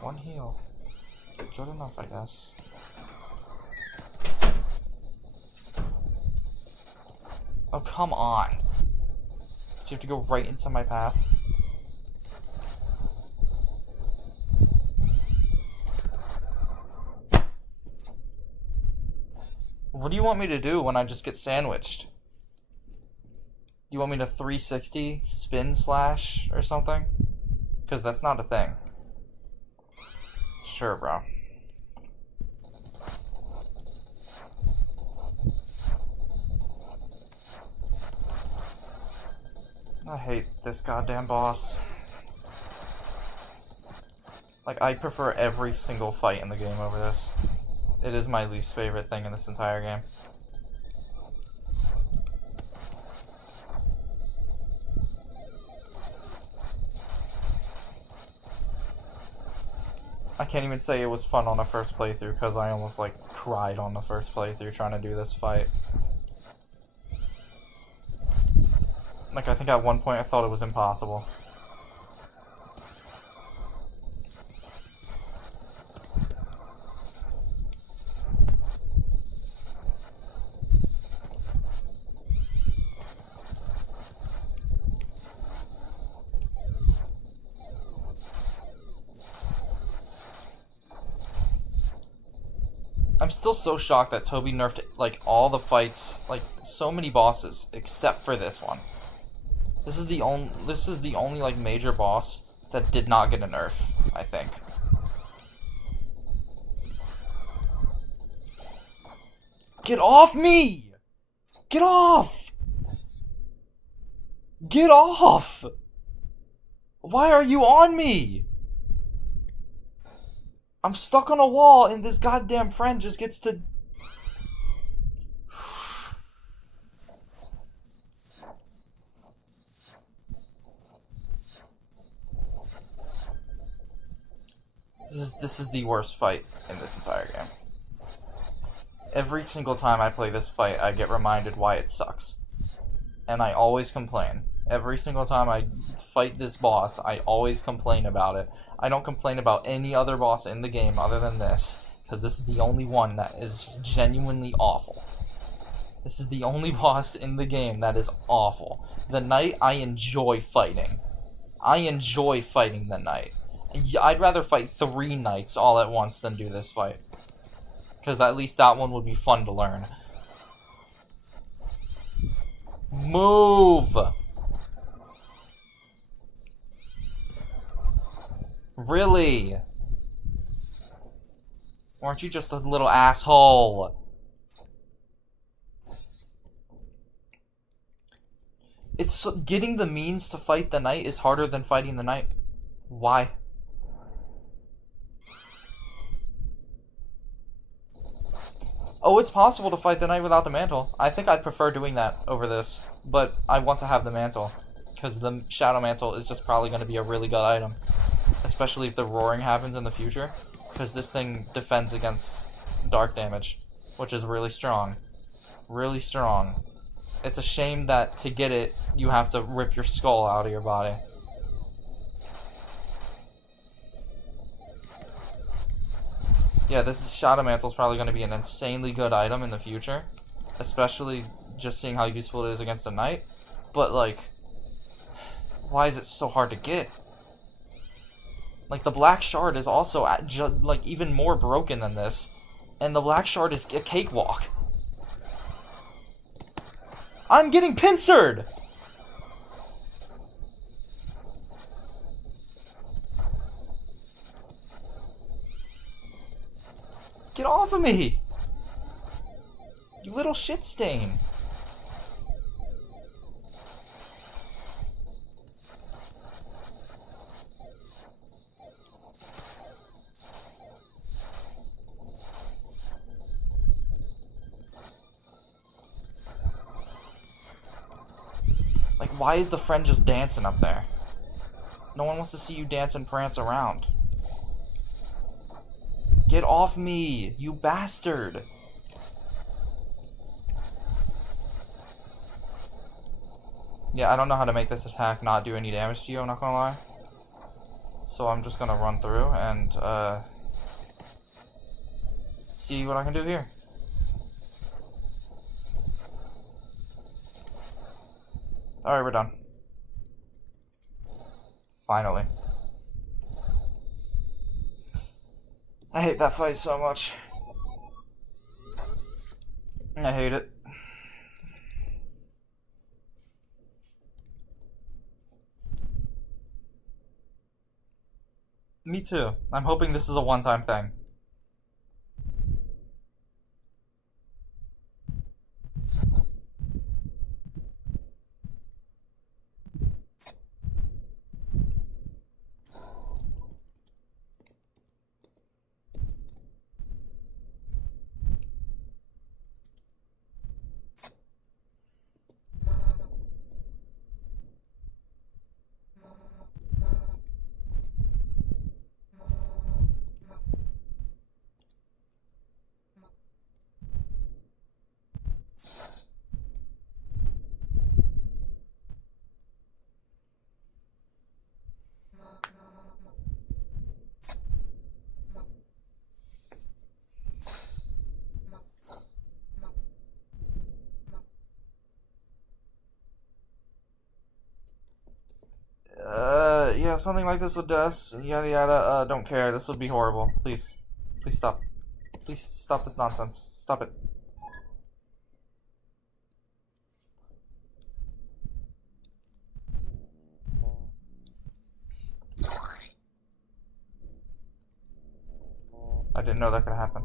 One heal. Good enough, I guess. Oh, come on. Do you have to go right into my path? What do you want me to do when I just get sandwiched? Do you want me to 360 spin slash or something? Because that's not a thing. Sure, bro. I hate this goddamn boss. Like, I prefer every single fight in the game over this. It is my least favorite thing in this entire game. I can't even say it was fun on the first playthrough because I almost, like, cried on the first playthrough trying to do this fight. Like, I think at one point I thought it was impossible. I'm still so shocked that Toby nerfed, like, all the fights, like, so many bosses, except for this one. This is the only, like, major boss that did not get a nerf, I think. Get off me! Get off! Get off! Why are you on me? I'm stuck on a wall and this goddamn friend just gets to... This is the worst fight in this entire game. Every single time I play this fight, I get reminded why it sucks. And I always complain. Every single time I fight this boss, I always complain about it. I don't complain about any other boss in the game other than this, because this is the only one that is just genuinely awful. This is the only boss in the game that is awful. The Knight, I enjoy fighting. I enjoy fighting the Knight. I'd rather fight 3 Knights all at once than do this fight. Because at least that one would be fun to learn. Move! Really? Aren't you just a little asshole? It's getting the means to fight the knight is harder than fighting the knight. Why? Oh, it's possible to fight the knight without the mantle. I think I'd prefer doing that over this, but I want to have the mantle because the shadow mantle is just probably going to be a really good item, especially if the roaring happens in the future, because this thing defends against dark damage, which is really strong. Really strong. It's a shame that to get it, you have to rip your skull out of your body. Yeah, this Shadow Mantle is probably going to be an insanely good item in the future, especially just seeing how useful it is against a knight. But, like, why is it so hard to get? Like, the Black Shard is also, like, even more broken than this, and the Black Shard is a cakewalk. I'm getting pincered! Get off of me! You little shit stain. Like, why is the friend just dancing up there? No one wants to see you dance and prance around. Get off me, you bastard! Yeah, I don't know how to make this attack not do any damage to you, I'm not gonna lie. So I'm just gonna run through and, see what I can do here. Alright, we're done. Finally. I hate that fight so much. I hate it. Me too. I'm hoping this is a one-time thing. Yeah, something like this with Des, yada yada, don't care, this would be horrible. Please. Please stop. Please stop this nonsense. Stop it. I didn't know that could happen.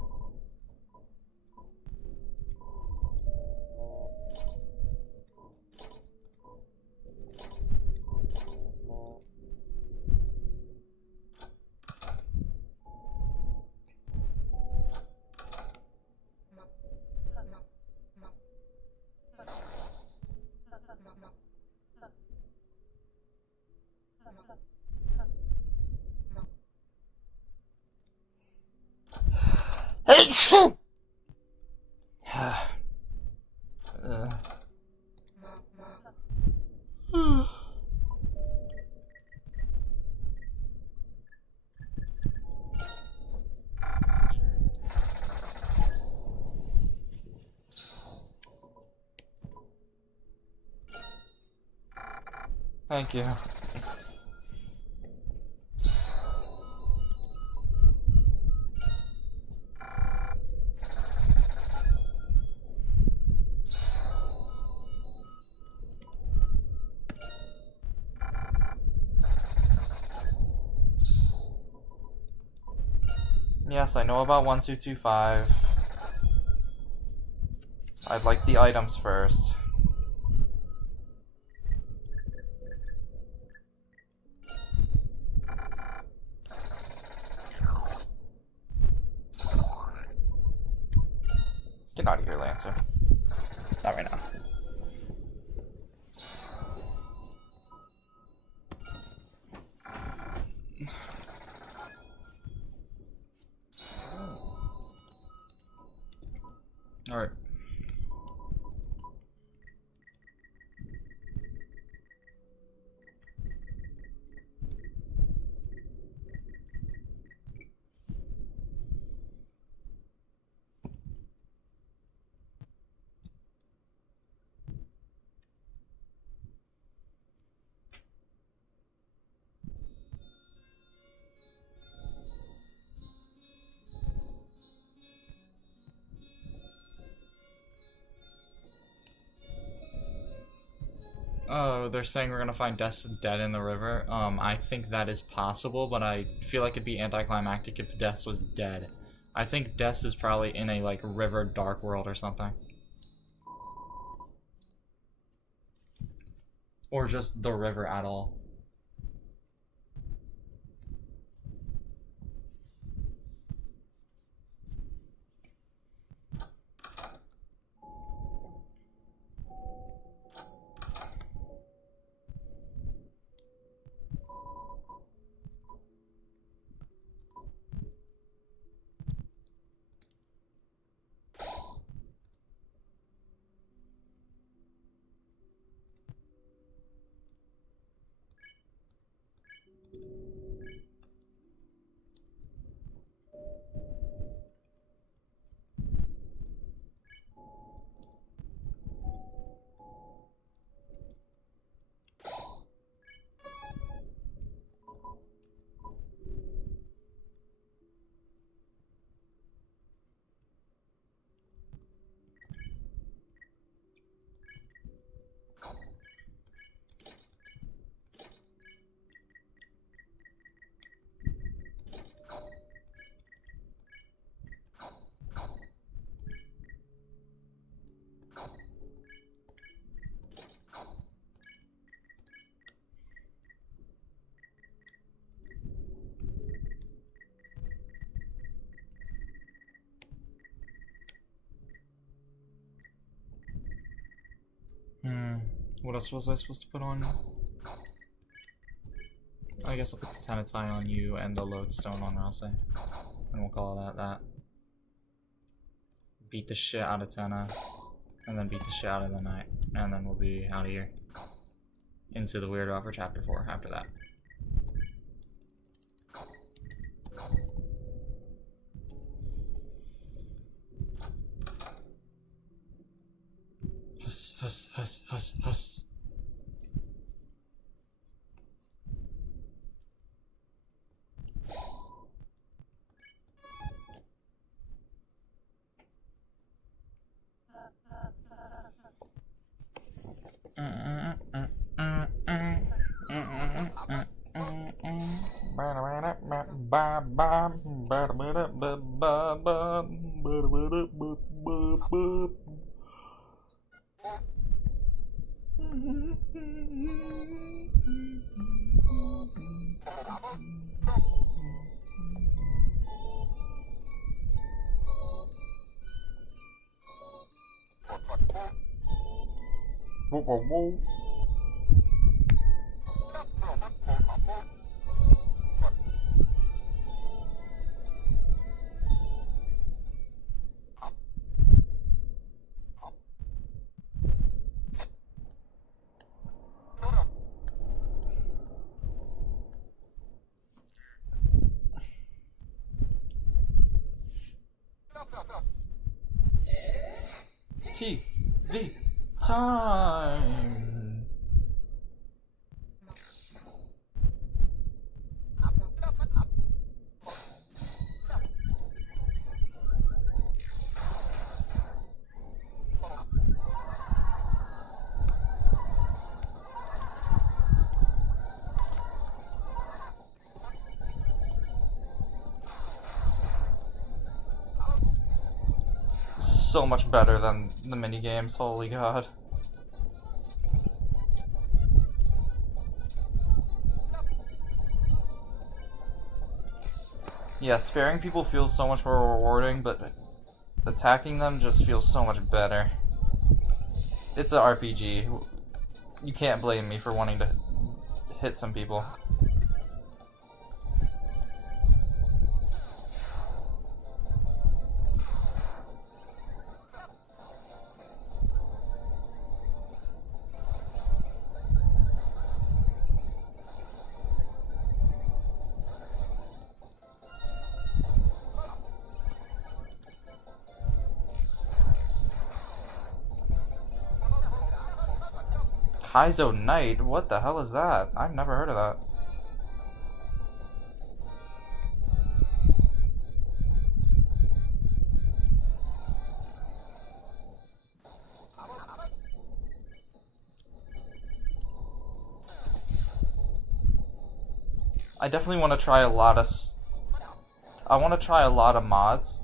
Thank you. Yes, I know about 1225. I'd like the items first. Get out of here, Lancer. Not right now. Alright. Oh, they're saying we're gonna find Des dead in the river. I think that is possible, but I feel like it'd be anticlimactic if Des was dead. I think Des is probably in a, like, river dark world or something. Or just the river at all. What else was I supposed to put on? I guess I'll put the Tenet's Eye on you and the Lodestone on Rousey. And we'll call that. Beat the shit out of Tenna. And then beat the shit out of the Knight. And then we'll be out of here. Into the Weirdo for Chapter 4 after that. Huss, huss, huss, huss, huss. Whoa, whoa, whoa. TV time. so much better than the mini games. Holy god. Yeah, sparing people feels so much more rewarding, but attacking them just feels so much better. It's an RPG. You can't blame me for wanting to hit some people. Kaizo Knight? What the hell is that? I've never heard of that. I definitely want to try a lot of... I want to try a lot of mods.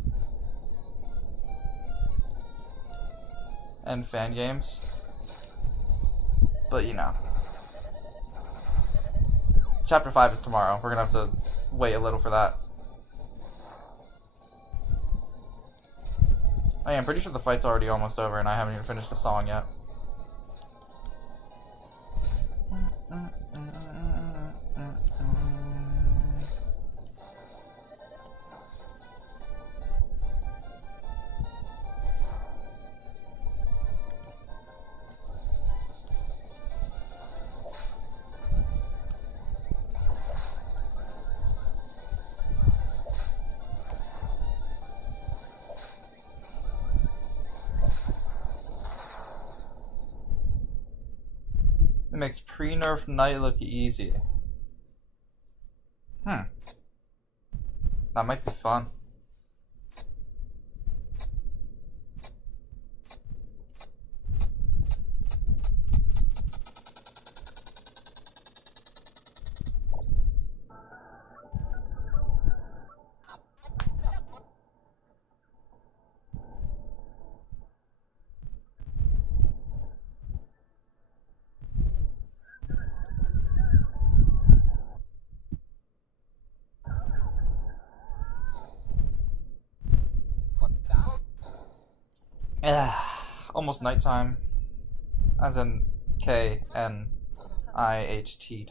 And fan games. But, you know. Chapter 5 is tomorrow. We're gonna have to wait a little for that. Oh, yeah, I'm pretty sure the fight's already almost over and I haven't even finished the song yet. It makes pre-nerf Knight look easy. That might be fun. Almost nighttime, as in K-N-I-H-T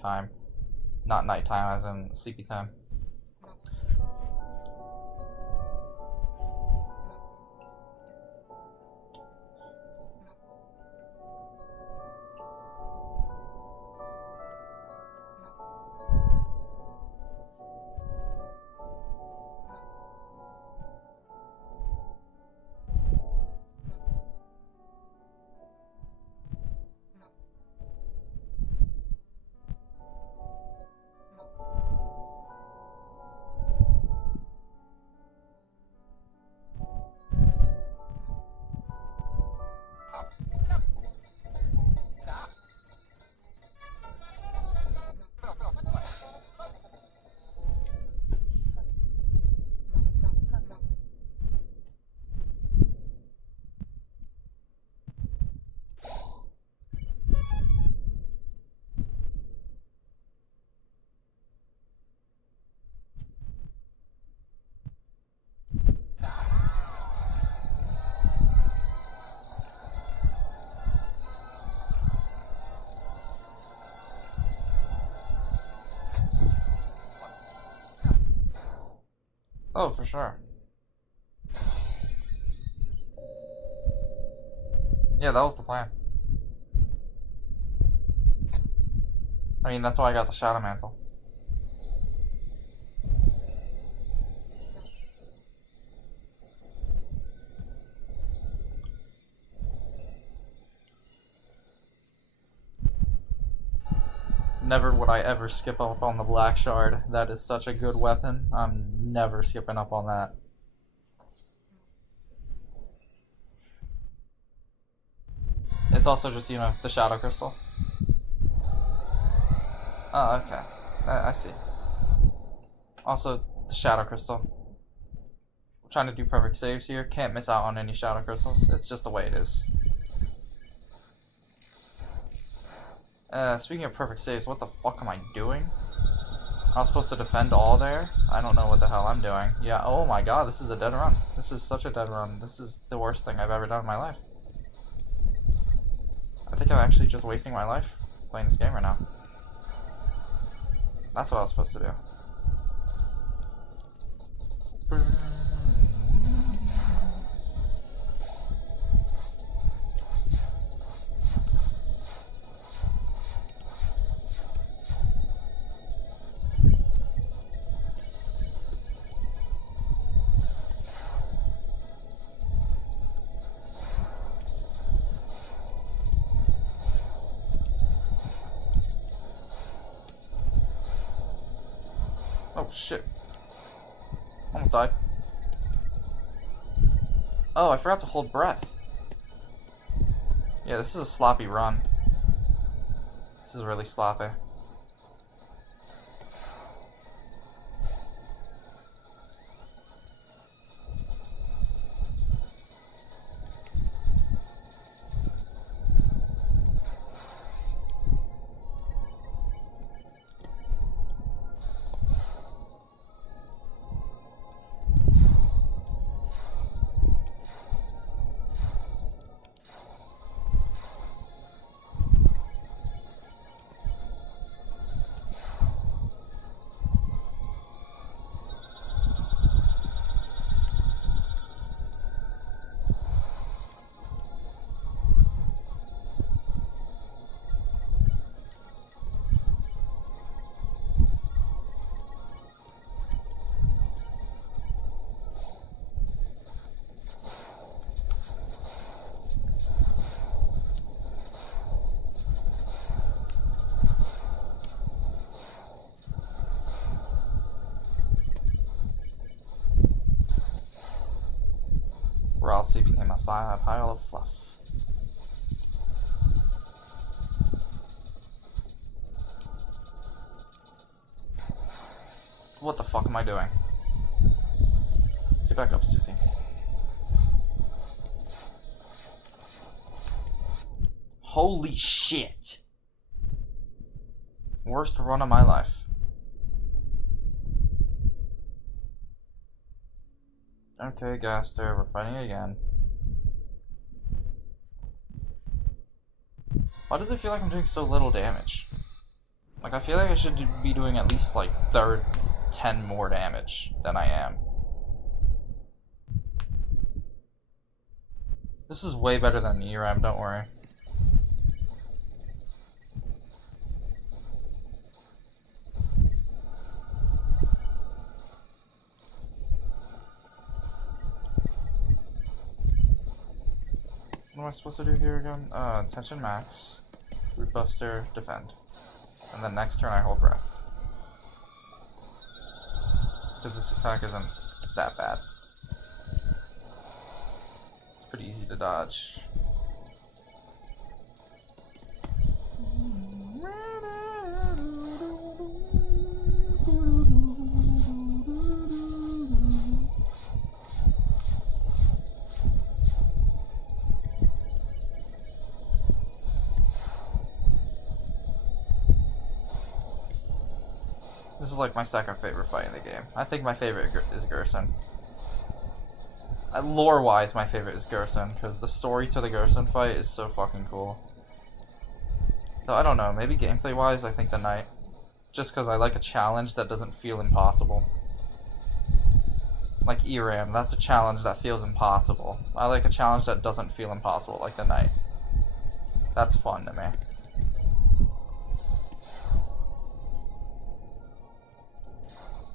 time, not nighttime as in sleepy time. Oh, for sure. Yeah, that was the plan. I mean, that's why I got the Shadow Mantle. Never would I ever skip up on the Black Shard. That is such a good weapon. I'm never skipping up on that. It's also just, you know, the Shadow Crystal. Oh, okay. I see. Also, the Shadow Crystal. trying to do perfect saves here. Can't miss out on any shadow crystals. It's just the way it is. Speaking of perfect saves, what the fuck am I doing? I was supposed to defend all there? I don't know what the hell I'm doing. Yeah, oh my god, this is a dead run. This is such a dead run. This is the worst thing I've ever done in my life. I think I'm actually just wasting my life playing this game right now. That's what I was supposed to do. Oh shit. Almost died. Oh, I forgot to hold breath. Yeah, this is a sloppy run. This is really sloppy. Ralsei became a pile of fluff. What the fuck am I doing? Get back up, Susie. Holy shit! Worst run of my life. Okay, Gaster, we're fighting again. Why does it feel like I'm doing so little damage? Like, I feel like I should be doing at least, like, 10 more damage than I am. This is way better than ERAM, don't worry. What am I supposed to do here again? Tension max, root buster, defend. And then next turn I hold breath. Because this attack isn't that bad. It's pretty easy to dodge. This is like my second favorite fight in the game. I think my favorite is Gerson. Lore-wise, my favorite is Gerson, because the story to the Gerson fight is so fucking cool. Though, I don't know, maybe gameplay-wise, I think the Knight. Just because I like a challenge that doesn't feel impossible. Like ERAM, that's a challenge that feels impossible. I like a challenge that doesn't feel impossible, like the Knight. That's fun to me.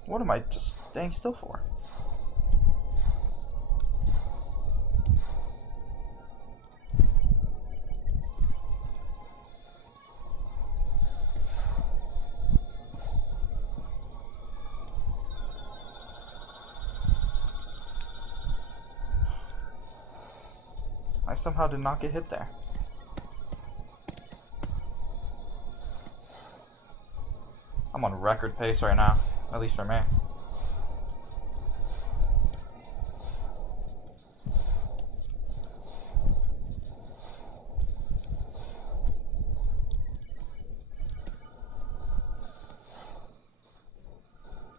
What am I just staying still for? I somehow did not get hit there. I'm on record pace right now, at least for me.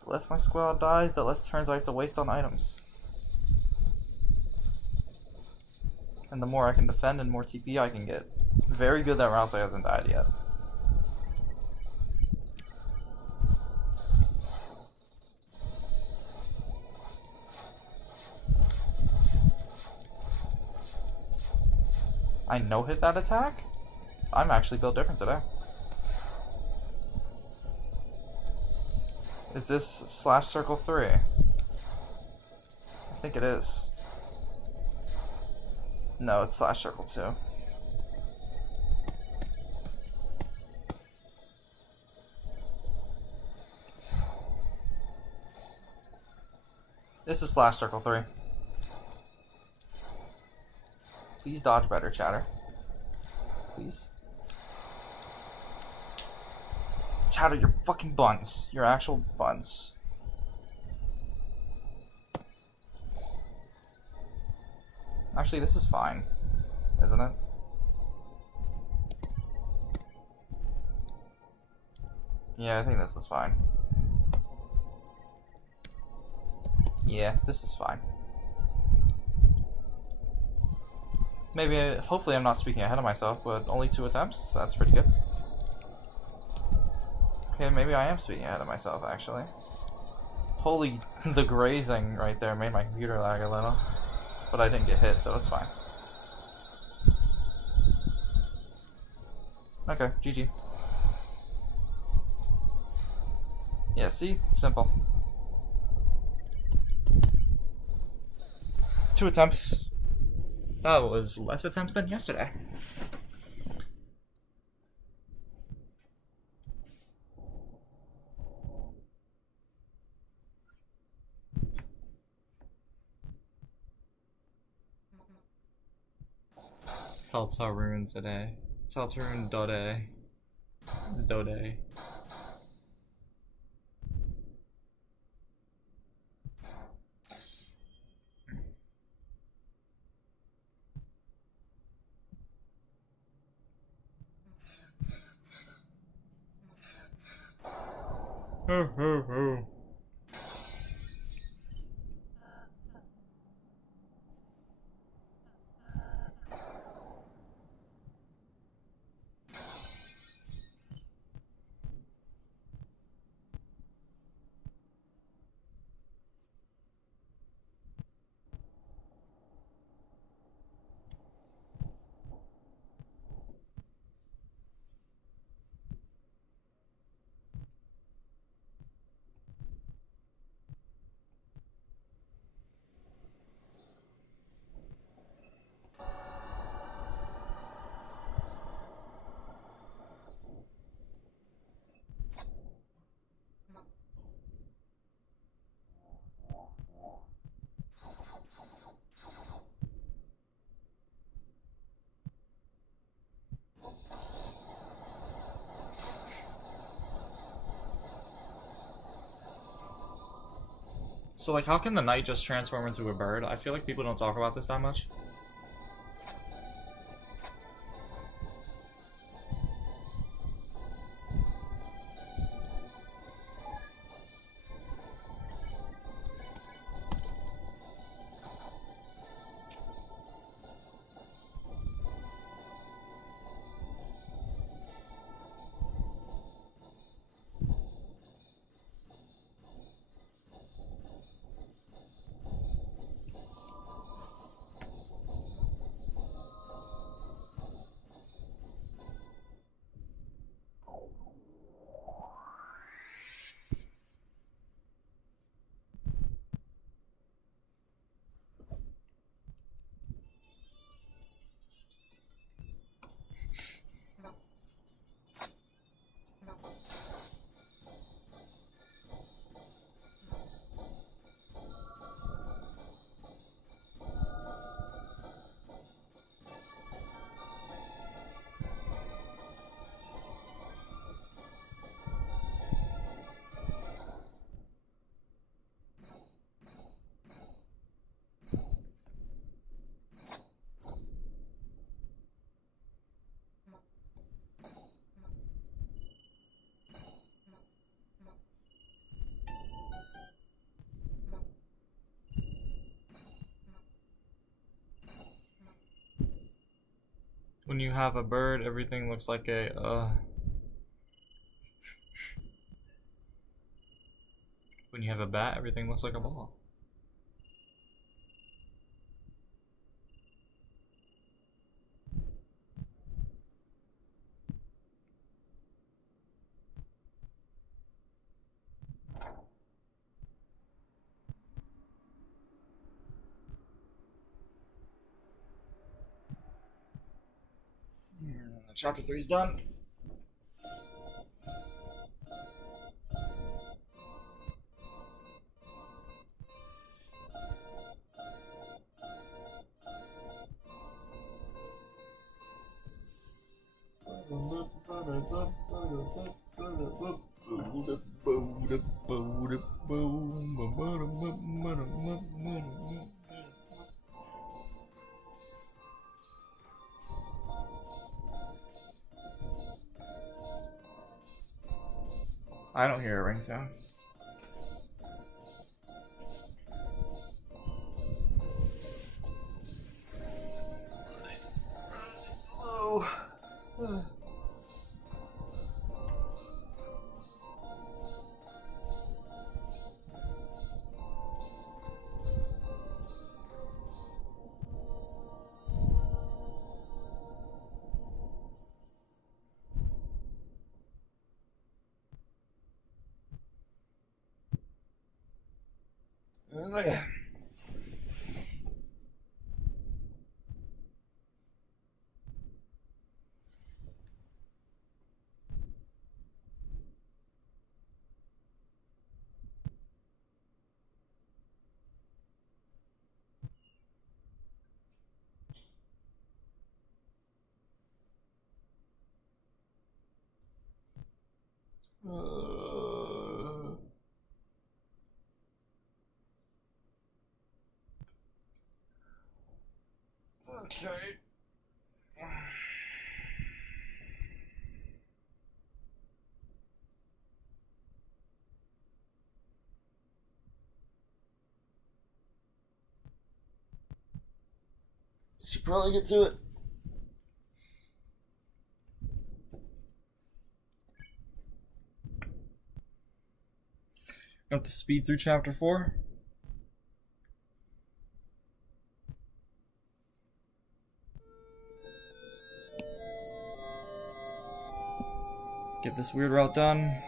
The less my squad dies, the less turns I have to waste on items. And the more I can defend and more TP I can get. Very good that Rousey hasn't died yet. I no-hit that attack? I'm actually built different today. Is this slash circle 3? I think it is. No, it's slash circle 2. This is slash circle 3. Please dodge better, chatter. Please. Chatter, your fucking buns. Your actual buns. Actually, this is fine, isn't it? Yeah, I think this is fine. Yeah, this is fine. Maybe, hopefully I'm not speaking ahead of myself, but only 2 attempts? That's pretty good. Okay, maybe I am speaking ahead of myself, actually. Holy, the grazing right there made my computer lag a little. But I didn't get hit, so it's fine. Okay, GG. Yeah, see? Simple. 2 attempts. That was less attempts than yesterday. Deltarune today. Deltarune Dode. Dode. So, like, how can the knight just transform into a bird? I feel like people don't talk about this that much. When you have a bird, everything looks like a, When you have a bat, everything looks like a ball. Chapter 3's done. I don't hear a ringtone. Hello. Okay. Should probably get to it. Up to speed through chapter 4. Get this weird route done,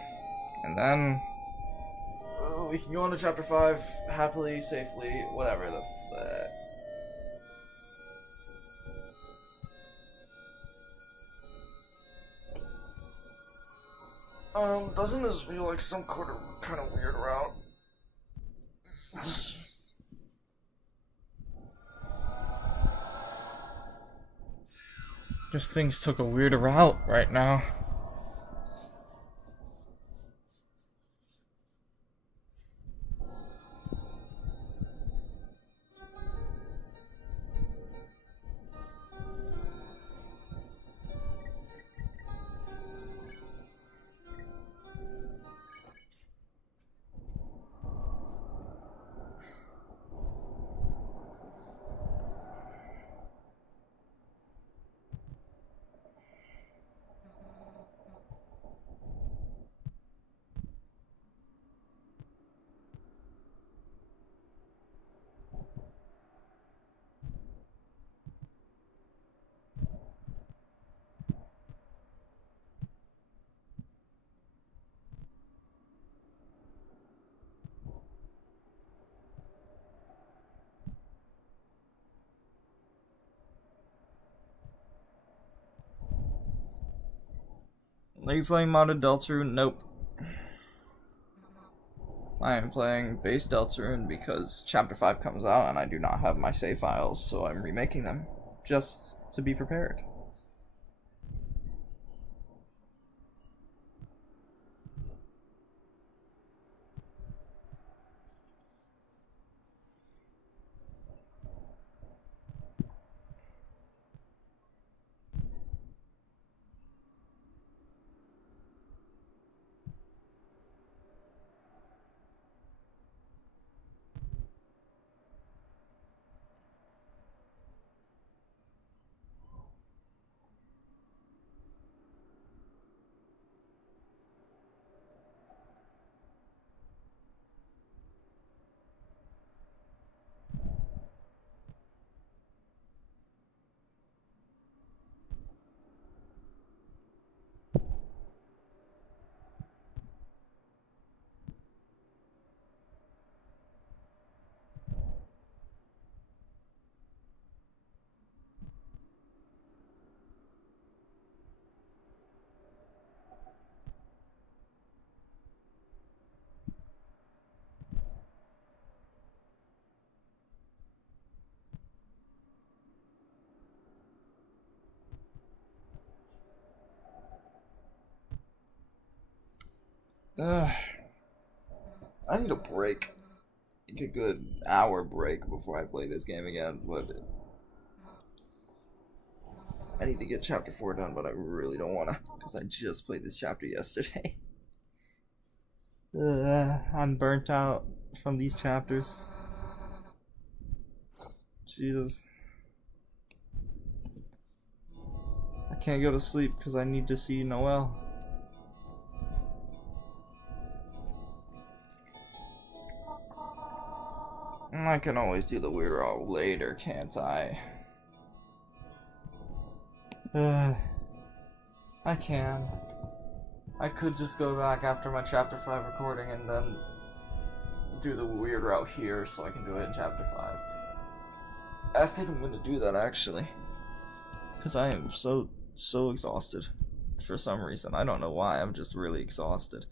and then We can go on to chapter 5 happily, safely, whatever the doesn't this feel like some kind of weird route? just things took a weird route right now. Are you playing modded Deltarune? Nope. I am playing base Deltarune because Chapter 5 comes out and I do not have my save files, so I'm remaking them just to be prepared. I need a break. Like a good hour break before I play this game again, but I need to get chapter 4 done, but I really don't want to, because I just played this chapter yesterday. I'm burnt out from these chapters. Jesus. I can't go to sleep because I need to see Noelle. I can always do the weirdo later, can't I? I can. I could just go back after my chapter 5 recording and then do the weird route here so I can do it in chapter 5. I think I'm gonna do that actually. Because I am so exhausted. For some reason. I don't know why, I'm just really exhausted.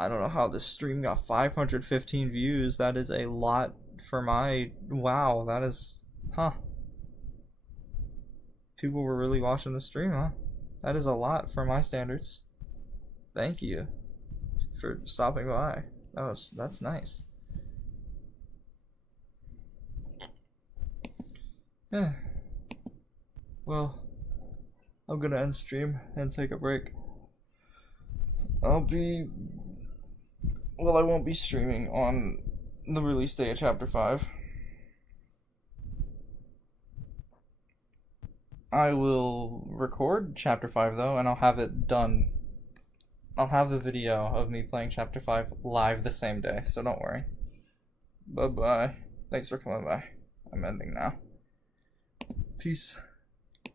I don't know how this stream got 515 views. That is a lot for my... Wow, that is... Huh. People were really watching the stream, huh? That is a lot for my standards. Thank you for stopping by. That's nice. Yeah. Well, I'm gonna end stream and take a break. I won't be streaming on the release day of chapter 5. I will record chapter 5 though, and I'll have it done. I'll have the video of me playing chapter 5 live the same day, so don't worry. Bye bye. Thanks for coming by. I'm ending now. Peace.